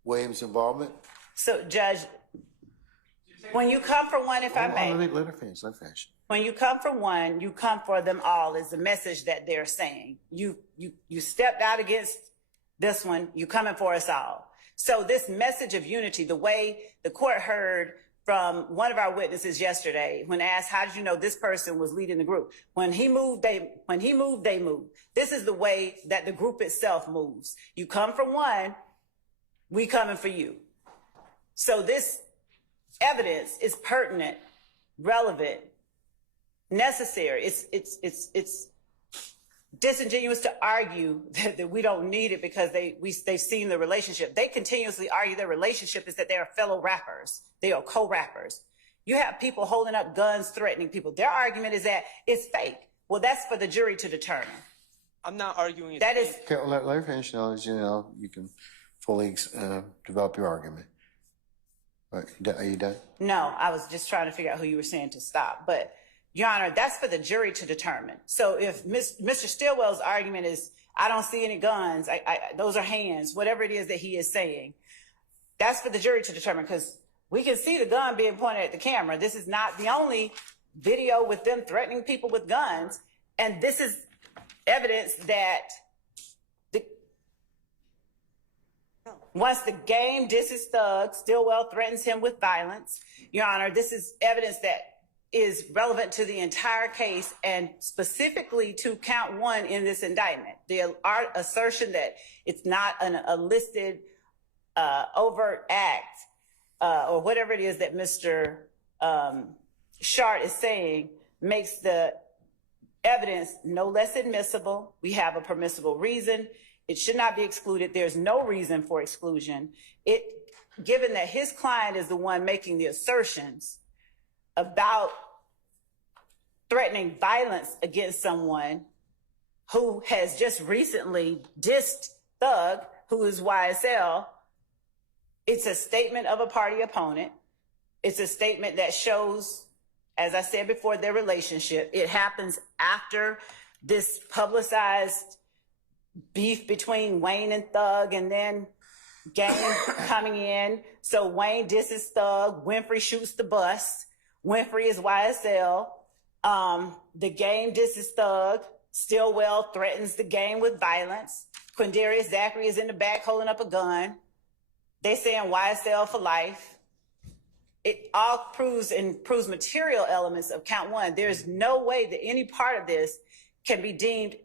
Williams' involvement? So, Judge, when you come for one, if I may. Let her finish. When you come for one, you come for them all is the message that they're saying. You stepped out against this one, you coming for us all. So this message of unity, the way the court heard from one of our witnesses yesterday when asked, how did you know this person was leading the group? When he moved, they moved. This is the way that the group itself moves. You come for one, we coming for you. So this evidence is pertinent, relevant, necessary. It's disingenuous to argue that we don't need it because they've seen the relationship. They continuously argue their relationship is that they are fellow rappers. They are co-rappers. You have people holding up guns, threatening people. Their argument is that it's fake. Well, that's for the jury to determine. I'm not arguing. That is, Okay, well, let her finish, you can fully develop your argument. Right, are you done? no, I was just trying to figure out who you were saying to stop. But, Your Honor, that's for the jury to determine. So if Mr. Stillwell's argument is, I don't see any guns, those are hands, whatever it is that he is saying, that's for the jury to determine, because we can see the gun being pointed at the camera. This is not the only video with them threatening people with guns. And this is evidence that once the game disses Thug, Stillwell threatens him with violence. Your Honor, this is evidence that is relevant to the entire case and specifically to count 1 in this indictment. The assertion that it's not a listed overt act or whatever it is that Mr. Shart is saying makes the evidence no less admissible. We have a permissible reason. It should not be excluded. There's no reason for exclusion. Given that his client is the one making the assertions about threatening violence against someone who has just recently dissed Thug, who is YSL, it's a statement of a party opponent. It's a statement that shows, as I said before, their relationship. It happens after this publicized beef between Wayne and Thug, and then Gang coming in. So Wayne disses Thug. Winfrey shoots the bus. Winfrey is YSL. The Game disses Thug. Stillwell threatens the Game with violence. Quindarius Zachary is in the back holding up a gun. They saying YSL for life. It all proves material elements of count 1. There's no way that any part of this can be deemed,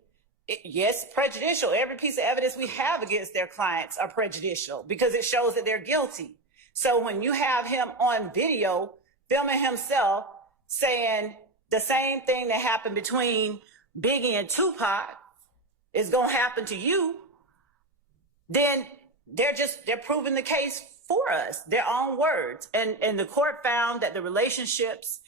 yes, prejudicial. Every piece of evidence we have against their clients are prejudicial because it shows that they're guilty. So when you have him on video filming himself saying the same thing that happened between Biggie and Tupac is going to happen to you, then they're proving the case for us, their own words. And the court found that the relationships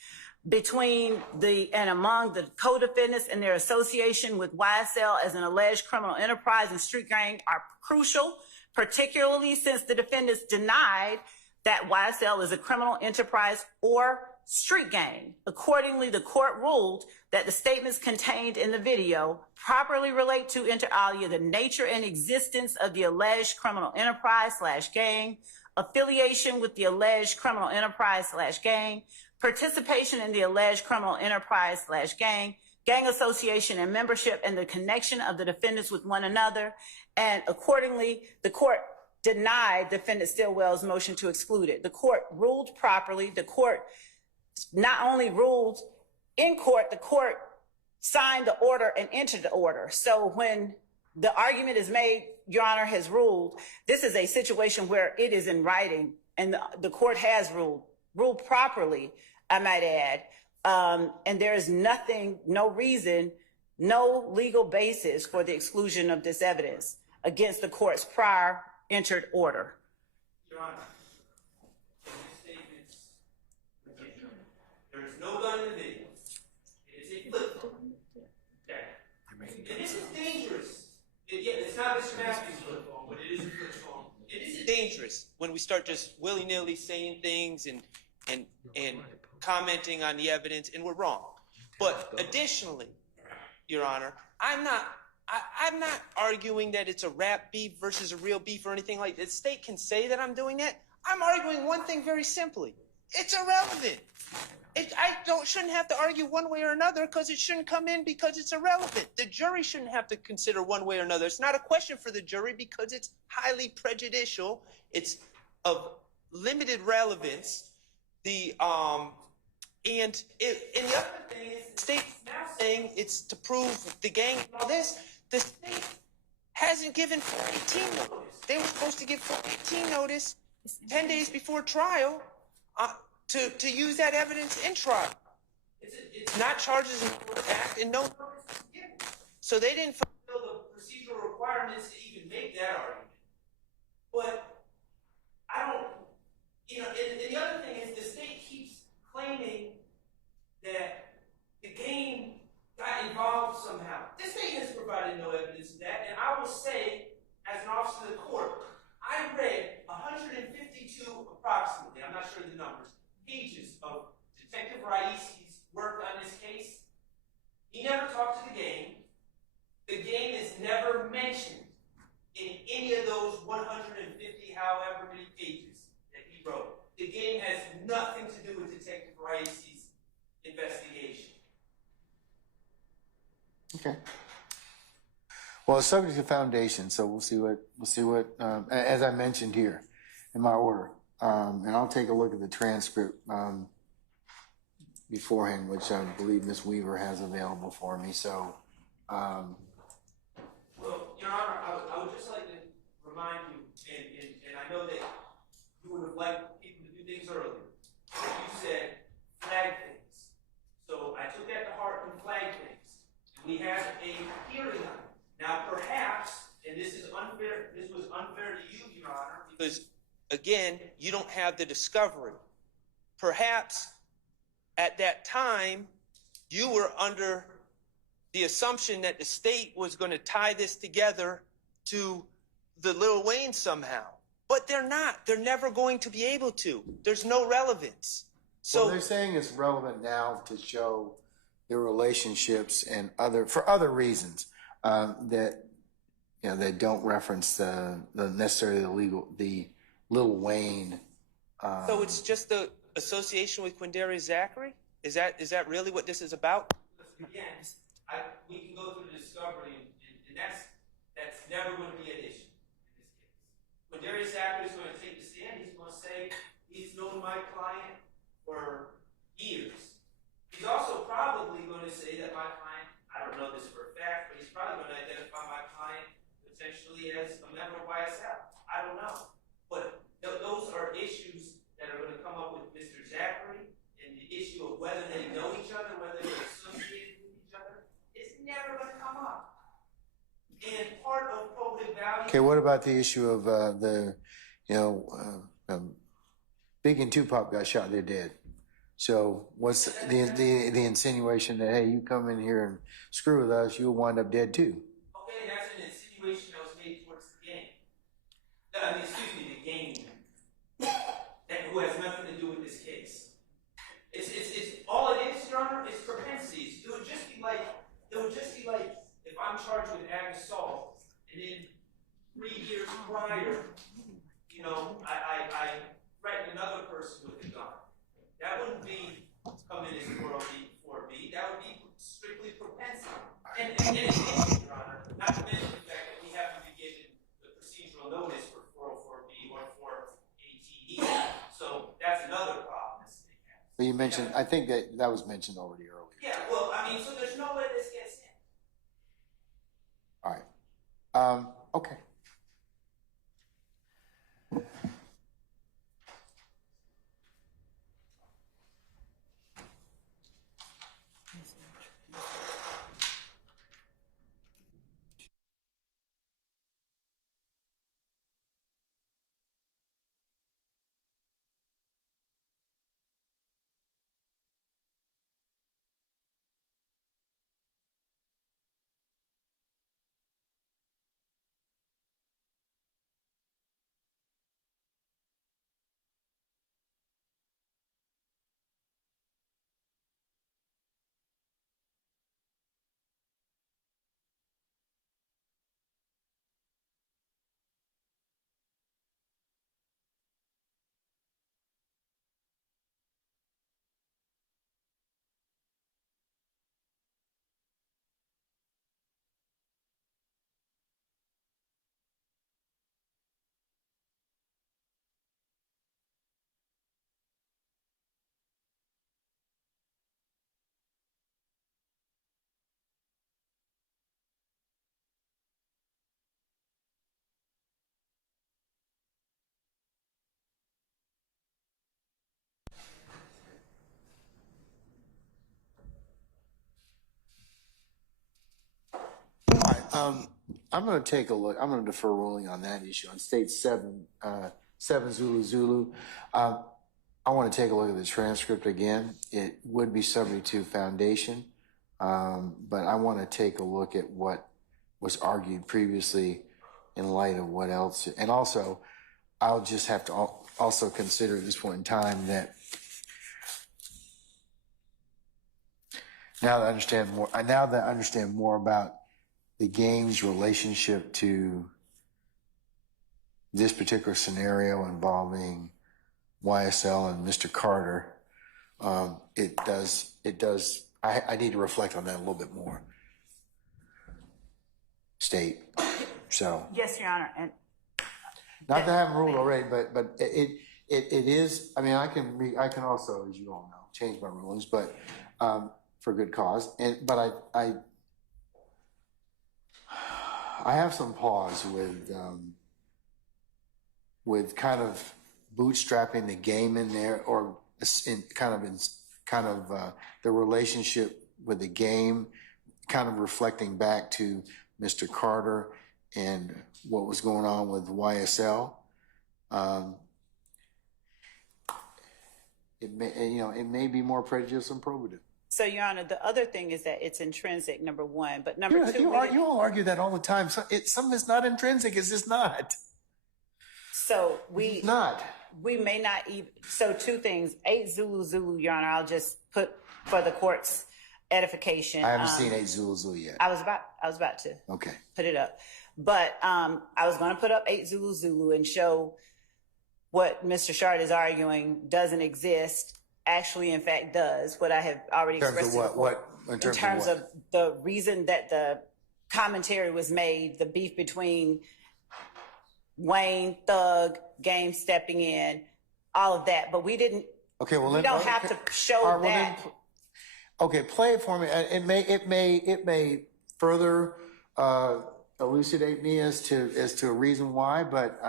between and among the co-defendants and their association with YSL as an alleged criminal enterprise and street gang are crucial, particularly since the defendants denied that YSL is a criminal enterprise or street gang. Accordingly, the court ruled that the statements contained in the video properly relate to, inter alia, the nature and existence of the alleged criminal enterprise / gang, affiliation with the alleged criminal enterprise / gang, participation in the alleged criminal enterprise / gang, gang association and membership, and the connection of the defendants with one another. And accordingly, the court denied defendant Stillwell's motion to exclude it. The court ruled properly. The court not only ruled in court, the court signed the order and entered the order. So when the argument is made, Your Honor has ruled, this is a situation where it is in writing and the court has ruled properly, I might add. And there is nothing, no reason, no legal basis for the exclusion of this evidence against the court's prior entered order. Your Honor, in these statements, there is no gun in the video. It is a flip phone. Okay. And this is dangerous. It's not Mr. Matthews' flip phone, but it is a flip phone. It is dangerous when we start just willy-nilly saying things and commenting on the evidence, and we're wrong. But additionally, Your Honor, I'm not arguing that it's a rap beef versus a real beef or anything like that. The state can say that I'm doing that. I'm arguing one thing very simply. It's irrelevant. Shouldn't have to argue one way or another because it shouldn't come in because it's irrelevant. The jury shouldn't have to consider one way or another. It's not a question for the jury because it's highly prejudicial. It's of limited relevance. And the other thing is the state's now saying it's to prove the gang and all this. The state hasn't given 418 notice. They were supposed to give 418 notice 10 days before trial to use that evidence in trial. It's not charged as an overt act, and no notice was given. So they didn't fulfill the procedural requirements to even make that argument. But I don't, and the other thing is the state keeps claiming that the gang got involved somehow. The state has provided no evidence pages of Detective Raisi's work on this case. He never talked to the gang. The gang is never mentioned in any of those 150 however many pages that he wrote. The gang has nothing to do with Detective Raisi's investigation. Okay. Well, it's subject to foundation, so we'll see what, as I mentioned here in my order, and I'll take a look at the transcript beforehand, which I believe Ms. Weaver has available for me. So, well, Your Honor, I would just like to remind you, and I know that you would have liked people to do things earlier. You said flag things. So I took that to heart and flag things. And we had a hearing on it. Now, perhaps, and this is unfair, this was unfair to you, Your Honor, because, again, you don't have the discovery. Perhaps, at that time, you were under the assumption that the state was going to tie this together to the Lil Wayne somehow. But they're not. They're never going to be able to. There's no relevance. So well, they're saying it's relevant now to show the relationships and for other reasons that they don't reference the necessarily the Lil Wayne. So it's just the association with Quindarius Zachary? Is that really what this is about? Again, we can go through the discovery, and that's never going to be an issue in this case. Quindarius Zachary is going to take the stand. He's going to say he's known my client for years. He's also probably going to say that my client, I don't know this for a fact, but he's probably going to identify my client potentially as a member of YSL. I don't know. But those are issues that are going to come up with Mr. Zachary, and the issue of whether they know each other, whether they're associated with each other, is never going to come up. And part of public value. Okay, what about the issue of Big and Tupac got shot, they're dead. So what's the insinuation that, hey, you come in here and screw with us, you'll wind up dead too? Okay, that's an insinuation that was made towards the gang. The gang. Who has nothing to do with this case. It's all it is, Your Honor, is propensities. It would just be like if I'm charged with ag assault, and then 3 years prior, I threatened another person with a gun. That wouldn't be coming as 4B. That would be strictly propensity. And in addition, Your Honor, not to mention the fact that we haven't been given the procedural notice for 404B or 4ATE. So that's another problem this thing has. But you mentioned, I think that was mentioned already earlier. Yeah, well, so there's no way this gets in. All right. Okay. I'm going to take a look. I'm going to defer ruling on that issue on state 7 Zulu. I want to take a look at the transcript again. It would be subject to foundation, but I want to take a look at what was argued previously in light of what else. And also, I'll just have to also consider at this point in time that Now that I understand more about the game's relationship to this particular scenario involving YSL and Mr. Carter, I need to reflect on that a little bit more. State. So. Yes, Your Honor. And not that I haven't ruled already, but it is, I mean, I can also, as you all know, change my rulings, but, for good cause. But I have some pause with kind of bootstrapping the game in there, or in the relationship with the game, kind of reflecting back to Mr. Carter and what was going on with YSL. It may be more prejudicial than probative. so, Your Honor, the other thing is that it's intrinsic, number one, but number two. You all argue that all the time. Some is not intrinsic. It's just not. So we may not even. So two things. 8 Zulu, Your Honor. I'll just put for the court's edification. I haven't seen 8 Zulu yet. I was about to. Okay. Put it up, but I was going to put up 8 Zulu and show what Mr. Shard is arguing doesn't exist. Actually, in fact, does. What I have already expressed. In terms of the reason that the commentary was made, the beef between Wayne, Thug, Game stepping in, all of that. But we didn't. Okay, well, we don't have to show that. Okay, play it for me. It may further elucidate me as to a reason why, but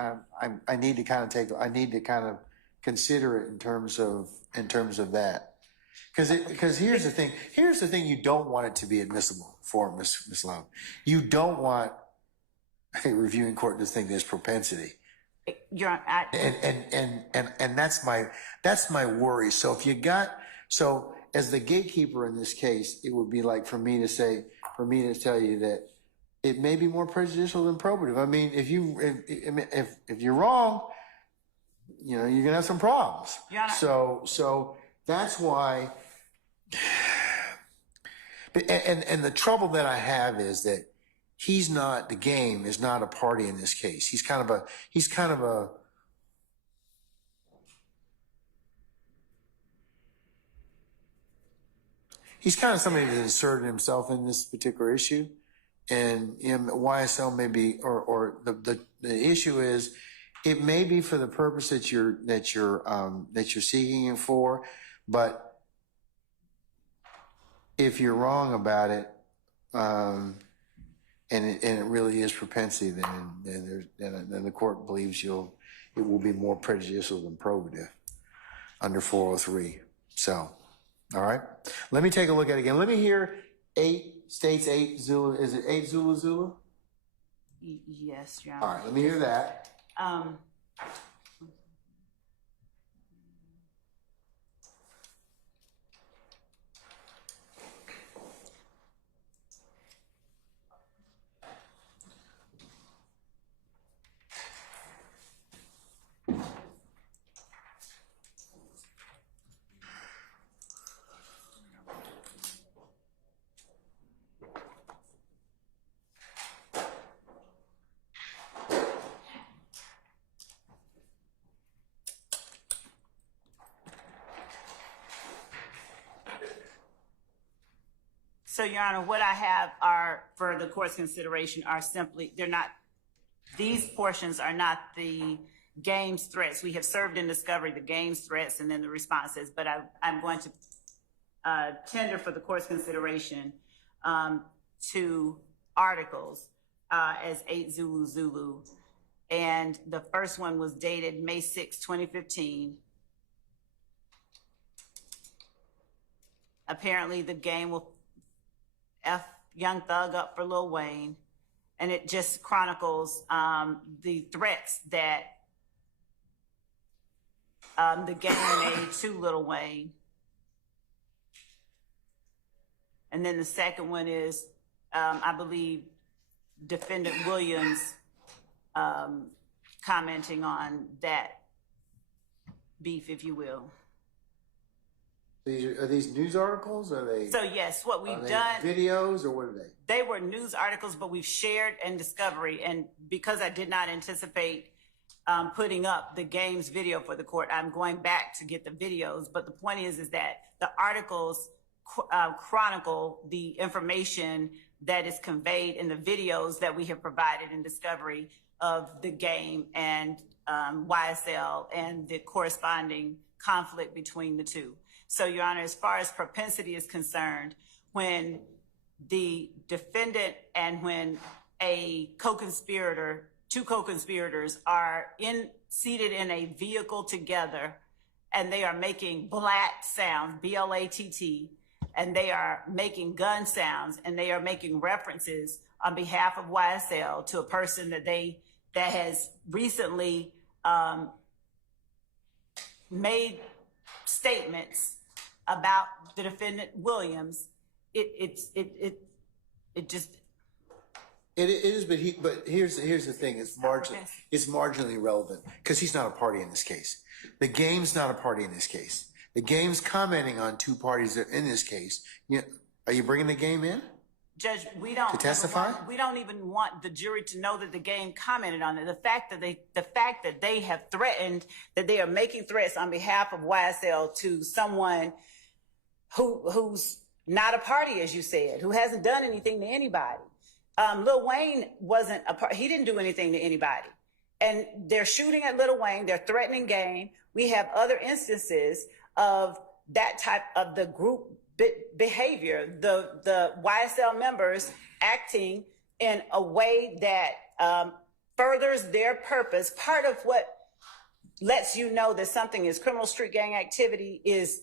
I need to kind of consider it in terms of that. Because here's the thing you don't want it to be admissible for, Ms. Love. You don't want a reviewing court to think there's propensity. And that's my worry. So as the gatekeeper in this case, it would be like for me to tell you that it may be more prejudicial than probative. I mean, if you're wrong, you're gonna have some problems. Yeah. So that's why. And the trouble that I have is that the game is not a party in this case. He's kind of somebody that inserted himself in this particular issue, and YSL may be, or the issue is, it may be for the purpose that you're seeking it for, but if you're wrong about it, and it really is propensity, then the court believes it will be more prejudicial than probative under 403. So, all right, let me take a look at it again. Let me hear 8 states, 8 Zulu. Is it 8 Zulu? Yes, Your Honor. All right, let me hear that. So, Your Honor, what I have are, for the court's consideration, are simply, these portions are not the game's threats. We have served in discovery the game's threats and then the responses, but I'm going to tender for the court's consideration 2 articles as 8 Zulu. And the first one was dated May 6, 2015. Apparently, the game will F Young Thug up for Lil Wayne, and it just chronicles the threats that the game made to Lil Wayne. And then the second one is, I believe, Defendant Williams commenting on that beef, if you will. Are these news articles? Are they? So yes, what are we've they done, videos, or what are they? they were news articles, but we've shared in discovery. And because I did not anticipate putting up the games video for the court, I'm going back to get the videos. But the point is that the articles chronicle the information that is conveyed in the videos that we have provided in discovery of the game and YSL and the corresponding conflict between the two. So, Your Honor, as far as propensity is concerned, when the defendant and when a co-conspirator, two co-conspirators are seated in a vehicle together and they are making blat sounds, B-L-A-T-T, and they are making gun sounds and they are making references on behalf of YSL to a person that has recently made statements about the defendant Williams, it just. It is, but here's the thing. It's marginally relevant because he's not a party in this case. The game's not a party in this case. The game's commenting on two parties that in this case. Are you bringing the game in? Judge, we don't to testify. We don't even want the jury to know that the game commented on it. The fact that they have threatened, that they are making threats on behalf of YSL to someone who's not a party, as you said, who hasn't done anything to anybody. Lil Wayne wasn't a part. He didn't do anything to anybody. And they're shooting at Lil Wayne. They're threatening game. We have other instances of that type of the group behavior, the YSL members acting in a way that furthers their purpose. Part of what lets you know that something is criminal street gang activity is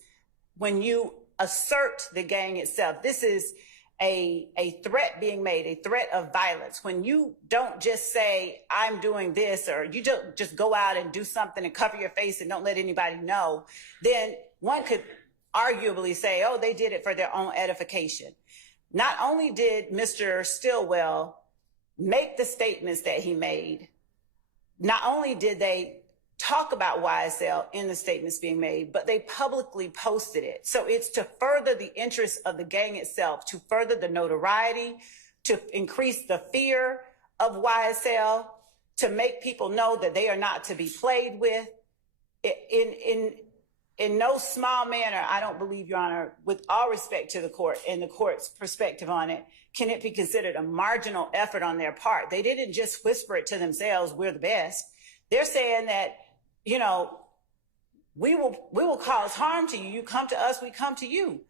when you assert the gang itself. This is a threat being made, a threat of violence. When you don't just say, I'm doing this, or you don't just go out and do something and cover your face and don't let anybody know, then one could arguably say, oh, they did it for their own edification. Not only did Mr. Stillwell make the statements that he made, not only did they talk about YSL in the statements being made, but they publicly posted it. So it's to further the interests of the gang itself, to further the notoriety, to increase the fear of YSL, to make people know that they are not to be played with. In no small manner, I don't believe, Your Honor, with all respect to the court and the court's perspective on it, can it be considered a marginal effort on their part. They didn't just whisper it to themselves, we're the best. They're saying that, you know, we will cause harm to you. You come to us, we come to you.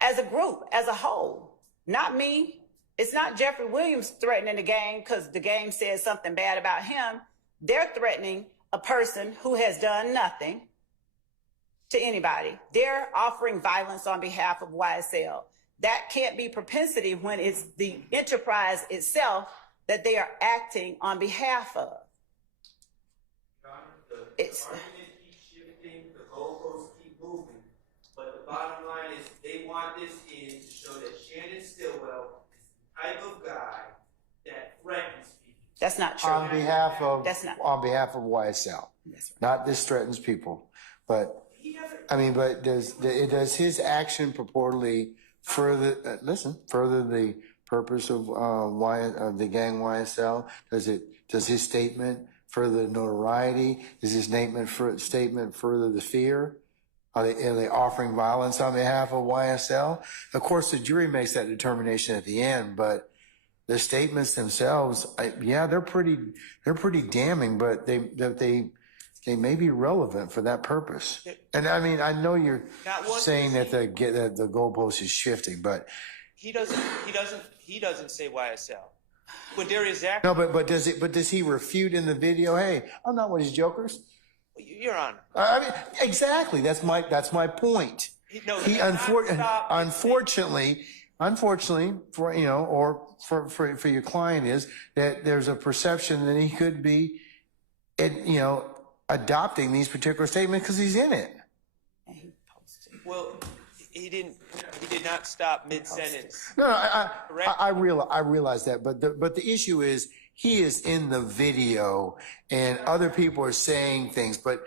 As a group, as a whole. Not me. It's not Jeffery Williams threatening the gang because the gang says something bad about him. They're threatening a person who has done nothing to anybody. They're offering violence on behalf of YSL. That can't be propensity when it's the enterprise itself that they are acting on behalf of. The argument keeps shifting, the goalposts keep moving, but the bottom line is they want this in to show that Shannon Stillwell is the type of guy that threatens people. That's not true. On behalf of YSL. Yes, Not this threatens people, but I mean, but does his action purportedly further the purpose of the gang YSL? Does his statement further the notoriety? Does his statement further the fear? Are they offering violence on behalf of YSL? Of course, the jury makes that determination at the end, but the statements themselves, they're pretty damning, but they may be relevant for that purpose. And I mean, I know you're saying that the goalpost is shifting, but he doesn't say YSL. When there is action. No, but does he refute in the video? Hey, I'm not one of these jokers. Your Honor. I mean, exactly. That's my point. Unfortunately, for for your client is that there's a perception that he could be, adopting these particular statements because he's in it. Well, he did not stop mid-sentence. No, I realize that, but the issue is he is in the video and other people are saying things, but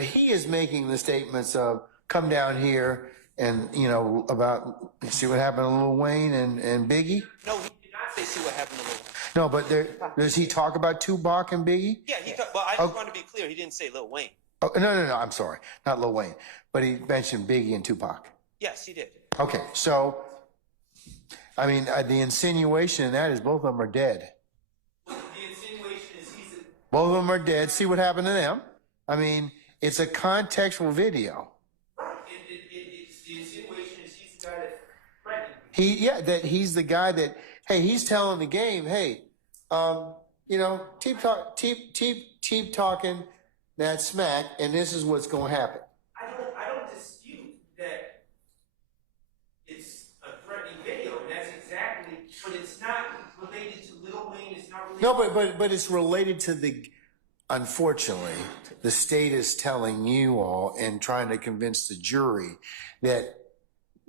he is making the statements of come down here and, you know, about, see what happened to Lil Wayne and Biggie? No, he did not say see what happened to Lil Wayne. No, but does he talk about Tupac and Biggie? Yeah, well, I just want to be clear. He didn't say Lil Wayne. Oh, no, I'm sorry. Not Lil Wayne. But he mentioned Biggie and Tupac. Yes, he did. Okay, so, I mean, the insinuation in that is both of them are dead. The insinuation is Both of them are dead. See what happened to them? I mean, it's a contextual video. The insinuation is he's the guy that threatened. That he's the guy that, hey, he's telling the game, hey, you know, keep talking that smack, and this is what's going to happen. I don't dispute that it's a threatening video, and that's exactly, but it's not related to Lil Wayne. It's not related. No, but it's related to unfortunately, the state is telling you all and trying to convince the jury that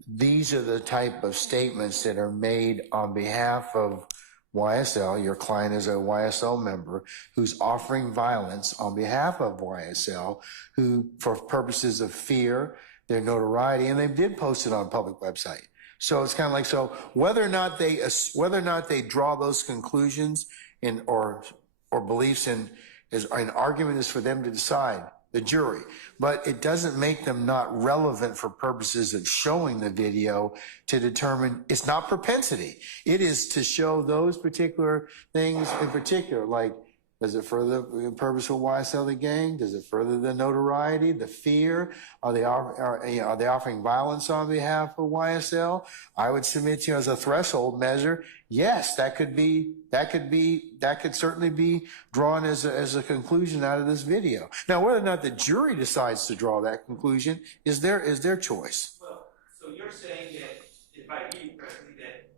these are the type of statements that are made on behalf of YSL. Your client is a YSL member who's offering violence on behalf of YSL, who, for purposes of fear, their notoriety, and they did post it on public website. So it's kind of like, so whether or not they draw those conclusions or beliefs in is an argument is for them to decide, the jury, but it doesn't make them not relevant for purposes of showing the video to determine. It's not propensity. It is to show those particular things in particular, like, does it further the purpose of YSL the gang? Does it further the notoriety, the fear? Are they offering violence on behalf of YSL? I would submit to you as a threshold measure. Yes, that could certainly be drawn as a conclusion out of this video. Now, whether or not the jury decides to draw that conclusion is their choice. Well, so you're saying that, if I hear you correctly, that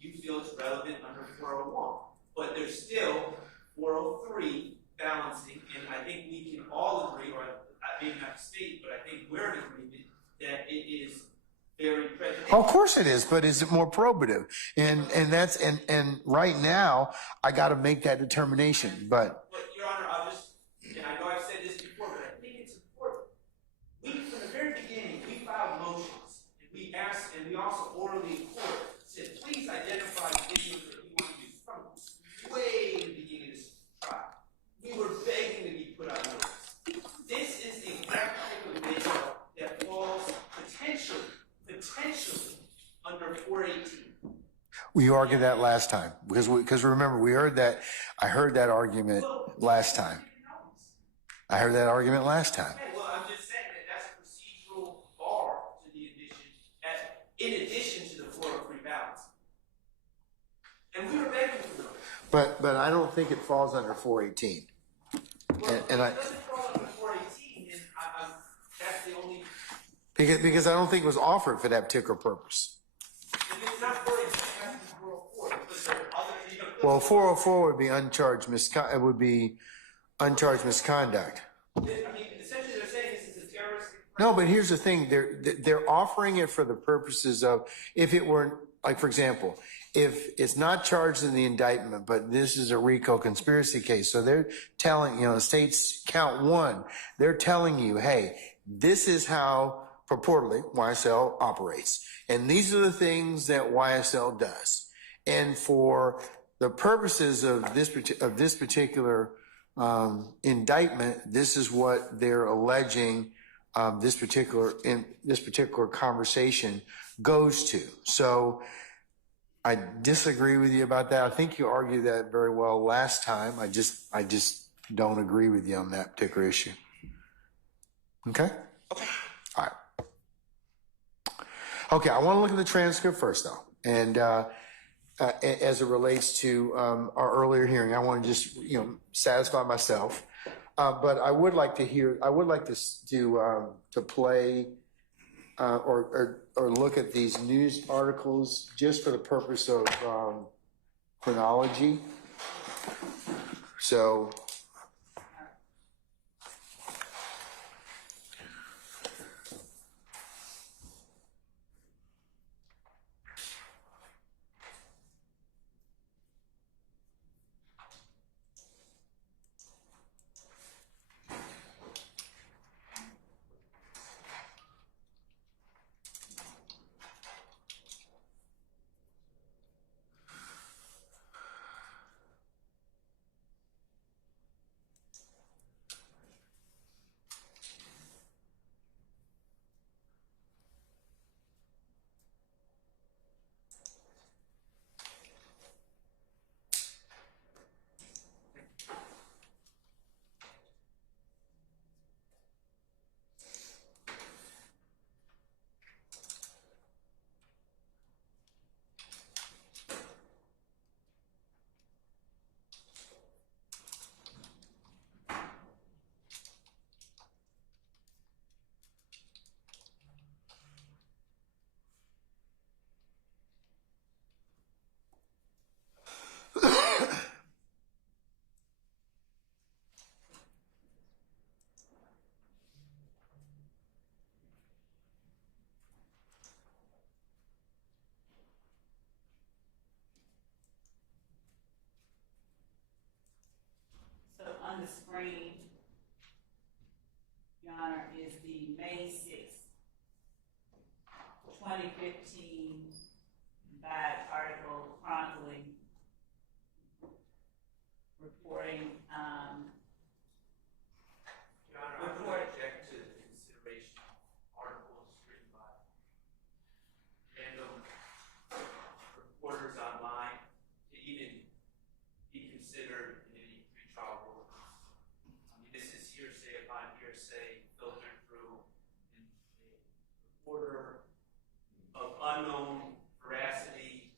you feel it's relevant under 401, but there's still 403 balancing, and I think we can all agree, or I may not state, but I think we're in agreement that it is very prejudicial. Of course it is, but is it more probative? And right now, I got to make that determination. But Your Honor, and I know I've said this before, but I think it's important. From the very beginning, we filed motions, and we asked, and we also orally in court said, please identify the videos that you want to use from way in the beginning of this trial. We were begging to be put on notice. This is the exact type of video that falls potentially under 418. we argued that last time because remember I heard that argument last time. I heard that argument last time. Okay, well, I'm just saying that that's a procedural bar to the addition, in addition to the 403 balance. And we were begging for those. But I don't think it falls under 418. Well, if it doesn't fall under 418, then that's the only. Because I don't think it was offered for that particular purpose. If it's not 418, it has to be 404. Because there are other. Well, 404 would be uncharged misconduct. I mean, essentially, they're saying this is a terrorist. No, but here's the thing: they're offering it for the purposes of, if it were, like, for example, if it's not charged in the indictment, but this is a RICO conspiracy case, so they're telling, the state's count one, they're telling you, hey, this is how purportedly YSL operates, and these are the things that YSL does, and for the purposes of this particular indictment, this is what they're alleging this particular conversation goes to. So I disagree with you about that. I think you argued that very well last time. I just don't agree with you on that particular issue. Okay? Okay. All right. Okay, I want to look at the transcript first, though. And as it relates to our earlier hearing, I want to just, satisfy myself. But I would like to play or look at these news articles just for the purpose of chronology. So the screen, Your Honor, is the May 6th, 2015 bad article chronicling, reporting, Your Honor, I would object to the consideration of articles written by random reporters online to even be considered in any pretrial rule. I mean, this is hearsay upon hearsay filtered through a reporter of unknown veracity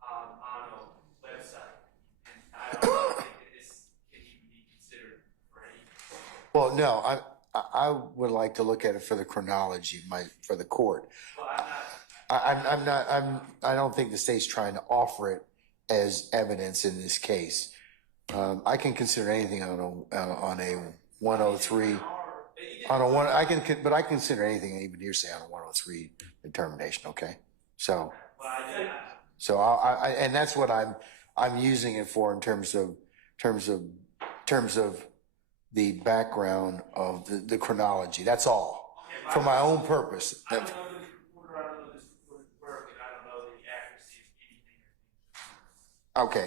on a website. And I don't think that this can even be considered for any. Well, no, I would like to look at it for the chronology, for the court. Well, I'm not. I don't think the state's trying to offer it as evidence in this case. I can consider anything on a 103, but I consider anything even hearsay on a 103 determination. Okay, so and that's what I'm using it for in terms of the background of the chronology. That's all for my own purpose. I don't know this reporter, I don't know this reporter's work, and I don't know the accuracy of anything. Okay,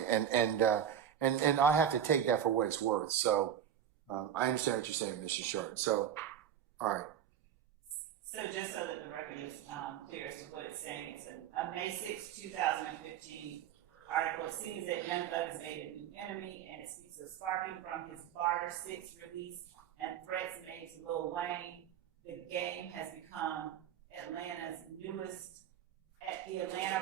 and I have to take that for what it's worth. So I understand what you're saying, Mr. Short. So, all right. so just so that the record is clear as to what it's saying, it's a May 6, 2015 article. It seems that Young Thug has made a new enemy, and it speaks of sparking from his Barter 6 release and threats made to Lil Wayne. The game has become the Atlanta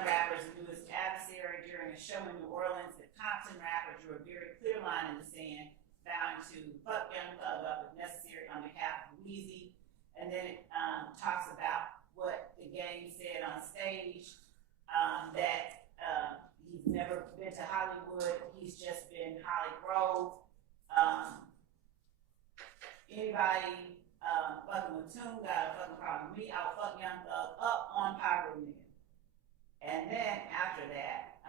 rapper's newest adversary. During a show in New Orleans, the Compton rapper drew a very clear line in the sand, vowing to fuck Young Thug up if necessary on behalf of Weezy. And then it talks about what the gang said on stage, that he's never been to Hollywood, he's just been Holly Grove. Anybody fucking with Toon got a fucking problem with me, I'll fuck Young Thug up on Pyro Nigga. And then after that,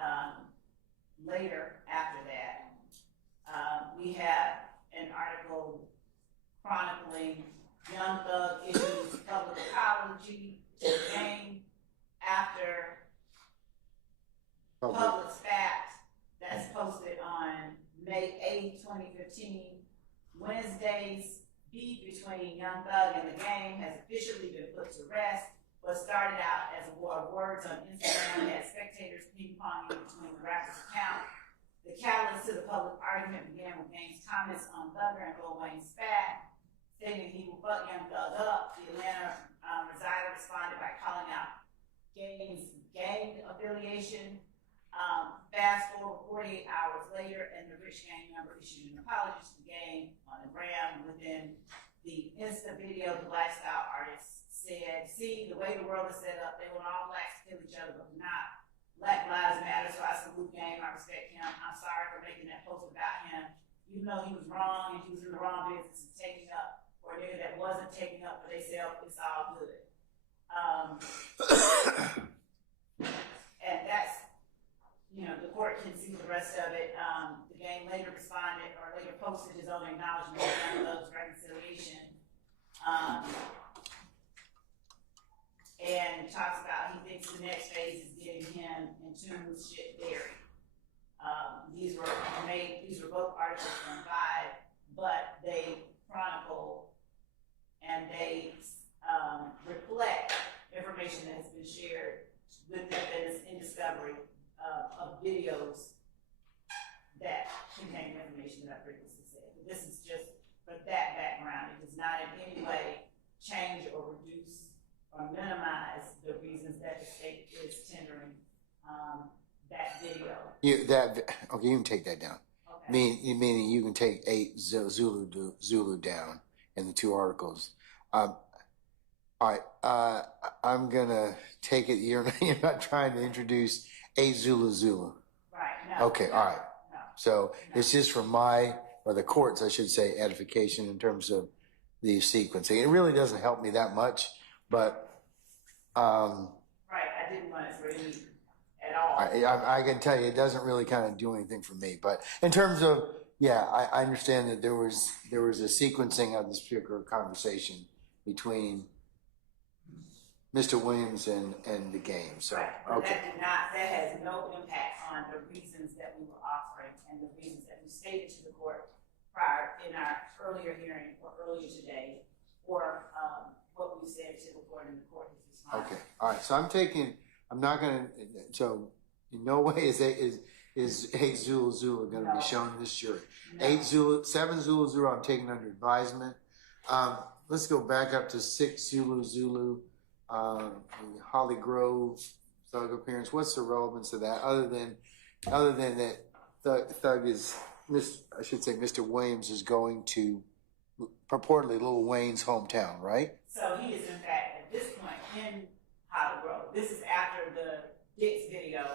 we have an article chronicling Young Thug issues public apology to the gang after public spat that's posted on May 8, 2015. Wednesday's beef between Young Thug and the gang has officially been put to rest. What started out as a war of words on Instagram had spectators ping-ponging between the rapper's account. The catalyst to the public argument began with Gang's comments on Thugger and Lil Wayne's spat, stating he will fuck Young Thug up. The Atlanta resider responded by calling out Gang's gang affiliation. Fast forward 48 hours later, and the rich gang member issued an apology to the gang on the gram. Within the Insta video, the lifestyle artist said, "See, the way the world is set up, they want all blacks to kill each other, but not. Black lives matter, so I salute Gang, I respect him. I'm sorry for making that post about him. You know he was wrong, and he was in the wrong business and taking up for a nigga that wasn't taking up for themselves. It's all good." And that's, the court can see the rest of it. The gang later responded, or later posted his own acknowledgement of Young Thug's reconciliation. And talks about he thinks the next phase is getting him in tune with shit buried. These were both articles from Vibe, but they chronicle and they reflect information that has been shared with the defendants in discovery of videos that contain information that I previously said. But this is just for that background. It does not in any way change or reduce or minimize the reasons that the state is tendering that video. You can take that down. Okay. Meaning you can take 8 Zulu down in the 2 articles. All right, I'm gonna take it. You're not trying to introduce 8 Zulu. Right. No. Okay. All right. No. So it's just for or the courts, I should say, edification in terms of the sequencing. It really doesn't help me that much, but right. I didn't want to read at all. I can tell you it doesn't really kind of do anything for me. But in terms of Yeah, I understand that there was a sequencing of this particular conversation between Mr. Williams and the game. So, right, but okay. that has no impact on the reasons that we were offering and the reasons that we stated to the court prior in our earlier hearing or earlier today, or what we said to the court in the court has responded. Okay, all right. So I'm not gonna. So in no way is 8 Zulu going to be shown in this jury. No. 7 Zulu. I'm taking under advisement. Let's go back up to 6 Zulu. Holly Grove thug appearance. What's the relevance of that other than that thug is Mr. Williams is going to purportedly Lil Wayne's hometown, right? So he is in fact at this point in Holly Grove. This is after the Dick's video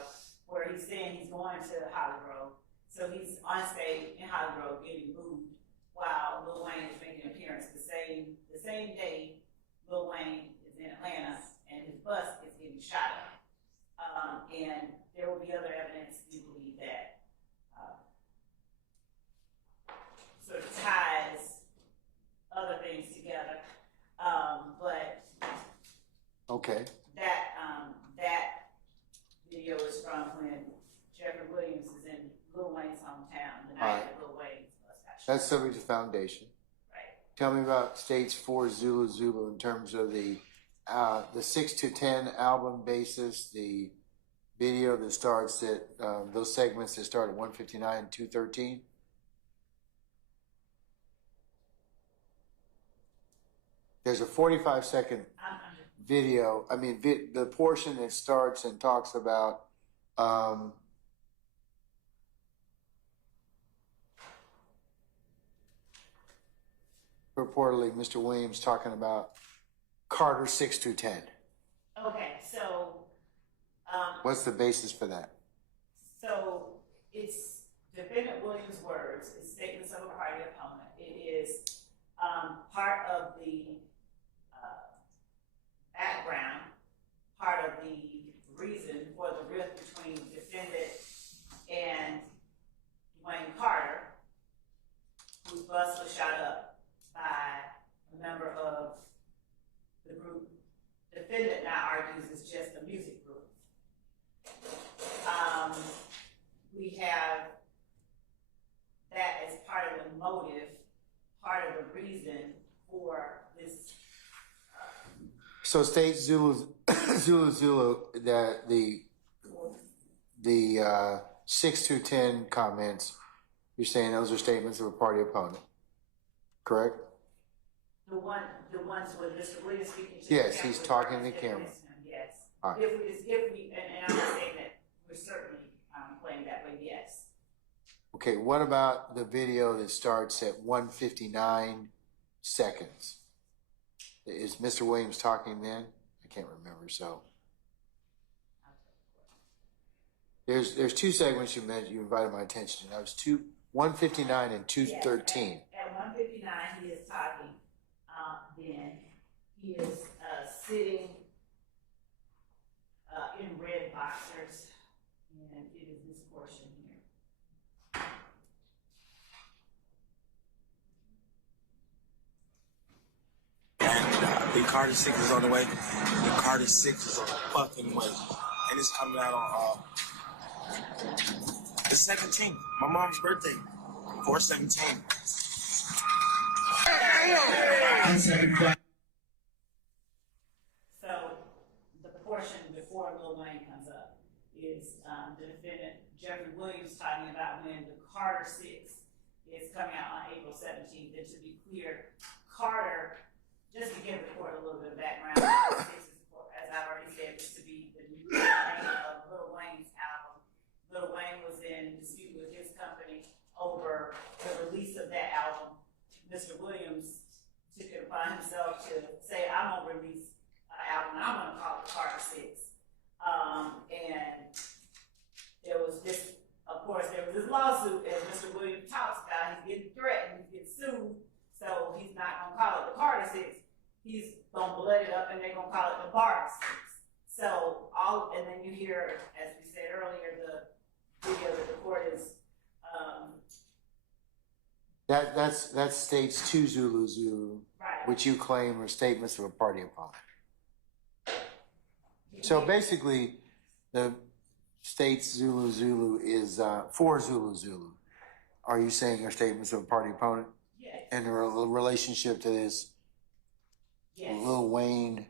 where he's saying he's going to Holly Grove. So he's on stage in Holly Grove getting booed while Lil Wayne is making an appearance the same day Lil Wayne is in Atlanta and his bus is getting shot up. And there will be other evidence, we believe, that sort of ties other things together. But okay. That video is from when Jeffery Williams is in Lil Wayne's hometown, the night that Lil Wayne's bus got shot. That's subject to foundation. Right. Tell me about States 4 Zulu in terms of the 6 to 10 album basis, the video that starts at those segments that start at 159 and 213. There's a 45-second video. I mean, the portion that starts and talks about reportedly Mr. Williams talking about Carter 6 to 10. Okay, so what's the basis for that? So it's defendant Williams' words, it's statements of a party opponent. It is part of the background, part of the reason for the rift between defendant and Wayne Carter, whose bus was shot up by a member of the group. Defendant now argues it's just a music group. We have that as part of the motive, part of the reason for this. So State Zulu, that the 6 to 10 comments, you're saying those are statements of a party opponent, correct? The ones with Mr. Williams speaking to yes, the camera. He's talking to the camera. Yes. All right. If we, and I'm not saying that we're certainly playing that way, yes. Okay, what about the video that starts at 159 seconds? Is Mr. Williams talking then? I can't remember, so. There's two segments you mentioned, you invited my attention to. That was 159 and 213. Yes, at 159, he is talking. Then he is sitting in red boxers, and it is this portion here. The Carter 6 is on the way. The Carter 6 is on the fucking way. And it's coming out on the 17th. My mom's birthday. 4/17. So the portion before Lil Wayne comes up is the defendant Jeffery Williams talking about when the Carter 6 is coming out on April 17th. And to be clear, Carter, just to give the court a little bit of background, Carter 6 is, as I've already said, is to be the new name of Lil Wayne's album. Lil Wayne was in dispute with his company over the release of that album. Mr. Williams took it upon himself to say, I'm gonna release an album, and I'm gonna call it Carter 6. And there was this, of course, there was this lawsuit, as Mr. Williams talks about. He's getting threatened, he's getting sued, so he's not gonna call it the Carter 6. He's gonna blood it up, and they're gonna call it the Bar 6. So and then you hear, as we said earlier, the video that the court is That states to Zulu Zulu, Right. which you claim are statements of a party opponent. So basically, the states Zulu Zulu is for Zulu Zulu. Are you saying are statements of a party opponent? Yes. And the relationship to this Yes. Lil Wayne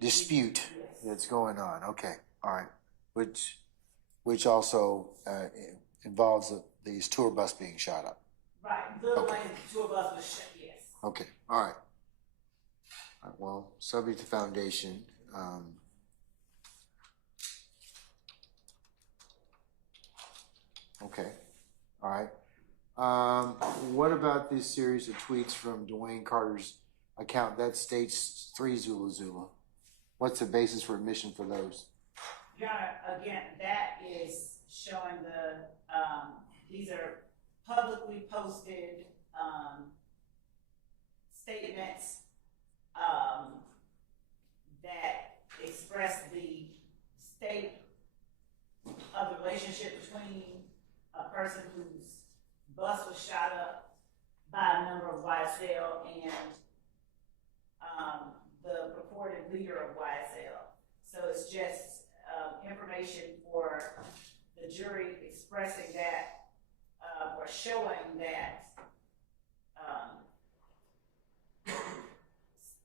dispute Yes. that's going on? Okay, all right. Which also involves these tour bus being shot up. Right. Lil Okay. Wayne, two of us was shot. Yes. Okay, all right. All right, well, subject to foundation. Okay, all right. What about this series of tweets from Dwayne Carter's account that states 3 Zulu Zulu? What's the basis for admission for those? Your Honor, again, that is showing these are publicly posted, statements, that express the state of the relationship between a person whose bus was shot up by a member of YSL and the purported leader of YSL. So it's just information for the jury expressing that or showing that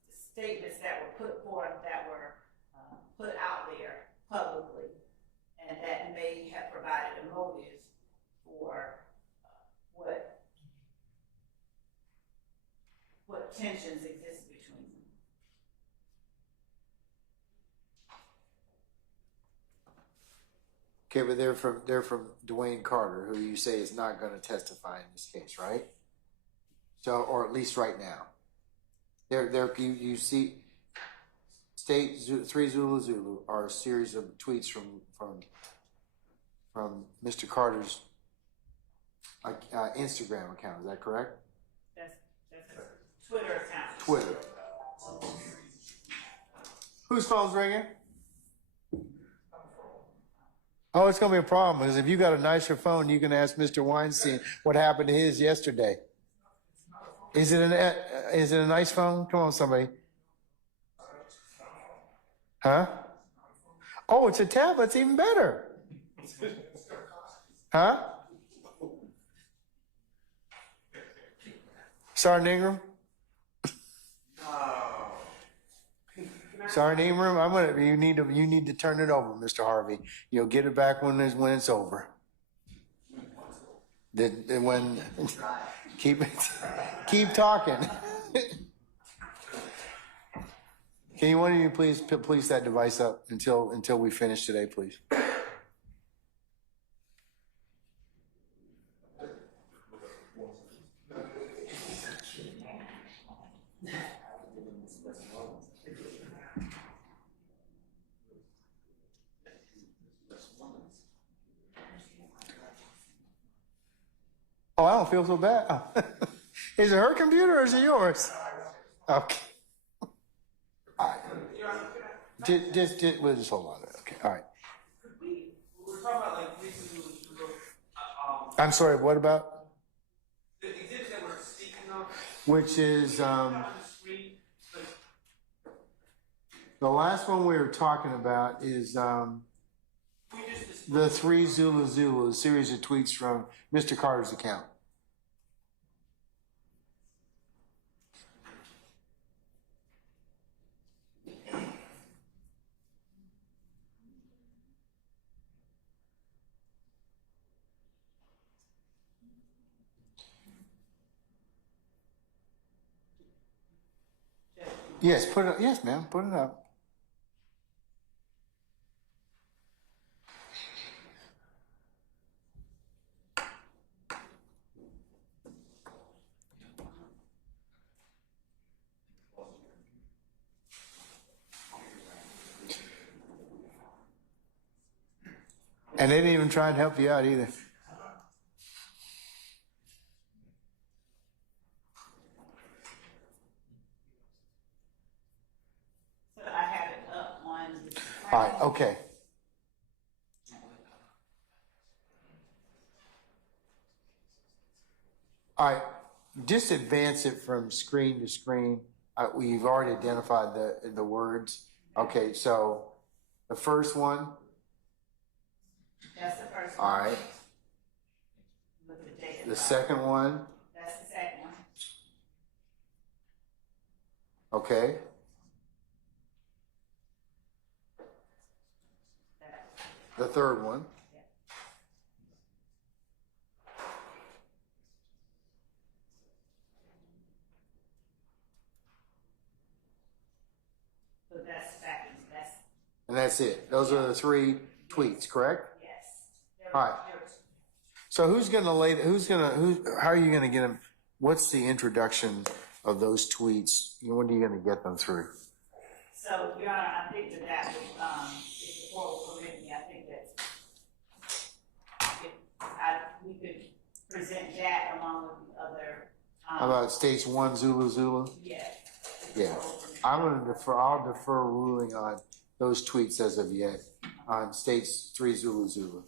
statements that were put forth, that were put out there publicly, and that may have provided a motive for what tensions exist between them. Okay, but they're from Dwayne Carter, who you say is not going to testify in this case, right? So, or at least right now. You see, state 3 Zulu Zulu are a series of tweets from Mr. Carter's Instagram account. Is that correct? That's a Twitter account. Twitter. Whose phone's ringing? Oh, it's gonna be a problem because if you got a nicer phone, you can ask Mr. Weinstein what happened to his yesterday. Is it a nice phone? Come on, somebody. Huh? Oh, it's a tablet. It's even better. Huh? Sergeant Ingram? Sergeant Ingram, you need to turn it over, Mr. Harvey. You'll get it back when it's over. Keep talking. Can one of you please police that device up until we finish today, please? Oh, I don't feel so bad. Oh. Is it her computer or is it yours? Okay. All right. We'll just hold on to it. Okay. All right. We're talking about like recently. I'm sorry. What about? The exhibits that we're speaking of. Which is the last one we were talking about is the 3 Zulu Zulu, a series of tweets from Mr. Carter's account. Yes, put it up. Yes, ma'am, put it up. And they didn't even try and help you out either. So I have it up on. All right, okay. All right, just advance it from screen to screen. We've already identified the words. Okay, so the first one. That's the first one. All right. With the date and The time. second one. That's the second one. Okay. The third one. So that's the second. That's And that's it. Those are the three tweets, correct? yes. All right. So how are you gonna get them? What's the introduction of those tweets? When are you gonna get them through? So, Your Honor, I think that would, if the court will permit me, I think that we could present that along with the other. How about states 1 Zulu Zulu? Yes. Yeah. I'll defer ruling on those tweets as of yet on states 3 Zulu Zulu.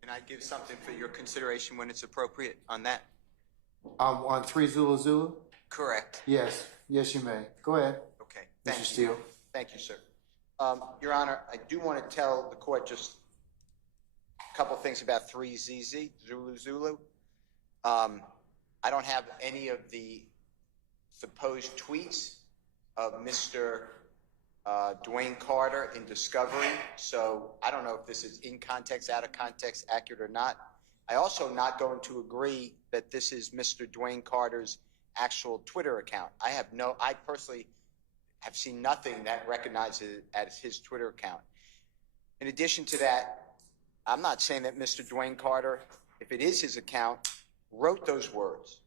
Can I give something for your consideration when it's appropriate on that? On 3 Zulu Zulu? Correct. Yes. Yes, you may. Go ahead. Okay. Mr. Thank you. Steele. Thank you, sir. Your Honor, I do want to tell the court just a couple things about 3ZZ, Zulu Zulu. I don't have any of the supposed tweets of Mr. Dwayne Carter in discovery, so I don't know if this is in context, out of context, accurate or not. I also not going to agree that this is Mr. Dwayne Carter's actual Twitter account. I personally have seen nothing that recognizes it as his Twitter account. In addition to that, I'm not saying that Mr. Dwayne Carter, if it is his account, wrote those words.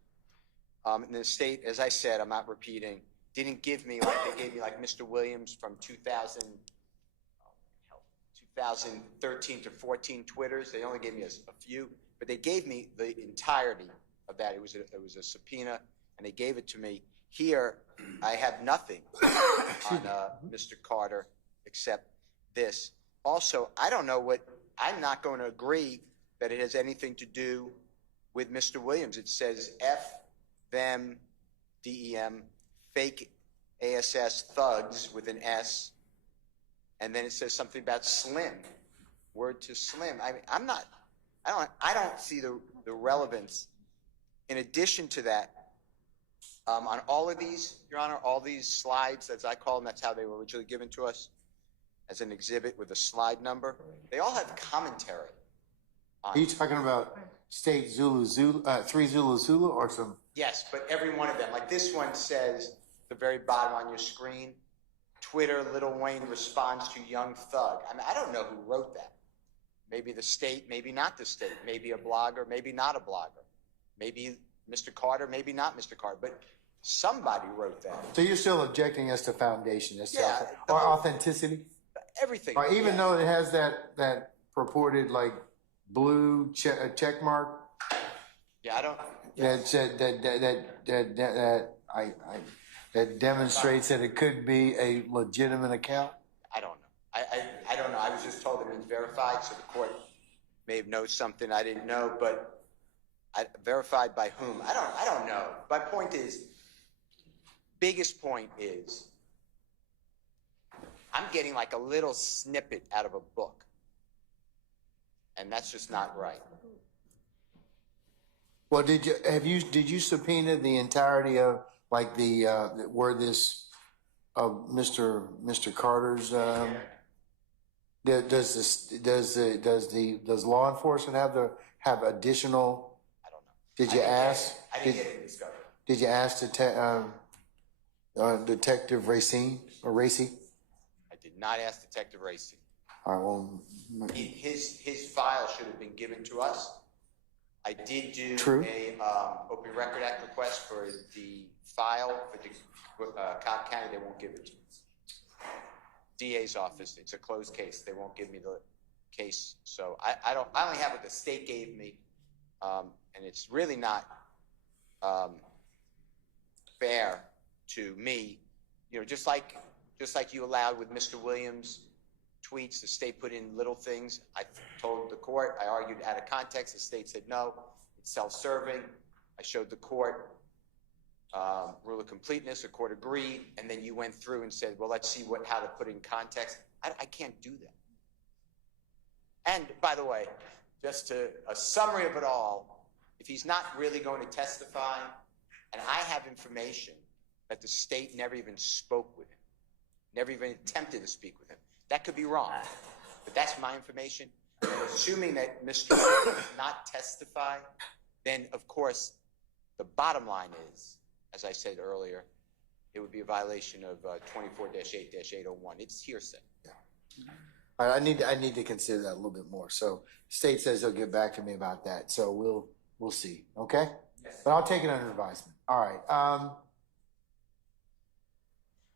In the state, as I said, I'm not repeating, didn't give me like they gave me like Mr. Williams from 2013 to 14 Twitters. They only gave me a few, but they gave me the entirety of that. It was a subpoena, and they gave it to me. Here, I have nothing on Mr. Carter except this. Also, I don't know I'm not going to agree that it has anything to do with Mr. Williams. It says F, them, DEM, fake ASS thugs with an S, and then it says something about Slim, word to Slim. I don't see the relevance. In addition to that, on all of these, Your Honor, all these slides, as I call them, that's how they were originally given to us, as an exhibit with a slide number. They all have commentary on Are you talking about state Zulu Zulu, 3 Zulu Zulu, or some? Yes, but every one of them. Like this one says, the very bottom on your screen, Twitter, Lil Wayne responds to Young Thug. I mean, I don't know who wrote that. Maybe the state, maybe not the state. Maybe a blogger, maybe not a blogger. Maybe Mr. Carter, maybe not Mr. Carter. But somebody wrote that. So you're still objecting as to foundation itself, Yeah, or authenticity? Everything. Or even though it has that purported like blue check mark Yeah, I don't. that said that demonstrates that it could be a legitimate account. I don't know. I don't know. I was just told it means verified, so the court may have known something I didn't know, but verified by whom? I don't know. My point is, biggest point is, I'm getting like a little snippet out of a book, and that's just not right. Well, did you subpoena the entirety of like the where this Mr. Carter's does law enforcement have additional? I don't know. Did you ask? I didn't get it discovered. Did you ask Detective Racine or Racy? I did not ask Detective Racine. All right, well, His file should have been given to us. I did do a Open Record Act request for the file for the Cobb County. They won't give it to me. DA's office. It's a closed case. They won't give me the case. So I only have what the state gave me, and it's really not fair to me. You know, just like just like you allowed with Mr. Williams' tweets, the state put in little things. I told the court, I argued out of context. The state said no, it's self-serving. I showed the court rule of completeness. The court agreed, and then you went through and said, well, let's see how to put it in context. I can't do that. And by the way, just a summary of it all, if he's not really going to testify, and I have information that the state never even spoke with him, never even attempted to speak with him, that could be wrong, but that's my information. And assuming that Mr. does not testify, then of course the bottom line is, as I said earlier, it would be a violation of 24-8-801. It's hearsay. Yeah. All right, I need to consider that a little bit more. So state says they'll get back to me about that. So we'll see. Okay. Yes. But I'll take it under advisement. All right.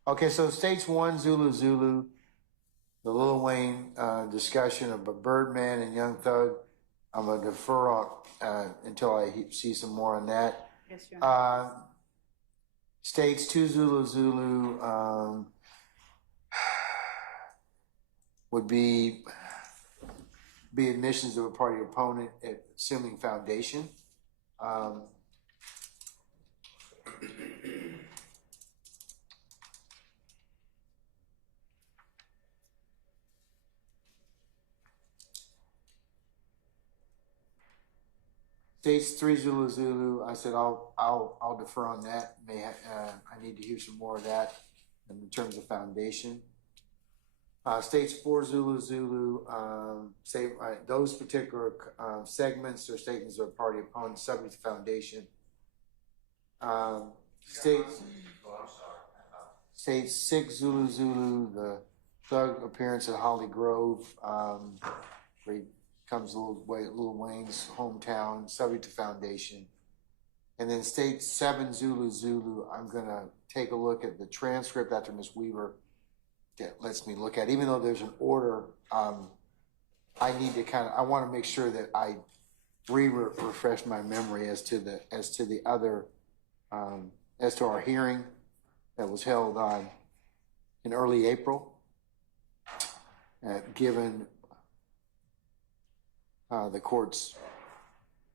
Okay. So states 1, Zulu, the Lil Wayne discussion of Birdman and Young Thug. I'm gonna defer until I see some more on that. Yes, Your Honor. States 2, Zulu. Would be admissions of a party opponent, assuming foundation. States 3, Zulu. I said I'll defer on that. I need to hear some more of that in terms of foundation. States 4, Zulu, say those particular segments or statements of party opponents subject to foundation. States 6, Zulu, the thug appearance at Holly Grove, where he comes Lil Wayne's hometown, subject to foundation. And then state 7, Zulu, I'm gonna take a look at the transcript after Ms. Weaver that lets me look at, even though there's an order, I need to I want to make sure that I refresh my memory as to the other, as to our hearing that was held in early April, given the court's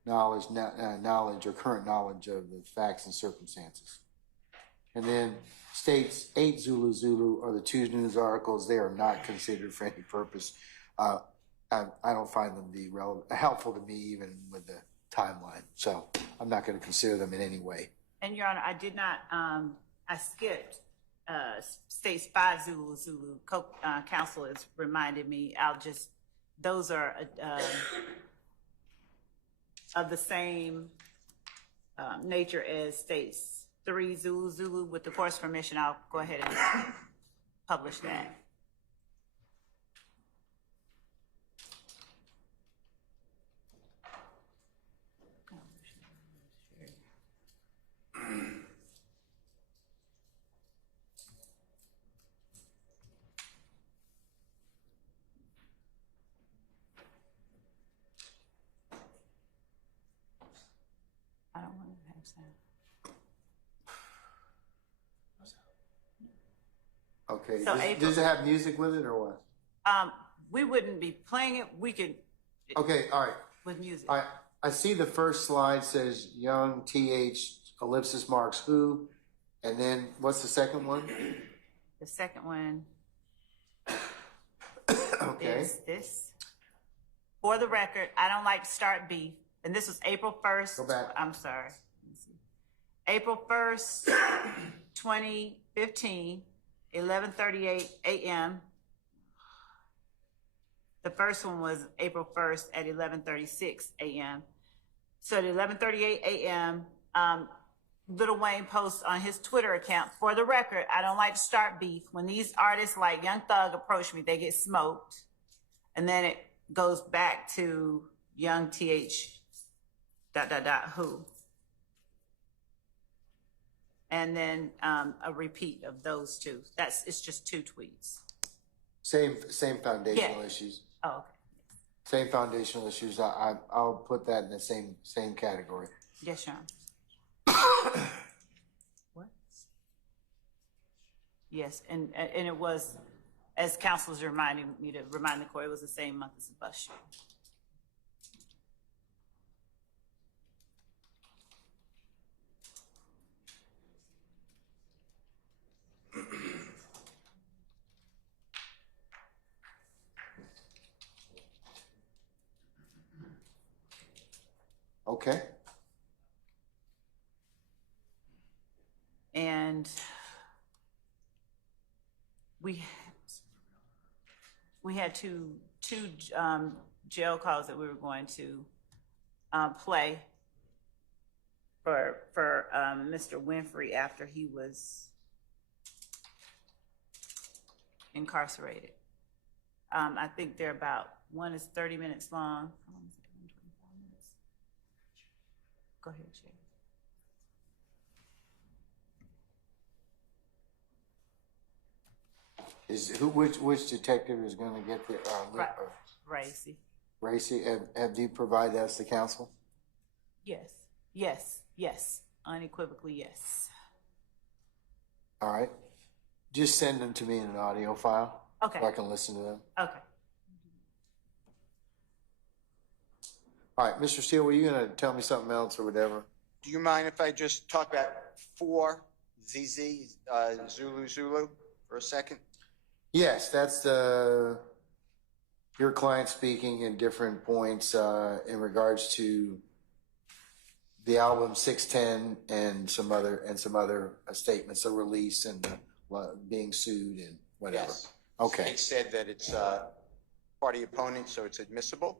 knowledge or current knowledge of the facts and circumstances. And then states 8, Zulu are the 2 news articles. They are not considered for any purpose. I don't find them to be helpful to me, even with the timeline. So I'm not going to consider them in any way. And Your Honor, I did not, I skipped states 5, Zulu. Counsel has reminded me, those are of the same nature as states 3, Zulu. With the court's permission, I'll go ahead and publish that. I don't want to have sound. Okay. So Does it have music with it or what? We wouldn't be playing it. We could. Okay. All right. With music. All right. I see the first slide says young TH ellipsis marks who, and then what's the second one? The second one Okay. is this. For the record, I don't like to start beef. And this was April 1st. Go back. I'm sorry. Let me see. April 1st, 2015, 11:38 a.m. The first one was April 1st at 11:36 a.m. So at 11:38 a.m., Lil Wayne posts on his Twitter account, for the record, I don't like to start beef. When these artists like Young Thug approach me, they get smoked. And then it goes back to Young TH ... who. And then a repeat of those two. It's just 2 tweets. Same foundational issues. Oh, okay. Same foundational issues. I'll put that in the same category. Yes, Your Honor. What? Yes, and it was, as counsel is reminding me to remind the court, it was the same month as the bus shooting. Okay. And we had two jail calls that we were going to play for Mr. Winfrey after he was incarcerated. I think they're about, one is 30 minutes long. How long is it? 25 minutes. Go ahead, Shay. Which detective is going to get the Racy. Racy? Have you provided that to the council? Yes. Unequivocally, yes. All right. Just send them to me in an audio file. Okay. So I can listen to them. Okay. All right, Mr. Steele, were you going to tell me something else or whatever? Do you mind if I just talk about 4 ZZ, Zulu for a second? Yes, that's your client speaking in different points in regards to the album 610 and some other statements of release and being sued and whatever. Yes. Okay. They said that it's party opponent, so it's admissible.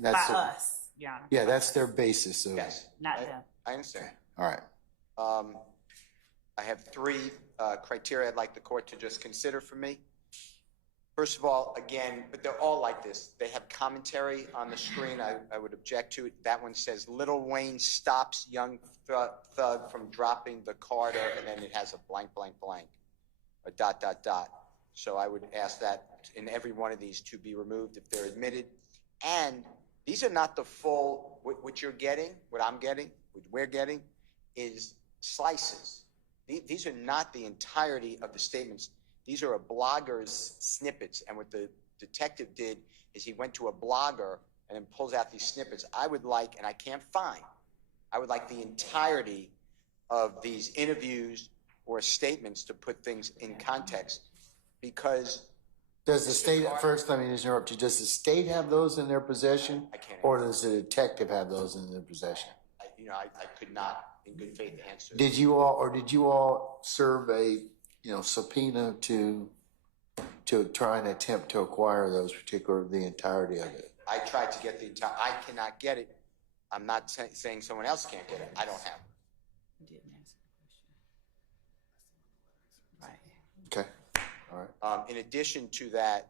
That's By us, Your Honor. Yeah, that's their basis. Of, Yes. Not them. I understand. All right. I have 3 criteria I'd like the court to just consider for me. First of all, again, but they're all like this. They have commentary on the screen. I would object to it. That one says, Lil Wayne stops young thug from dropping the Carter, and then it has a blank, blank, blank, a dot, dot, dot. So I would ask that in every one of these to be removed if they're admitted. And these are not the full, what you're getting, what I'm getting, what we're getting is slices. These are not the entirety of the statements. These are a blogger's snippets. And what the detective did is he went to a blogger and then pulls out these snippets. I would like, and I can't find, I would like the entirety of these interviews or statements to put things in context, because does the state, first let me interrupt you, does the state have those in their possession? I can't or does the detective have those in their possession? I could not in good faith answer. Did you all serve a subpoena to try and attempt to acquire those the entirety of it? I tried to get the entire, I cannot get it. I'm not saying someone else can't get it. I don't have it. You didn't answer the question. Right. Okay. All right. In addition to that,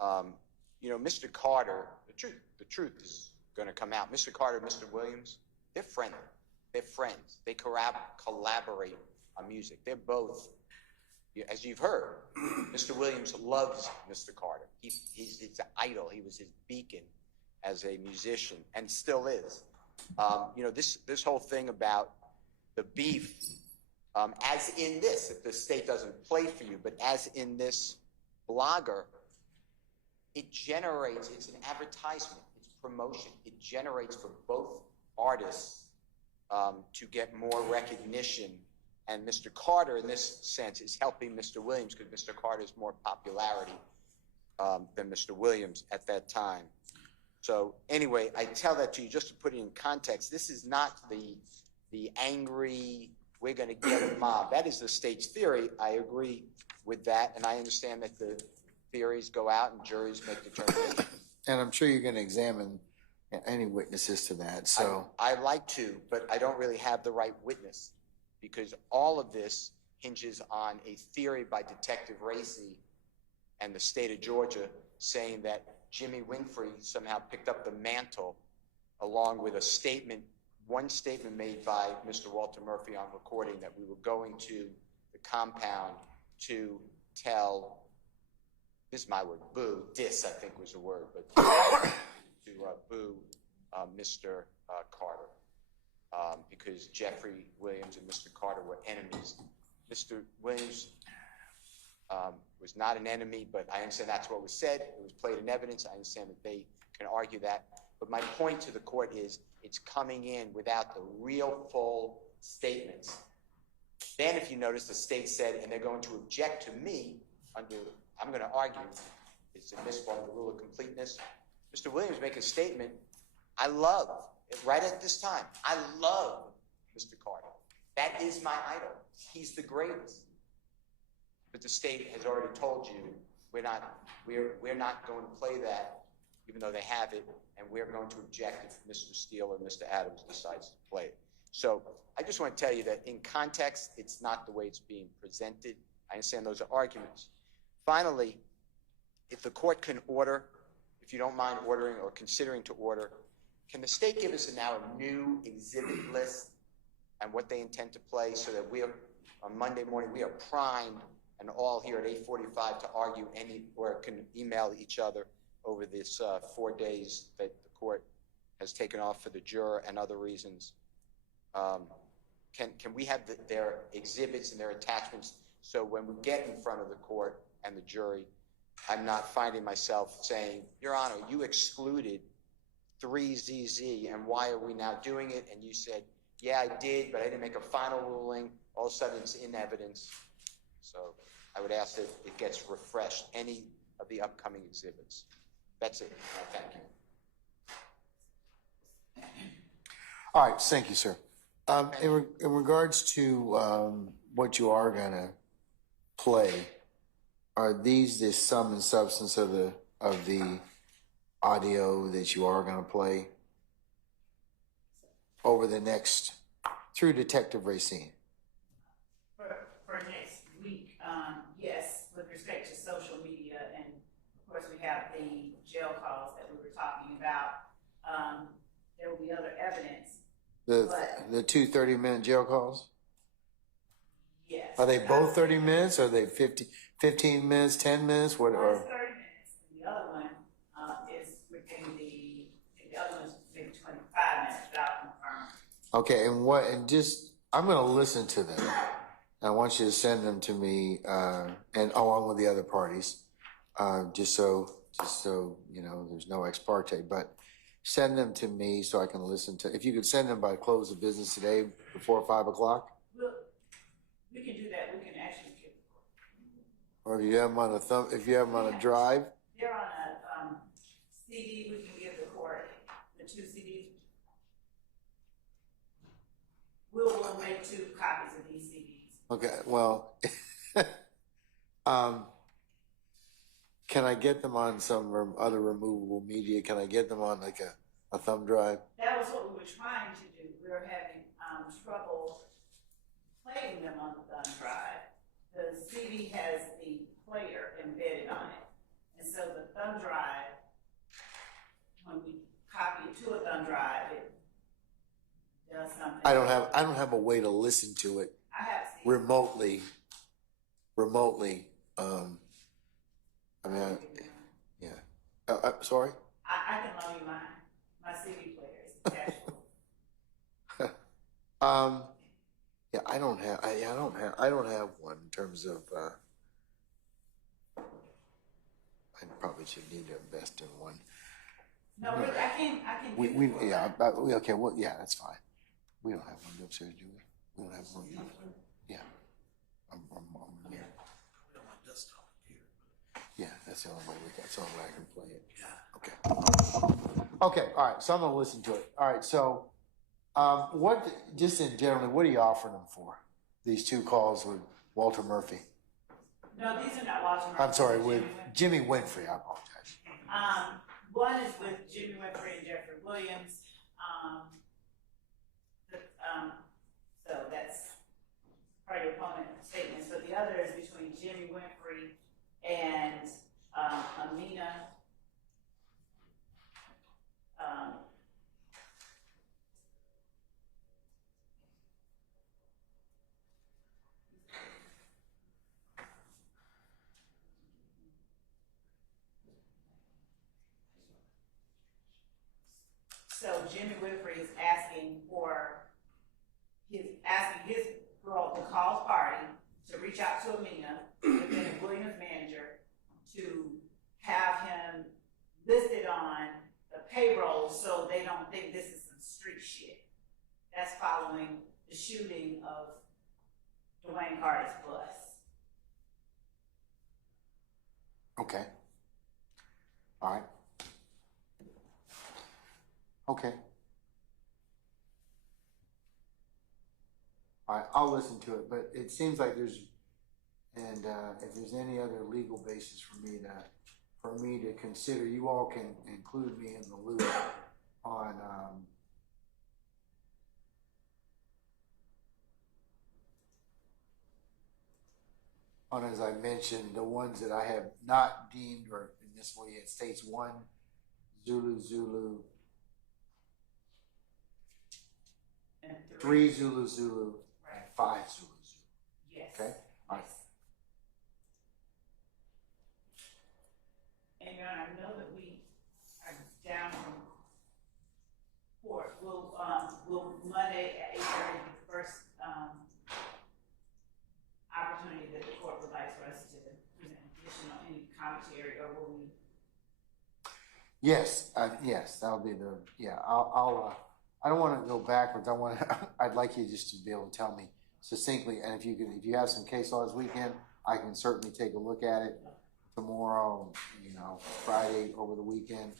Mr. Carter, the truth is going to come out. Mr. Carter, Mr. Williams, they're friendly. They're friends. They collaborate on music. They're both, as you've heard, Mr. Williams loves Mr. Carter. He's his idol. He was his beacon as a musician and still is. This whole thing about the beef, as in this, if the state doesn't play for you, but as in this blogger, it generates, it's an advertisement, it's promotion. It generates for both artists to get more recognition. And Mr. Carter, in this sense, is helping Mr. Williams because Mr. Carter's more popularity than Mr. Williams at that time. So anyway, I tell that to you just to put it in context. This is not the angry, we're going to get a mob. That is the state's theory. I agree with that, and I understand that the theories go out and juries make determinations. And I'm sure you're going to examine any witnesses to that. So I like to, but I don't really have the right witness because all of this hinges on a theory by Detective Racy and the state of Georgia saying that Jimmy Winfrey somehow picked up the mantle along with a statement, one statement made by Mr. Walter Murphy on recording that we were going to the compound to tell, this is my word, boo, diss I think was the word, but to boo Mr. Carter because Jeffery Williams and Mr. Carter were enemies. Mr. Williams was not an enemy, but I understand that's what was said. It was played in evidence. I understand that they can argue that. But my point to the court is it's coming in without the real full statements. Then if you notice, the state said, and they're going to object to me under, I'm going to argue, it's admissible under the rule of completeness. Mr. Williams make a statement. I love, right at this time, I love Mr. Carter. That is my idol. He's the greatest. But the state has already told you we're not going to play that, even though they have it, and we're going to object if Mr. Steele or Mr. Adams decides to play it. So I just want to tell you that in context, it's not the way it's being presented. I understand those are arguments. Finally, if the court can order, if you don't mind ordering or considering to order, can the state give us now a new exhibit list and what they intend to play so that we are, on Monday morning, we are primed and all here at 8:45 to argue or can email each other over this 4 days that the court has taken off for the juror and other reasons. Can we have their exhibits and their attachments so when we get in front of the court and the jury, I'm not finding myself saying, Your Honor, you excluded 3ZZ, and why are we now doing it? And you said, yeah, I did, but I didn't make a final ruling. All of a sudden, it's in evidence. So I would ask that it gets refreshed, any of the upcoming exhibits. That's it. Thank you. All right, thank you, sir. In regards to what you are going to play, are these the sum and substance of the audio that you are going to play over the next, through Detective Racine? For next week, yes, with respect to social media, and of course we have the jail calls that we were talking about. There will be other evidence. The two 30-minute jail calls? Yes. Are they both 30 minutes? Or are they 15 minutes, 10 minutes? What One are? is 30 minutes. The other one is within the other one is maybe 25 minutes, but I'll confirm. Okay, and just, I'm going to listen to them. I want you to send them to me, and along with the other parties, just so, you know, there's no ex parte, but send them to me so I can listen to, if you could send them by close of business today before 5 o'clock. We can do that. We can actually give the court. Or if you have them on if you have them on a drive. They're on a CD. We can give the court the 2 CDs. We'll make 2 copies of these CDs. Okay, well, can I get them on some other removable media? Can I get them on like a thumb drive? That was what we were trying to do. We were having trouble playing them on the thumb drive. The CD has the player embedded on it. And so the thumb drive, when we copy it to a thumb drive, it does something. I don't have a way to listen to it I have remotely. I mean, yeah. Sorry? I can loan you mine. My CD player is attached. Yeah, I don't have one in terms of, I probably should need to invest in one. No, really, I can Okay, well, yeah, that's fine. We don't have one upstairs, do we? We don't have one. Yeah. Yeah. Yeah, that's the only way that's the only way I can play it. Yeah. Okay, all right, so I'm gonna listen to it. All right, so, just in general, what are you offering them for? These 2 calls with Walter Murphy? No, these are not Walter Murphy. I'm sorry, with Jimmy Winfrey, I apologize. One is with Jimmy Winfrey and Jeffery Williams. So that's part of your opponent's statements. But the other is between Jimmy Winfrey and Amina. So Jimmy Winfrey is asking his girl to call the party to reach out to Amina, Lieutenant Williams' manager, to have him listed on the payroll so they don't think this is some street shit. That's following the shooting of Dwayne Carter's bus. Okay. All right. Okay. All right, I'll listen to it, but it seems like there's, and if there's any other legal basis for me to consider, you all can include me in the loop on as I mentioned, the ones that I have not deemed, or in this way it states 1 Zulu, And 3 Zulu, and 5 Zulu. Yes. Okay? All right. And Your Honor, I know that we are down from court. Will Monday at 8:30 be the first opportunity that the court would like for us to present additional any commentary, or will we? Yes, yes, that'll be the, yeah, I don't want to go backwards. I'd like you just to be able to tell me succinctly, and if you have some case law this weekend, I can certainly take a look at it tomorrow, Friday over the weekend,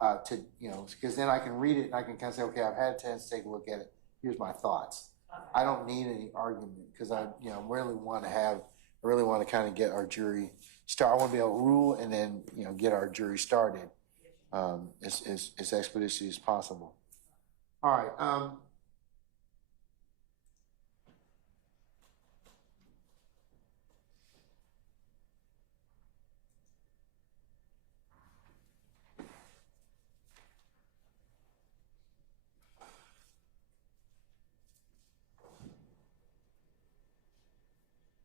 because then I can read it and I can kind of say, okay, I've had a chance to take a look at it. Here's my thoughts. I don't need any argument because I really want to kind of get our jury started. I want to be able to rule and then, get our jury started as expeditiously as possible. All right.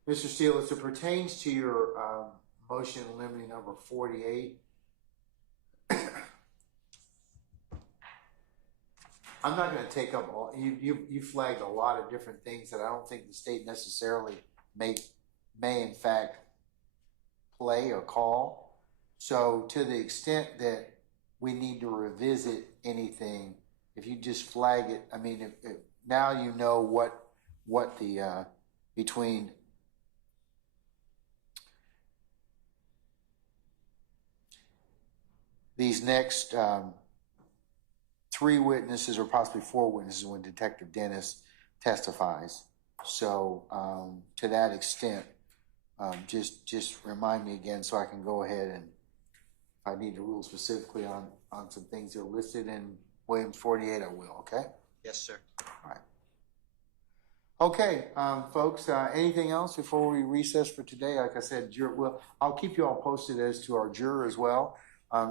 Mr. Steele, as it pertains to your motion limiting number 48, I'm not going to take up all, you flagged a lot of different things that I don't think the state necessarily may in fact play or call. So to the extent that we need to revisit anything, if you just flag it, I mean, if now you know what the, between these next 3 witnesses or possibly 4 witnesses when Detective Dennis testifies. So to that extent, just remind me again so I can go ahead and if I need to rule specifically on some things that are listed in Williams 48, I will, okay? Yes, sir. All right. Okay, folks, anything else before we recess for today? Like I said, I'll keep you all posted as to our juror as well.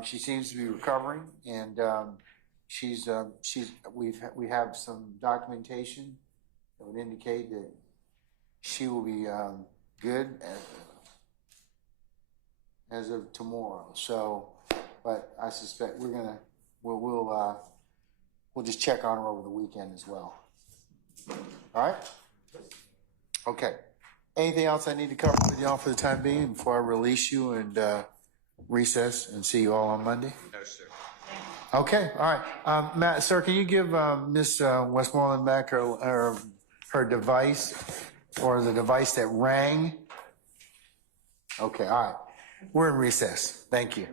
She seems to be recovering, and we have some documentation that would indicate that she will be good as of tomorrow. So, but I suspect we'll just check on her over the weekend as well. All right. Okay. Anything else I need to cover with y'all for the time being before I release you and recess and see you all on Monday? No, sir. Okay, all right. Matt, sir, can you give Miss Westmoreland back her device or the device that rang? Okay, all right. We're in recess. Thank you.